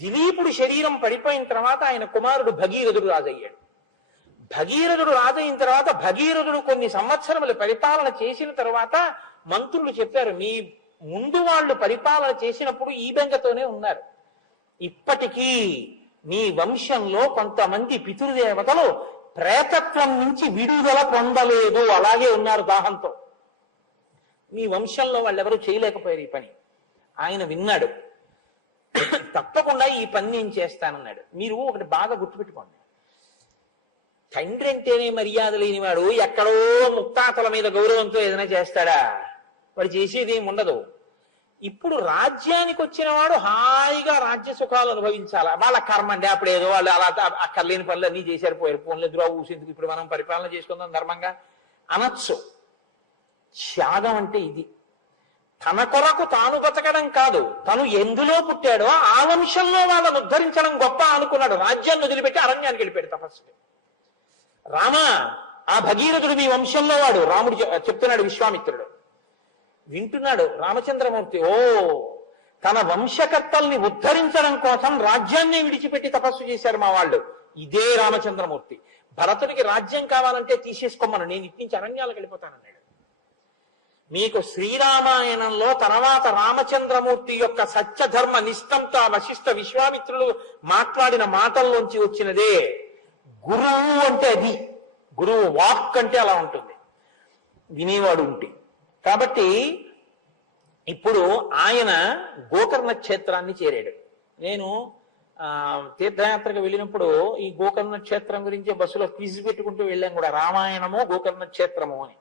దిలీపుడి శరీరం పడిపోయిన తర్వాత ఆయన కుమారుడు భగీరథుడు రాజయ్యాడు. భగీరథుడు రాజయిన తర్వాత భగీరథుడు కొన్ని సంవత్సరములు పరిపాలన చేసిన తర్వాత మంత్రులు చెప్పారు, మీ ముందు వాళ్ళు పరిపాలన చేసినప్పుడు ఈ బెంగతోనే ఉన్నారు, ఇప్పటికీ మీ వంశంలో కొంతమంది పితృదేవతలు ప్రేతత్వం నుంచి విడుదల పొందలేదు, అలాగే ఉన్నారు దాహంతో. మీ వంశంలో వాళ్ళెవరూ చేయలేకపోయారు ఈ పని. ఆయన విన్నాడు, తప్పకుండా ఈ పని నేను చేస్తానన్నాడు. మీరు ఒకటి బాగా గుర్తుపెట్టుకోండి, తండ్రి అంటేనే మర్యాద లేనివాడు ఎక్కడో ముక్తాతల మీద గౌరవంతో ఏదైనా చేస్తాడా? వాడు చేసేది ఏమి ఉండదు. ఇప్పుడు రాజ్యానికి వచ్చిన వాడు హాయిగా రాజ్య సుఖాలు అనుభవించాలా? వాళ్ళ కర్మ అండి, అప్పుడేదో వాళ్ళు అలా అక్కర్లేని పనులు అన్నీ చేశారు, పోయారు, ఫోన్లు ఎదురు ఊసేందుకు ఇప్పుడు మనం పరిపాలన చేసుకుందాం ధర్మంగా అనొచ్చు. త్యాగం అంటే ఇది. తన కొరకు తాను బతకడం కాదు, తను ఎందులో పుట్టాడో ఆ వంశంలో వాళ్ళను ఉద్ధరించడం గొప్ప అనుకున్నాడు. రాజ్యాన్ని వదిలిపెట్టి అరణ్యానికి వెళ్ళిపోయాడు తపస్సుకి. రామా, ఆ భగీరథుడు మీ వంశంలో వాడు. రాముడు చెప్తున్నాడు విశ్వామిత్రుడు. వింటున్నాడు రామచంద్రమూర్తి. ఓ, తన వంశకర్తల్ని ఉద్ధరించడం కోసం రాజ్యాన్ని విడిచిపెట్టి తపస్సు చేశారు మా వాళ్ళు. ఇదే రామచంద్రమూర్తి. భరతుడికి రాజ్యం కావాలంటే తీసేసుకోమను, నేను ఇట్టించి అరణ్యాలకు వెళ్ళిపోతానన్నాడు. మీకు శ్రీరామాయణంలో తర్వాత రామచంద్రమూర్తి యొక్క సత్యధర్మ నిష్టంతో వశిష్ఠ విశ్వామిత్రులు మాట్లాడిన మాటల్లోంచి వచ్చినదే. గురువు అంటే అది, గురువు వాక్ అంటే అలా ఉంటుంది, వినేవాడు ఉంటే. కాబట్టి ఇప్పుడు ఆయన గోకర్ణ క్షేత్రాన్ని చేరాడు. నేను తీర్థయాత్రకు వెళ్ళినప్పుడు ఈ గోకర్ణ క్షేత్రం గురించి బస్సులో క్విజ్ పెట్టుకుంటూ వెళ్ళాం కూడా, రామాయణము గోకర్ణ క్షేత్రము అని.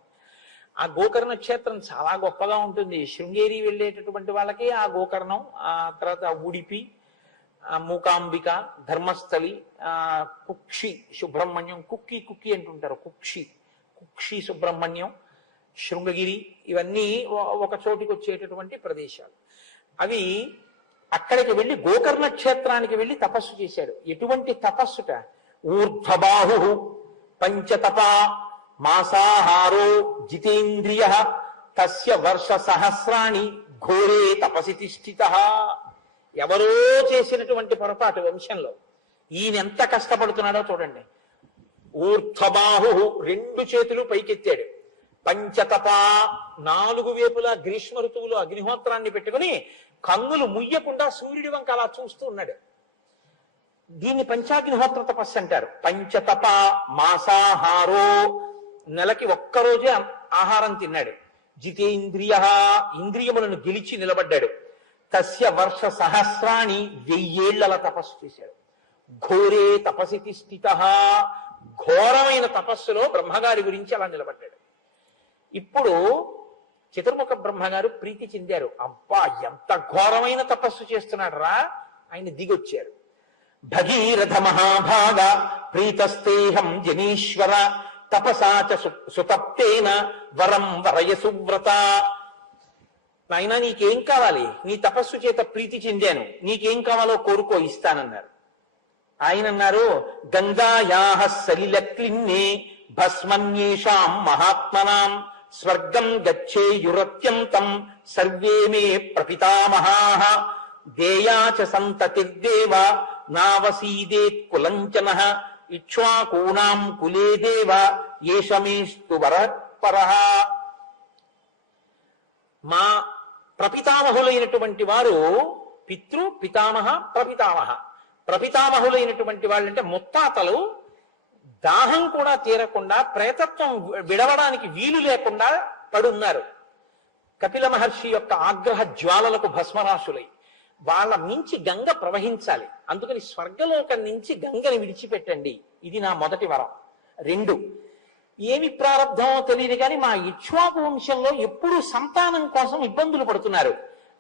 ఆ గోకర్ణ క్షేత్రం చాలా గొప్పగా ఉంటుంది. శృంగేరి వెళ్ళేటటువంటి వాళ్ళకి ఆ గోకర్ణం, ఆ తర్వాత ఉడిపి, మూకాంబిక, ధర్మస్థలి, కుక్షి సుబ్రహ్మణ్యం, కుక్కి అంటుంటారు, కుక్షి సుబ్రహ్మణ్యం, శృంగగిరి, ఇవన్నీ ఒక చోటికి వచ్చేటటువంటి ప్రదేశాలు. అవి అక్కడికి వెళ్ళి గోకర్ణ క్షేత్రానికి వెళ్ళి తపస్సు చేశాడు. ఎటువంటి తపస్సుట? ఊర్ధ్వబాహు పంచతపా మాసాహారో జితేంద్రియ తస్య వర్ష సహస్రాణి ఘోరే తపసి తిష్ఠితః. ఎవరో చేసినటువంటి పొరపాటు వంశంలో. ఈయన ఎంత కష్టపడుతున్నాడో చూడండి. ఊర్ధ్వబాహు, రెండు చేతులు పైకెత్తాడు. పంచతపా, నాలుగు వేపులా గ్రీష్మ ఋతువులో అగ్నిహోత్రాన్ని పెట్టుకుని కన్నులు ముయ్యకుండా సూర్యుడి వంక అలా చూస్తూ ఉన్నాడు. దీన్ని పంచాగ్నిహోత్ర తపస్సు అంటారు. పంచతప మాసాహారో, నెలకి ఒక్కరోజే ఆహారం తిన్నాడు. జితేంద్రియ, ఇంద్రియములను గెలిచి నిలబడ్డాడు. తస్య వర్ష సహస్రాణి, 1000 ఏళ్ల తపస్సు చేశాడు. ఘోరే తపసి తిష్ఠితః, ఘోరమైన తపస్సులో బ్రహ్మగారి గురించి అలా నిలబడ్డాడు. ఇప్పుడు చతుర్ముఖ బ్రహ్మగారు ప్రీతి చెందారు. అబ్బా, ఎంత ఘోరమైన తపస్సు చేస్తున్నాడు రా! ఆయన దిగొచ్చారు. భగీరథ మహాభాగ ప్రీతస్తేహం జనీశ్వర తపసాచ సుతప్తేన వరం వరయ సువ్రత. నాయనా, నీకేం కావాలి? నీ తపస్సు చేత ప్రీతి చెందాను, నీకేం కావాలో కోరుకో, ఇస్తానన్నారు. ఆయన అన్నారు, గంగాయాః సలిలక్లిన్నే భస్మన్యేషాం మహాత్మనాం స్వర్గం గచ్చేయురత్యంతం సర్వే మే ప్రపితామహాః దేయాచ సంతతిర్దేవ నావసీదేత్ కులంచనః ఇక్ష్వాకూణాం కులే దేవ ఏషమేస్తు వరపరః. మా ప్రపితామహులైనటువంటి వారు పితృ పితామహ ప్రపితామహ. ప్రపితామహులైనటువంటి వాళ్ళంటే ముత్తాతలు దాహం కూడా తీరకుండా ప్రేతత్వం విడవడానికి వీలు లేకుండా పడున్నారు. కపిల మహర్షి యొక్క ఆగ్రహ జ్వాలలకు భస్మరాశులై వాళ్ళ నుంచి గంగ ప్రవహించాలి. అందుకని స్వర్గలోకం నుంచి గంగని విడిచిపెట్టండి, ఇది నా మొదటి వరం. 2, ఏమి ప్రారంధమో తెలియదు కానీ మా ఇక్ష్వాకు వంశంలో ఎప్పుడూ సంతానం కోసం ఇబ్బందులు పడుతున్నారు.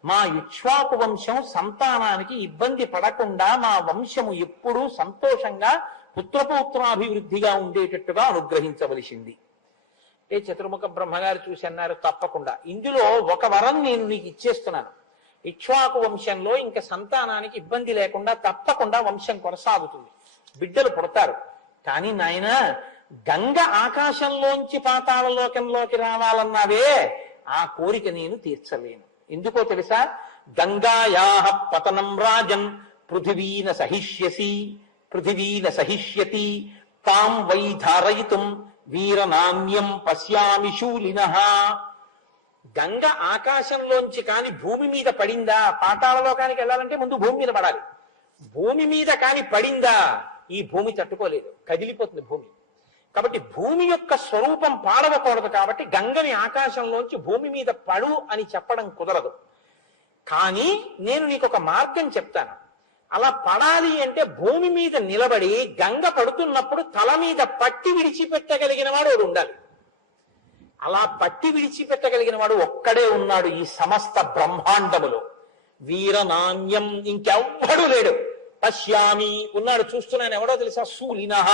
మా ఇక్ష్వాకు వంశం సంతానానికి ఇబ్బంది పడకుండా మా వంశము ఎప్పుడూ సంతోషంగా పుత్రపౌత్రాభివృద్ధిగా ఉండేటట్టుగా అనుగ్రహించవలసింది. చతుర్ముఖ బ్రహ్మగారు చూసి అన్నారు, తప్పకుండా ఇందులో ఒక వరం నేను నీకు ఇచ్చేస్తున్నాను. ఇక్ష్వాకు వంశంలో ఇంకా సంతానానికి ఇబ్బంది లేకుండా తప్పకుండా వంశం కొనసాగుతుంది, బిడ్డలు పుడతారు. కానీ నాయన, గంగ ఆకాశంలోంచి పాతాళ లోకంలోకి రావాలన్నావే, ఆ కోరిక నేను తీర్చలేను. ఎందుకో తెలుసా? గంగాయాః పతనం రాజన్ పృథివీన సహిష్యసి పృథివీన సహిష్యతి తాం వై ధారయితుం వీరనాన్యం పశ్యామి శూలినః. గంగ ఆకాశంలోంచి కాని భూమి మీద పడిందా, పాతాళ లోకానికి వెళ్ళాలంటే ముందు భూమి మీద పడాలి. భూమి మీద కాని పడిందా, ఈ భూమి తట్టుకోలేదు, కదిలిపోతుంది భూమి. కాబట్టి భూమి యొక్క స్వరూపం పాడవకూడదు. కాబట్టి గంగని ఆకాశంలోంచి భూమి మీద పడు అని చెప్పడం కుదరదు. కానీ నేను నీకు ఒక మార్గం చెప్తాను. అలా పడాలి అంటే భూమి మీద నిలబడి గంగ పడుతున్నప్పుడు తల మీద పట్టి విడిచిపెట్టగలిగిన వాడు ఉండాలి. అలా పట్టి విడిచిపెట్టగలిగిన వాడు ఒక్కడే ఉన్నాడు ఈ సమస్త బ్రహ్మాండములో. వీరనాన్యం, ఇంకెవ్వడు లేడు. పశ్యామి, ఉన్నాడు, చూస్తున్నాను. ఎవడో తెలుసా? శూలినః,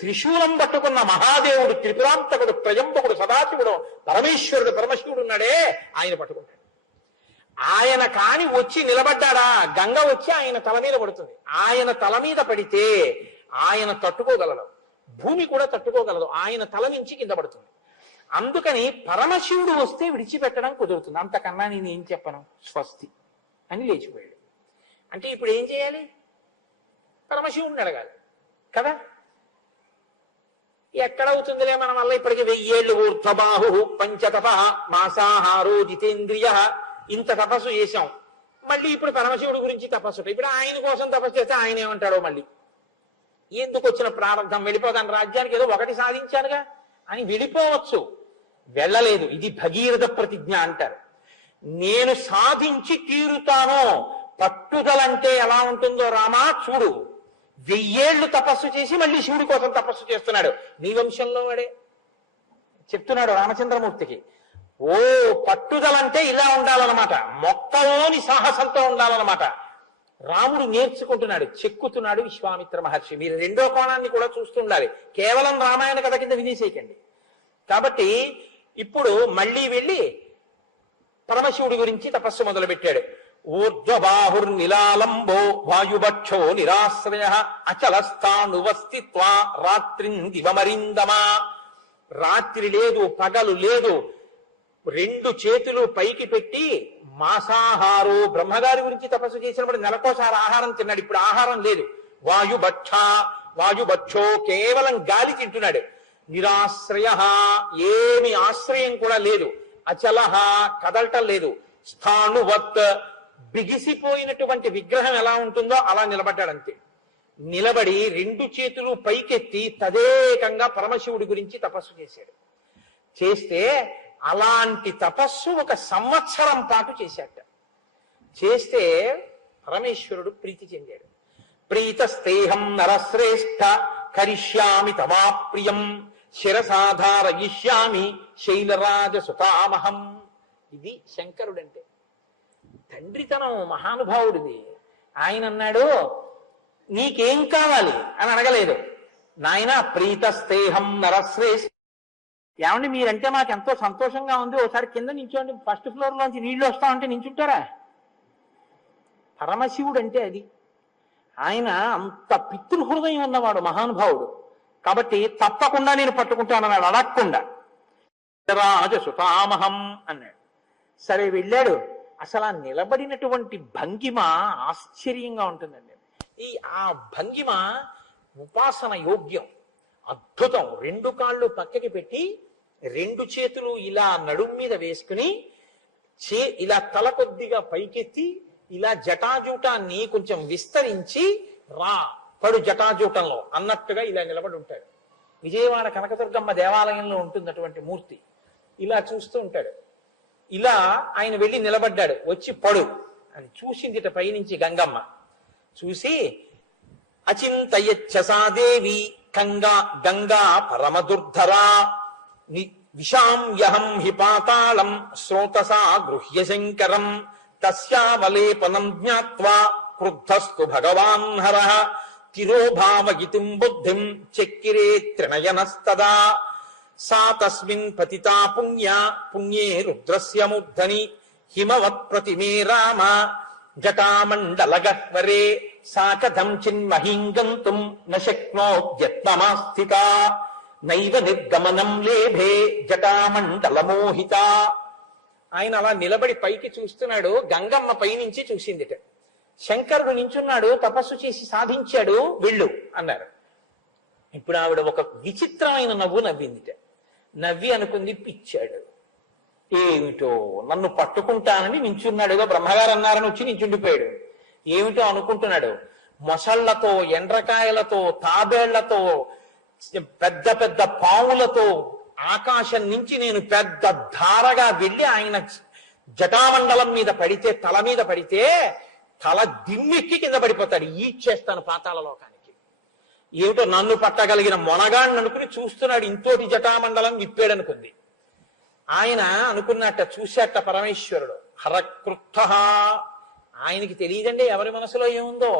త్రిశూలం పట్టుకున్న మహాదేవుడు, త్రిపురాంతకుడు, త్రయంబకుడు, సదాశివుడు, పరమేశ్వరుడు, పరమశివుడు ఉన్నాడే, ఆయన పట్టుకుంటాడు. ఆయన కాని వచ్చి నిలబడ్డాడా, గంగ వచ్చి ఆయన తల మీద పడుతుంది. ఆయన తల మీద పడితే ఆయన తట్టుకోగలడు, భూమి కూడా తట్టుకోగలదు. ఆయన తల నుంచి కింద పడుతుంది. అందుకని పరమశివుడు వస్తే విడిచిపెట్టడం కుదురుతుంది. అంతకన్నా నేను ఏం చెప్పను, స్వస్తి అని లేచిపోయాడు. అంటే ఇప్పుడు ఏం చేయాలి? పరమశివుడిని అడగాలి కదా. ఎక్కడవుతుందిలే మన వల్ల, ఇప్పటికి 1000 ఏళ్ళు ఊర్ధ్వబాహు పంచతప మాసాహారో జితేంద్రియ, ఇంత తపస్సు చేశాం. మళ్ళీ ఇప్పుడు పరమశివుడి గురించి తపస్సు. ఇప్పుడు ఆయన కోసం తపస్సు చేస్తే ఆయన ఏమంటాడో, మళ్ళీ ఎందుకు వచ్చిన ప్రారంభం, వెళ్ళిపోతాను రాజ్యానికి, ఏదో ఒకటి సాధించానుగా అని వెళ్ళిపోవచ్చు. వెళ్ళలేదు. ఇది భగీరథ ప్రతిజ్ఞ అంటారు. నేను సాధించి తీరుతాను. పట్టుదలంటే ఎలా ఉంటుందో రామా చూడు. 1000 ఏళ్ళు తపస్సు చేసి మళ్ళీ శివుడి కోసం తపస్సు చేస్తున్నాడు. నీ వంశంలో వాడే చెప్తున్నాడు రామచంద్రమూర్తికి. ఓ, పట్టుదలంటే ఇలా ఉండాలన్నమాట, మొక్కలోని సాహసంతో ఉండాలన్నమాట. రాముడు నేర్చుకుంటున్నాడు, చెక్కుతున్నాడు విశ్వామిత్ర మహర్షి. మీరు రెండో కోణాన్ని కూడా చూస్తుండాలి, కేవలం రామాయణ కథ కింద వినేసేయకండి. కాబట్టి ఇప్పుడు మళ్ళీ వెళ్ళి పరమశివుడి గురించి తపస్సు మొదలుపెట్టాడు. ఊర్ధ్వబాహుర్నిలాలంబో వాయుభక్షో నిరాశ్రయ అచలస్థాణువస్థిత్వా రాత్రిం దివమరిందమా. రాత్రి లేదు, పగలు లేదు, 2 చేతులు పైకి పెట్టి మాసాహారో, బ్రహ్మగారి గురించి తపస్సు చేసినప్పుడు నెలకోసారి ఆహారం తిన్నాడు. ఇప్పుడు ఆహారం లేదు. వాయుభక్షో, కేవలం గాలి తింటున్నాడు. నిరాశ్రయ, ఏమి ఆశ్రయం కూడా లేదు. అచలహ, కదలటం లేదు. స్థాణువత్, బిగిసిపోయినటువంటి విగ్రహం ఎలా ఉంటుందో అలా నిలబడ్డాడంతే. నిలబడి 2 చేతులు పైకెత్తి తదేకంగా పరమశివుడి గురించి తపస్సు చేశాడు. చేస్తే అలాంటి తపస్సు 1 సంవత్సరం పాటు చేశాట. చేస్తే పరమేశ్వరుడు ప్రీతి చెందాడు. ప్రీతస్తేహం నరశ్రేష్ఠ కరిష్యామి తమాప్రియం శిరసాధారయిష్యామి శైలరాజ సుతామహం. ఇది శంకరుడంటే. తండ్రితనం మహానుభావుడిది. ఆయన అన్నాడు, నీకేం కావాలి అని అడగలేదు. నాయన ప్రీతస్తేహం నరశ్రేష్ఠ, ఏమండి మీరంటే మాకు ఎంతో సంతోషంగా ఉంది, ఒకసారి కింద నించోండి, 1st ఫ్లోర్ లోంచి నీళ్లు వస్తామంటే నించుంటారా? పరమశివుడు అంటే అది. ఆయన అంత పితృహృదయం ఉన్నవాడు, మహానుభావుడు. కాబట్టి తప్పకుండా నేను పట్టుకుంటానన్నాడు, అడగకుండా. రాజసుతామహం అన్నాడు. సరే వెళ్ళాడు. అసలు ఆ నిలబడినటువంటి భంగిమ ఆశ్చర్యంగా ఉంటుందండి. ఆ భంగిమ ఉపాసన యోగ్యం, అద్భుతం. 2 కాళ్ళు పక్కకి పెట్టి 2 చేతులు ఇలా నడుం మీద వేసుకుని ఇలా తల కొద్దిగా పైకెత్తి ఇలా జటాజూటాన్ని కొంచెం విస్తరించి పడు జటాజూటంలో అన్నట్టుగా ఇలా నిలబడి ఉంటాడు. విజయవాడ కనకదుర్గమ్మ దేవాలయంలో ఉంటుంది అటువంటి మూర్తి. ఇలా చూస్తూ ఉంటాడు. ఇలా ఆయన వెళ్ళి నిలబడ్డాడు. వచ్చి పడు అని చూసిందిట పైనుంచి గంగమ్మ. చూసి అచింతయచ్చసాదేవి గంగా పరమదుర్ధరా విషాంయహం హి పాతాళం శ్రోతసా గృహ్య శంకరం తస్యావలేపనం జ్ఞాత్వా క్రుద్ధస్తు భగవాన్ హరః తిరోభావగితిం బుద్ధిం చక్కిరే త్రినయనస్తదా సా తస్మిన్ పతితా పుణ్యే రుద్రస్య మూర్ధని హిమవత్ ప్రతిమే రామ జటామండలగహ్వరే సా కథం చిన్మహీం గంతుం న శక్నోద్యత్నమాస్థిత నైవ నిర్గమనం లేభే జటామండలమోహిత. ఆయన అలా నిలబడి పైకి చూస్తున్నాడు. గంగమ్మ పైనుంచి చూసిందిట. శంకరుడు నించున్నాడు, తపస్సు చేసి సాధించాడు, వెళ్ళు అన్నారు. ఇప్పుడు ఆవిడ ఒక విచిత్రమైన నవ్వు నవ్విందిట. నవ్వి అనుకుంది, పిచ్చాడు, ఏమిటో నన్ను పట్టుకుంటానని నించున్నాడుగా బ్రహ్మగారు అన్నారని వచ్చి నించుండిపోయాడు. ఏమిటో అనుకుంటున్నాడు. మొసళ్లతో, ఎండ్రకాయలతో, తాబేళ్లతో, పెద్ద పెద్ద పావులతో ఆకాశం నుంచి నేను పెద్ద ధారగా వెళ్ళి ఆయన జటామండలం మీద పడితే, తల మీద పడితే తల దిమ్మెక్కి కింద పడిపోతాడు, ఈడ్చేస్తాను పాతాళ లోకానికి. ఏమిటో నన్ను పట్టగలిగిన మొనగాడిని అనుకుని చూస్తున్నాడు. ఇంతోటి జటామండలం విప్పాడనుకుంది. ఆయన అనుకున్నట్ట, చూశాట పరమేశ్వరుడు. హరకృత్త, ఆయనకి తెలియదండి ఎవరి మనసులో ఏముందో.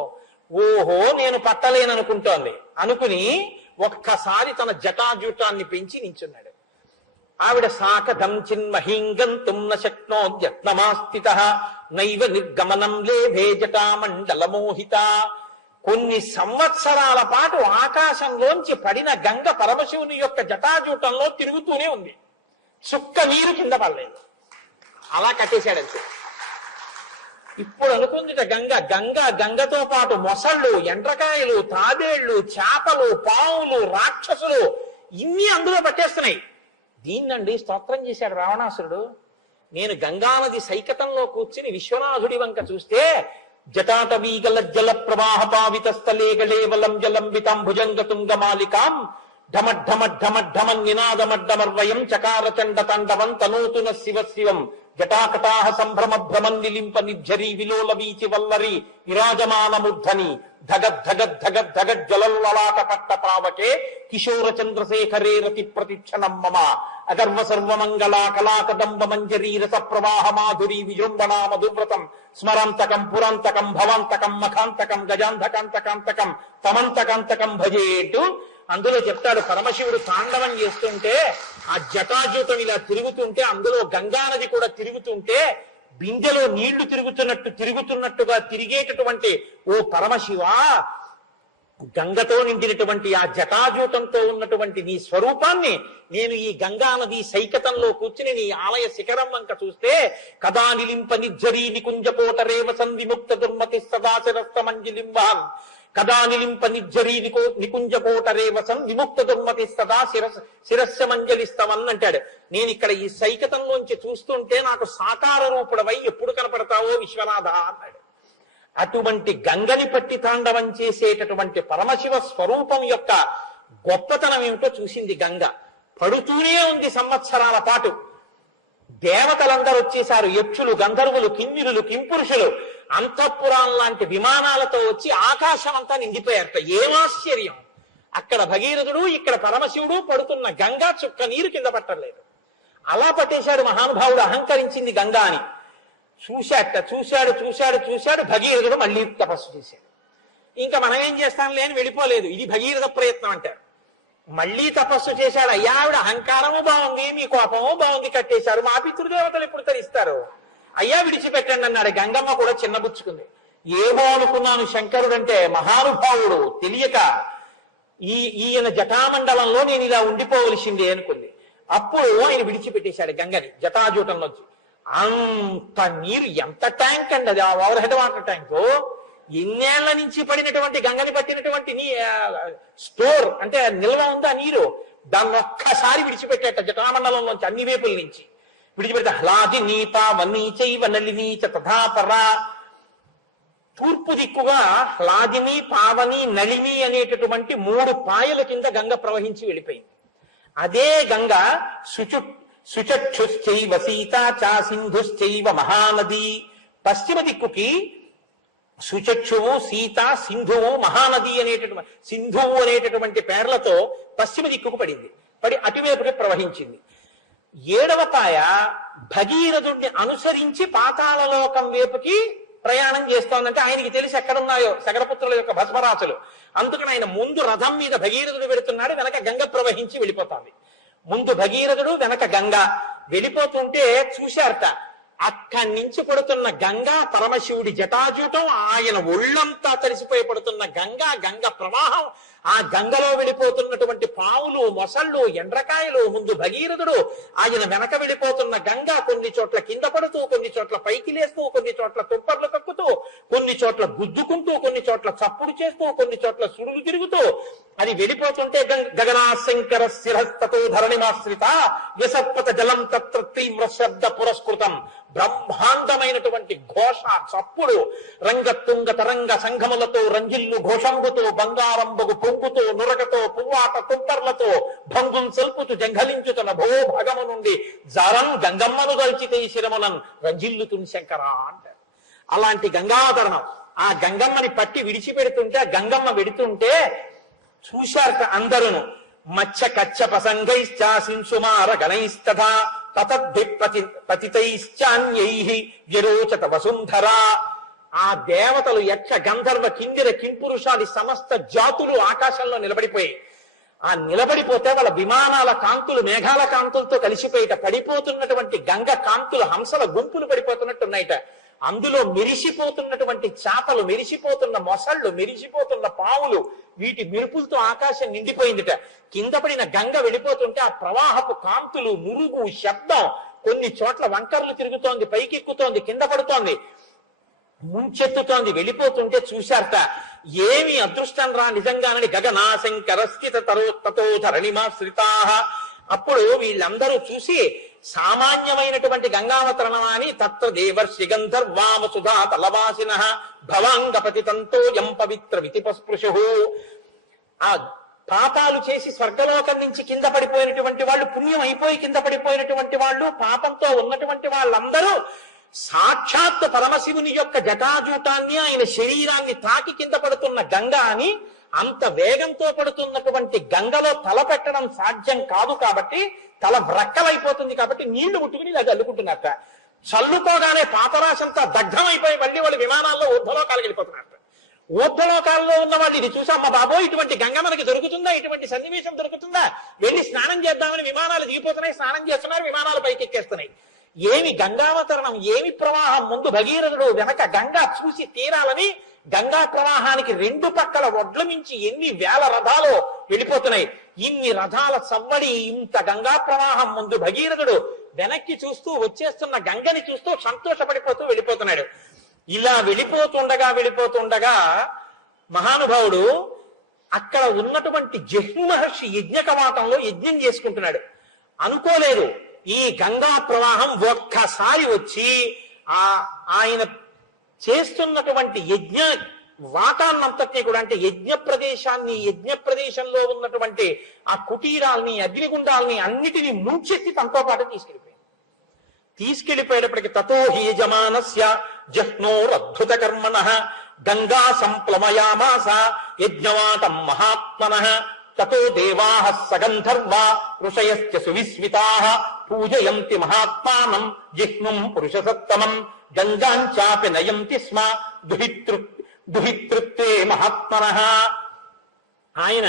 ఓహో నేను పట్టలేననుకుంటోంది అనుకుని ఒక్కసారి తన జటాజూటాన్ని పెంచి నించున్నాడు. ఆవిడ సాకథం చిన్మహీంగంతుం న శక్నోద్యత్నమాస్థిత నైవ నిర్గమనం లేభే జటామండలమోహిత. కొన్ని సంవత్సరాల పాటు ఆకాశంలోంచి పడిన గంగ పరమశివుని యొక్క జటాజూటంలో తిరుగుతూనే ఉంది. చుక్క నీరు కింద పడలేదు. అలా కట్టేశాడంతే. ఇప్పుడు అనుకుందిట గంగతో పాటు మొసళ్ళు, ఎండ్రకాయలు, తాబేళ్లు, చేపలు, పావులు, రాక్షసులు ఇన్ని అందులో పట్టేస్తున్నాయి. దీన్నండి స్తోత్రం చేశాడు రావణాసురుడు. నేను గంగానది సైకతంలో కూర్చుని విశ్వనాథుడి వంక చూస్తే జటాటవీగల జల ప్రవాహ పావిత స్థలే గళేవలం జలంబితాం భుజంగ తుంగమాలికాం ఢమఢమఢమఢమన్ నినాదమడ్డమర్వయం చకార చండ తాండవం తనూతున శివ శివం జటాకటాహ సంభ్రమ భ్రమన్ నిలింప నిర్ఝరీ విలోల వీచి వల్లరి విరాజమానముద్ధని ధగద్ధగద్ధగద్ధగడ్ జలల్లలాట పట్ట పావకే కిశోర చంద్రశేఖరే రతి ప్రతిక్షణం మమ అగర్వ సర్వమంగళా కళాకదంబ మంజరీ రస ప్రవాహ మాధురీ విజృంభణా మధువ్రతం స్మరాంతకం పురాంతకం భవాంతకం మఖాంతకం గజాంధకాంతకాంతకం తమంతకాంతకం భజేటు. అందులో చెప్తాడు, పరమశివుడు తాండవం చేస్తుంటే ఆ జటాజూతం ఇలా తిరుగుతుంటే, అందులో గంగానది కూడా తిరుగుతుంటే, బిందెలో నీళ్లు తిరుగుతున్నట్టుగా తిరిగేటటువంటి ఓ పరమశివ, గంగతో నిండినటువంటి ఆ జటాజూటంతో ఉన్నటువంటి నీ స్వరూపాన్ని నేను ఈ గంగానది సైకతంలో కూర్చుని నీ ఆలయ శిఖరం వంక చూస్తే కదా నిలింప నిర్జరీ నికుంజపోట రేవసం విముక్త దుర్మతి సదాశిరస్త మంజలింబాన్ కదా నిలింప నిర్జరీ నికుంజపోట రేవసం విముక్త దుర్మతి సదా శిరస్య మంజలిస్తవన్నంటాడు. నేను ఇక్కడ ఈ సైకతంలోంచి చూస్తుంటే నాకు సాకార రూపుడవై ఎప్పుడు కనపడతావో విశ్వనాథ అన్నాడు. అటువంటి గంగని పట్టి తాండవం చేసేటటువంటి పరమశివ స్వరూపం యొక్క గొప్పతనం ఏమిటో చూసింది గంగ. పడుతూనే ఉంది సంవత్సరాల పాటు. దేవతలందరూ వచ్చేశారు, యక్షులు, గంధర్వులు, కిన్నెరులు, కింపురుషులు అంతఃపురాం లాంటి విమానాలతో వచ్చి ఆకాశం అంతా నిండిపోయారట. ఏమాశ్చర్యం! అక్కడ భగీరథుడు, ఇక్కడ పరమశివుడు పడుతున్న గంగా చుక్క నీరు కింద పట్టలేదు. అలా పట్టేశాడు మహానుభావుడు. అహంకరించింది గంగా అని చూశాడు. భగీరథుడు మళ్ళీ తపస్సు చేశాడు. ఇంకా మనం ఏం చేస్తాంలే అని వెళ్ళిపోలేదు. ఇది భగీరథ ప్రయత్నం అంటారు. మళ్ళీ తపస్సు చేశాడు. అయ్యా ఆవిడ అహంకారము బాగుంది, మీ కోపము బాగుంది, కట్టేశారు, మా పితృదేవతలు ఎప్పుడు తరిస్తారు, అయ్యా విడిచిపెట్టండి అన్నాడు. గంగమ్మ కూడా చిన్నబుచ్చుకుంది. ఏమో అనుకున్నాను శంకరుడంటే మహానుభావుడు, తెలియక ఈయన జటామండలంలో నేను ఇలా ఉండిపోవలసిందే అనుకుంది. అప్పుడు ఆయన విడిచిపెట్టేశాడు గంగని జటాజూటంలోంచి. అంత నీరు, ఎంత ట్యాంక్ అండి అది, ఆ ఓవర్ హెడ్ వాటర్ ట్యాంకు. ఎన్నేళ్ల నుంచి పడినటువంటి గంగని పట్టినటువంటి స్టోర్ అంటే నిల్వ ఉందా నీరు, దాన్ని ఒక్కసారి విడిచిపెట్టేట జటామండలంలోంచి అన్ని వైపుల నుంచి విడిచిపెడితే హ్లాది నీత వన్నీచైవ నలినీచ తథాపరా. తూర్పు దిక్కుగా హ్లాదిని, పావని, నళిని అనేటటువంటి 3 పాయల కింద గంగ ప్రవహించి వెళ్ళిపోయింది. అదే గంగ శుచక్షుశ్చైవ సీతా చా సింధుశ్చైవ మహానది. పశ్చిమ దిక్కుకి సుచక్షువు, సీత, సింధువు, మహానది సింధువు అనేటటువంటి పేర్లతో పశ్చిమ దిక్కుకు పడి అటువైపుకి ప్రవహించింది. 7వ పాయ భగీరథుడిని అనుసరించి పాతాళలోకం వైపుకి ప్రయాణం చేస్తోందంటే ఆయనకి తెలిసి ఎక్కడున్నాయో సగరపుత్రుల యొక్క భస్మరాశులు. అందుకని ఆయన ముందు రథం మీద భగీరథుడు వెళుతున్నాడు, వెనక గంగ ప్రవహించి వెళ్ళిపోతాంది. ముందు భగీరథుడు, వెనక గంగ వెళ్ళిపోతుంటే చూశారట. అక్కడి నుంచి పడుతున్న గంగా పరమశివుడి జటాజూటం, ఆయన ఒళ్ళంతా తడిసిపోయి పడుతున్న గంగా ప్రవాహం ఆ గంగలో వెళ్ళిపోతున్నటువంటి పావులు, మొసళ్ళు, ఎండ్రకాయలు, ముందు భగీరథుడు, ఆయన వెనక వెళ్ళిపోతున్న గంగ కొన్ని చోట్ల కింద పడుతూ, కొన్ని చోట్ల పైకి లేస్తూ, కొన్ని చోట్ల తుంపర్లు కక్కుతూ, కొన్ని చోట్ల గుద్దుకుంటూ, కొన్ని చోట్ల చప్పుడు చేస్తూ, కొన్ని చోట్ల సుడులు తిరుగుతూ అది వెళ్ళిపోతుంటే గగనాశంకర శిరస్తతో ధరణిమాశ్రిత యసత్పత జలం తత్ర తీవ్ర శబ్ద పురస్కృతం. బ్రహ్మాండమైనటువంటి ఘోష, చప్పుడు, రంగతుంగ తరంగ సంఘములతో, రంజిల్లు ఘోషంబుతో, బంగారంబగు పొంగుతో, నురగతో, పువ్వాట తుంపర్లతో, భంగుం సల్పుతు జంఘలించుతున్న భో భగము నుండి జారం గంగమ్మను దల్చితే శిరమునన్ రంజిల్లుతున్ శంకర అంటారు. అలాంటి గంగావతరణం. ఆ గంగమ్మని పట్టి విడిచిపెడుతుంటే, ఆ గంగమ్మ వెడుతుంటే చూశారట అందరును. మత్స్య కచ్చప సంఘైశ్చాసింసుమార గణైస్తథా పతితైశ్చాన్యైః వ్యరోచత వసుంధరా. ఆ దేవతలు యక్ష గంధర్వ కిందిర కింపురుషాది సమస్త జాతులు ఆకాశంలో నిలబడిపోయాయి. ఆ నిలబడిపోతే వాళ్ళ విమానాల కాంతులు మేఘాల కాంతులతో కలిసిపోయిట. పడిపోతున్నటువంటి గంగ కాంతులు హంసల గుంపులు పడిపోతున్నట్టున్నాయిట. అందులో మెరిసిపోతున్నటువంటి చేపలు, మెరిసిపోతున్న మొసళ్ళు, మెరిసిపోతున్న పావులు, వీటి మెరుపులతో ఆకాశం నిండిపోయిందిట. కింద పడిన గంగ వెళ్ళిపోతుంటే ఆ ప్రవాహపు కాంతులు, నురుగు, శబ్దం, కొన్ని చోట్ల వంకర్లు తిరుగుతోంది, పైకెక్కుతోంది, కింద పడుతోంది, ముంచెత్తుతోంది. వెళ్ళిపోతుంటే చూశారట, ఏమి అదృష్టం రా నిజంగానని. గగనాశంకరస్థిత తతో ధరణిమాశ్రితా. అప్పుడు వీళ్ళందరూ చూసి సామాన్యమైనటువంటి గంగావతరణమా అని తత్వ దేవర్షి గంధర్వామ సుధా తలవాసిన భవాంగపతి తంతో యం పవిత్ర వితిపస్పృశు. ఆ పాపాలు చేసి స్వర్గలోకం నుంచి కింద పడిపోయినటువంటి వాళ్ళు, పుణ్యం అయిపోయి కింద పడిపోయినటువంటి వాళ్ళు, పాపంతో ఉన్నటువంటి వాళ్ళందరూ సాక్షాత్ పరమశివుని యొక్క జటాజూటాన్ని, ఆయన శరీరాన్ని తాకి కింద పడుతున్న గంగ అని, అంత వేగంతో పడుతున్నటువంటి గంగలో తల పెట్టడం సాధ్యం కాదు కాబట్టి, తల వ్రక్కలైపోతుంది కాబట్టి నీళ్లు ముట్టుకుని ఇలా చల్లుకుంటున్నట్ట. చల్లుకోగానే పాపరాశంతా దగ్ధమైపోయి మళ్ళీ వాళ్ళు విమానాల్లో ఊర్ధ్వలోకాలకు వెళ్ళిపోతున్నట్ట. ఊర్ధ్వలోకాల్లో ఉన్న వాళ్ళు ఇది చూసి, అమ్మ బాబోయ్ ఇటువంటి గంగ మనకి దొరుకుతుందా, ఇటువంటి సన్నివేశం దొరుకుతుందా, వెళ్ళి స్నానం చేద్దామని విమానాలు దిగిపోతున్నాయి, స్నానం చేస్తున్నారు, విమానాలు పైకి ఎక్కేస్తున్నాయి. ఏమి గంగావతరణం, ఏమి ప్రవాహం. ముందు భగీరథుడు, వెనక గంగా చూసి తీరాలని గంగా ప్రవాహానికి రెండు పక్కల ఒడ్ల మించి ఎన్ని వేల రథాలు వెళ్ళిపోతున్నాయి. ఇన్ని రథాల సవ్వడి, ఇంత గంగా ప్రవాహం. ముందు భగీరథుడు వెనక్కి చూస్తూ వచ్చేస్తున్న గంగని చూస్తూ సంతోషపడిపోతూ వెళ్ళిపోతున్నాడు. ఇలా వెళ్ళిపోతుండగా మహానుభావుడు అక్కడ ఉన్నటువంటి జహ్ను మహర్షి యజ్ఞ కవాటంలో యజ్ఞం చేసుకుంటున్నాడు. అనుకోలేదు ఈ గంగా ప్రవాహం ఒక్కసారి వచ్చి ఆయన చేస్తున్నటువంటి యజ్ఞ వాటాన్నంతటినీ కూడా, అంటే యజ్ఞ ప్రదేశంలో ఉన్నటువంటి ఆ కుటీరాల్ని, అగ్నిగుండాల్ని అన్నిటినీ ముంచెత్తి తనతో పాటు తీసుకెళ్లిపోయేటప్పటికి తతో హి యజమానస్య జహ్నోరద్భుత కర్మణః గంగా సంప్లమయామాస యజ్ఞవాటం మహాత్మనః తతో దేవాః సగంధర్వా ఋషయశ్చ సువిస్మితాః పూజయంతి మహాత్మానం జిహ్నుం పురుషసత్తమం గంగాంచాపి నయంతి స్మ దుహితృత్వే మహాత్మనః. ఆయన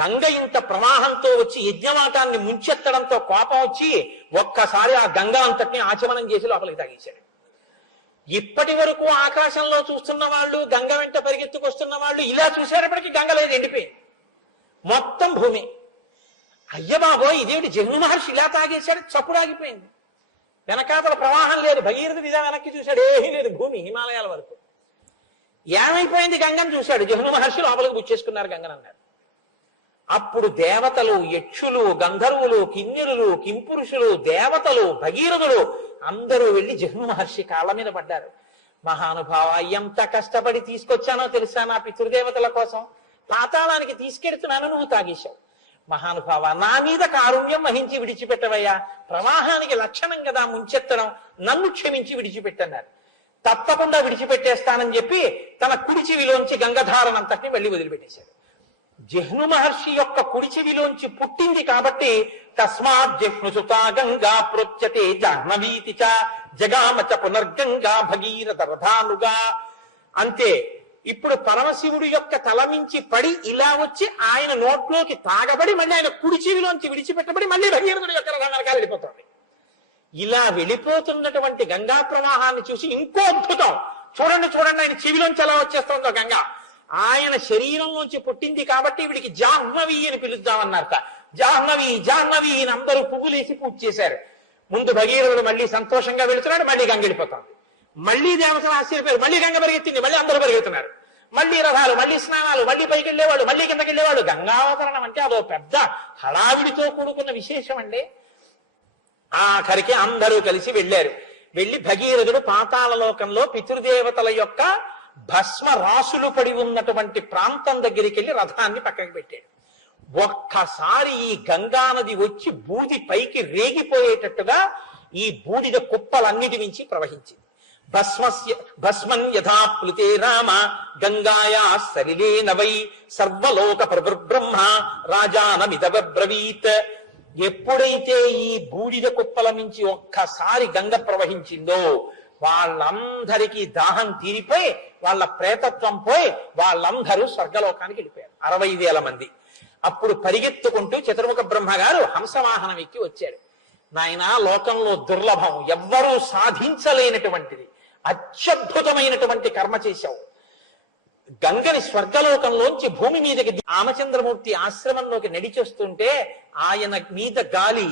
గంగ ఇంత ప్రవాహంతో వచ్చి యజ్ఞవాటాన్ని ముంచెత్తడంతో కోపం వచ్చి ఒక్కసారి ఆ గంగా అంతటిని ఆచమనం చేసి లోపలికి తాగేశాడు. ఇప్పటి వరకు ఆకాశంలో చూస్తున్న వాళ్ళు, గంగ వెంట పరిగెత్తుకొస్తున్న వాళ్ళు ఇలా చూసేటప్పటికీ గంగ లేదు, ఎండిపోయింది మొత్తం భూమి. అయ్య బాబోయ్ ఇదేమిటి, జహ్ను మహర్షి ఇలా తాగేశాడు, చప్పుడు ఆగిపోయింది. వెనకాతల ప్రవాహం లేదు. భగీరథుడు ఇలా వెనక్కి చూశాడు, ఏమీ లేదు, భూమి హిమాలయాల వరకు. ఏమైపోయింది గంగను చూశాడు. జహ్ను మహర్షి లోపలికి గుచ్చేసుకున్నారు గంగను అన్నారు. అప్పుడు దేవతలు, యక్షులు, గంధర్వులు, కిన్నెరులు, కింపురుషులు, దేవతలు, భగీరథుడు అందరూ వెళ్ళి జహ్ను మహర్షి కాళ్ళ మీద పడ్డారు. మహానుభావ, ఎంత కష్టపడి తీసుకొచ్చానో తెలుసా నా పితృదేవతల కోసం, పాతాళానికి తీసుకెడుతున్నాను, నువ్వు తాగేశావు. మహానుభావ, నా మీద కారుణ్యం వహించి విడిచిపెట్టవయ్యా, ప్రవాహానికి లక్షణం కదా ముంచెత్తడం, నన్ను క్షమించి విడిచిపెట్టన్నారు. తప్పకుండా విడిచిపెట్టేస్తానని చెప్పి తన కుడి చెవిలోంచి గంగధారనంతటిని వెళ్ళి వదిలిపెట్టేశాడు. జహ్ను మహర్షి యొక్క కుడి చెవిలోంచి పుట్టింది కాబట్టి తస్మాత్ జహ్నుసుతా గంగా ప్రోచ్యతే జాహ్నవీతి చ జగామచ పునర్గంగా భగీరథ రథానుగా. అంతే. ఇప్పుడు పరమశివుడు యొక్క తలమించి పడి ఇలా వచ్చి ఆయన నోట్లోకి తాగబడి మళ్ళీ ఆయన కుడి చెవిలోంచి విడిచిపెట్టబడి మళ్ళీ భగీరథుడు యొక్క రథానగా వెళ్ళిపోతుంది. ఇలా వెళ్ళిపోతున్నటువంటి గంగా ప్రవాహాన్ని చూసి ఇంకో అద్భుతం, చూడండి ఆయన చెవిలోంచి ఎలా వచ్చేస్తుందో గంగ. ఆయన శరీరంలోంచి పుట్టింది కాబట్టి వీడికి జాహ్నవి అని పిలుద్దామన్నారట. జాహ్నవి జాహ్నవి అని అందరూ పువ్వులేసి పూజ చేశారు. ముందు భగీరథుడు మళ్ళీ సంతోషంగా వెళుతున్నాడు, మళ్ళీ గంగ వెళ్ళిపోతుంది. మళ్ళీ దేవతలు ఆశ్చర్యపోయారు, మళ్ళీ గంగ పరిగెత్తింది, మళ్ళీ అందరూ పరిగెత్తున్నారు. మళ్ళీ రథాలు, మళ్ళీ స్నానాలు, మళ్ళీ పైకి వెళ్ళేవాడు, మళ్ళీ కిందకి వెళ్ళేవాడు. గంగావతరణం అంటే అదో పెద్ద హడావిడితో కూడుకున్న విశేషం అండి. ఆఖరికి అందరూ కలిసి వెళ్ళారు. వెళ్ళి భగీరథుడు పాతాళ లోకంలో పితృదేవతల యొక్క భస్మ రాసులు పడి ఉన్నటువంటి ప్రాంతం దగ్గరికి వెళ్ళి రథాన్ని పక్కకి పెట్టాడు. ఒక్కసారి ఈ గంగా నది వచ్చి బూది పైకి రేగిపోయేటట్టుగా ఈ బూడిద కుప్పలన్నిటి నుంచి ప్రవహించింది. భస్మన్ యథా ప్లుతే రామ గంగాయా సలిలే నవై సర్వలోక ప్రభుర్బ్రహ్మ రాజానమిదబ్రవీత్. ఎప్పుడైతే ఈ బూడిద కుప్పల నుంచి ఒక్కసారి గంగ ప్రవహించిందో వాళ్ళందరికీ దాహం తీరిపోయి వాళ్ళ ప్రేతత్వం పోయి వాళ్ళందరూ స్వర్గలోకానికి వెళ్ళిపోయారు, 60,000 మంది. అప్పుడు పరిగెత్తుకుంటూ చతుర్ముఖ బ్రహ్మగారు హంసవాహనం ఎక్కి వచ్చాడు. నాయన, లోకంలో దుర్లభం, ఎవ్వరూ సాధించలేనటువంటిది, అత్యద్భుతమైనటువంటి కర్మ చేశావు. గంగని స్వర్గలోకంలోంచి భూమి మీదకి రామచంద్రమూర్తి ఆశ్రమంలోకి నడిచొస్తుంటే ఆయన మీద గాలి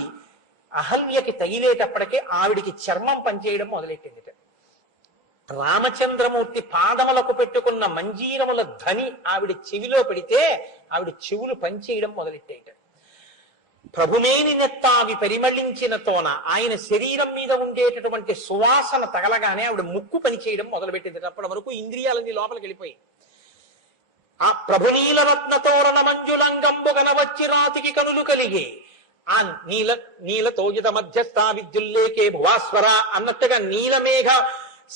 అహల్యకి తగిలేటప్పటికే ఆవిడికి చర్మం పనిచేయడం మొదలెట్టింది. రామచంద్రమూర్తి పాదములకు పెట్టుకున్న మంజీరముల ధ్వని ఆవిడ చెవిలో పెడితే ఆవిడ చెవులు పనిచేయడం మొదలెట్టేట. ప్రభుమేని నెత్తావి పరిమళించిన తోన ఆయన శరీరం మీద ఉండేటటువంటి సువాసన తగలగానే ఆవిడ ముక్కు పనిచేయడం మొదలుపెట్టింది. అప్పటి వరకు ఇంద్రియాలన్నీ లోపలికి వెళ్ళిపోయి ఆ ప్రభునీలరత్న తోరణ మంజులంగంబు గనవచ్చి రాతికి కనులు కలిగే ఆ నీల తోజిత మధ్యస్థ విద్యుల్లేకే భువాస్వర అన్నట్టుగా నీలమేఘ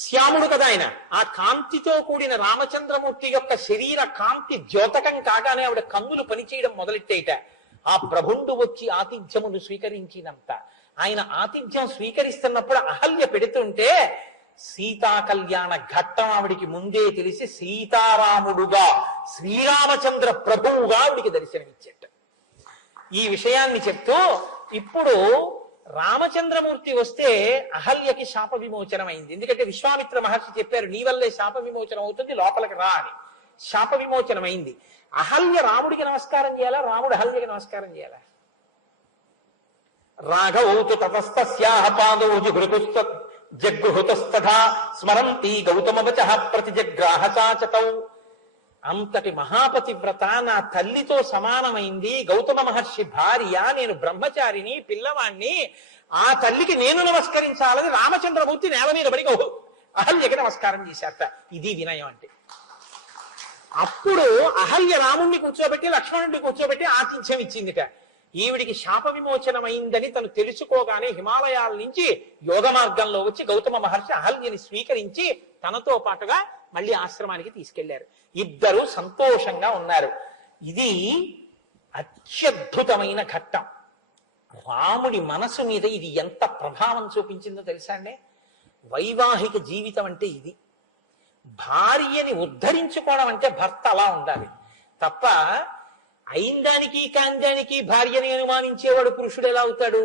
శ్యాముడు కదా ఆయన. ఆ కాంతితో కూడిన రామచంద్రమూర్తి యొక్క శరీర కాంతి ద్యోతకం కాగానే ఆవిడ కన్నులు పనిచేయడం మొదలెట్టేట. ఆ ప్రభుండు వచ్చి ఆతిథ్యమును స్వీకరించినంత ఆయన ఆతిథ్యం స్వీకరిస్తున్నప్పుడు అహల్య పెడుతుంటే సీతా కళ్యాణ ఘట్టం ఆవిడికి ముందే తెలిసి సీతారాముడుగా శ్రీరామచంద్ర ప్రభువుగా ఆవిడికి దర్శనమిచ్చేట. ఈ విషయాన్ని చెప్తూ ఇప్పుడు రామచంద్రమూర్తి వస్తే అహల్యకి శాప విమోచనం అయింది. ఎందుకంటే విశ్వామిత్ర మహర్షి చెప్పారు, నీ వల్లే శాప విమోచనం అవుతుంది, లోపలికి రా అని. శాప విమోచనం అయింది. అహల్య రాముడికి నమస్కారం చేయాలా, రాముడు అహల్యకి నమస్కారం చేయాలా? రాఘవౌతు తతస్తస్యాః పాదౌ జగృహుతస్తథా స్మరంతి గౌతమవచః ప్రతిజగ్రాహ చాచతౌ. అంతటి మహాపతివ్రత నా తల్లితో సమానమైంది, గౌతమ మహర్షి భార్య, నేను బ్రహ్మచారిని, పిల్లవాణ్ణి, ఆ తల్లికి నేను నమస్కరించాలని రామచంద్రమూర్తి నేల మీద పడి అహల్యకి నమస్కారం చేశారట. ఇది వినయం అంటే. అప్పుడు అహల్య రాముణ్ణి కూర్చోబెట్టి లక్ష్మణుడిని కూర్చోబెట్టి ఆతిథ్యం ఇచ్చిందిట. ఈవిడికి శాప విమోచనమైందని తను తెలుసుకోగానే హిమాలయాల నుంచి యోగ మార్గంలో వచ్చి గౌతమ మహర్షి అహల్యని స్వీకరించి తనతో పాటుగా మళ్ళీ ఆశ్రమానికి తీసుకెళ్లారు. ఇద్దరు సంతోషంగా ఉన్నారు. ఇది అత్యద్భుతమైన ఘట్టం. రాముడి మనసు మీద ఇది ఎంత ప్రభావం చూపించిందో తెలుసా అండి? వైవాహిక జీవితం అంటే ఇది. భార్యని ఉద్ధరించుకోవడం అంటే భర్త అలా ఉండాలి తప్ప అయిందానికి కాందానికి భార్యని అనుమానించేవాడు పురుషుడు ఎలా అవుతాడు?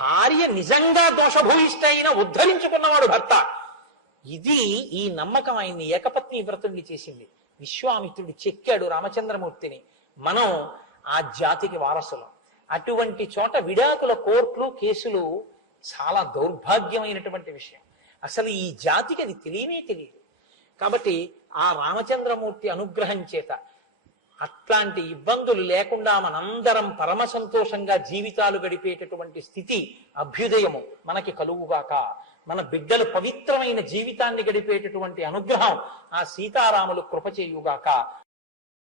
భార్య నిజంగా దోషభూయిష్ట అయినా ఉద్ధరించుకున్నవాడు భర్త. ఇది ఈ నమ్మకం ఆయన్ని ఏకపత్ని వ్రతుణ్ణి చేసింది. విశ్వామిత్రుడు చెక్కాడు రామచంద్రమూర్తిని. మనం ఆ జాతికి వారసులం. అటువంటి చోట విడాకుల కోర్టులు కేసులు చాలా దౌర్భాగ్యమైనటువంటి విషయం. అసలు ఈ జాతికి అది తెలియనే తెలియదు. కాబట్టి ఆ రామచంద్రమూర్తి అనుగ్రహం చేత అట్లాంటి ఇబ్బందులు లేకుండా మనందరం పరమ సంతోషంగా జీవితాలు గడిపేటటువంటి స్థితి, అభ్యుదయము మనకి కలుగుగాక. మన బిడ్డలు పవిత్రమైన జీవితాన్ని గడిపేటటువంటి అనుగ్రహం ఆ సీతారాములు కృప చేయుగాక.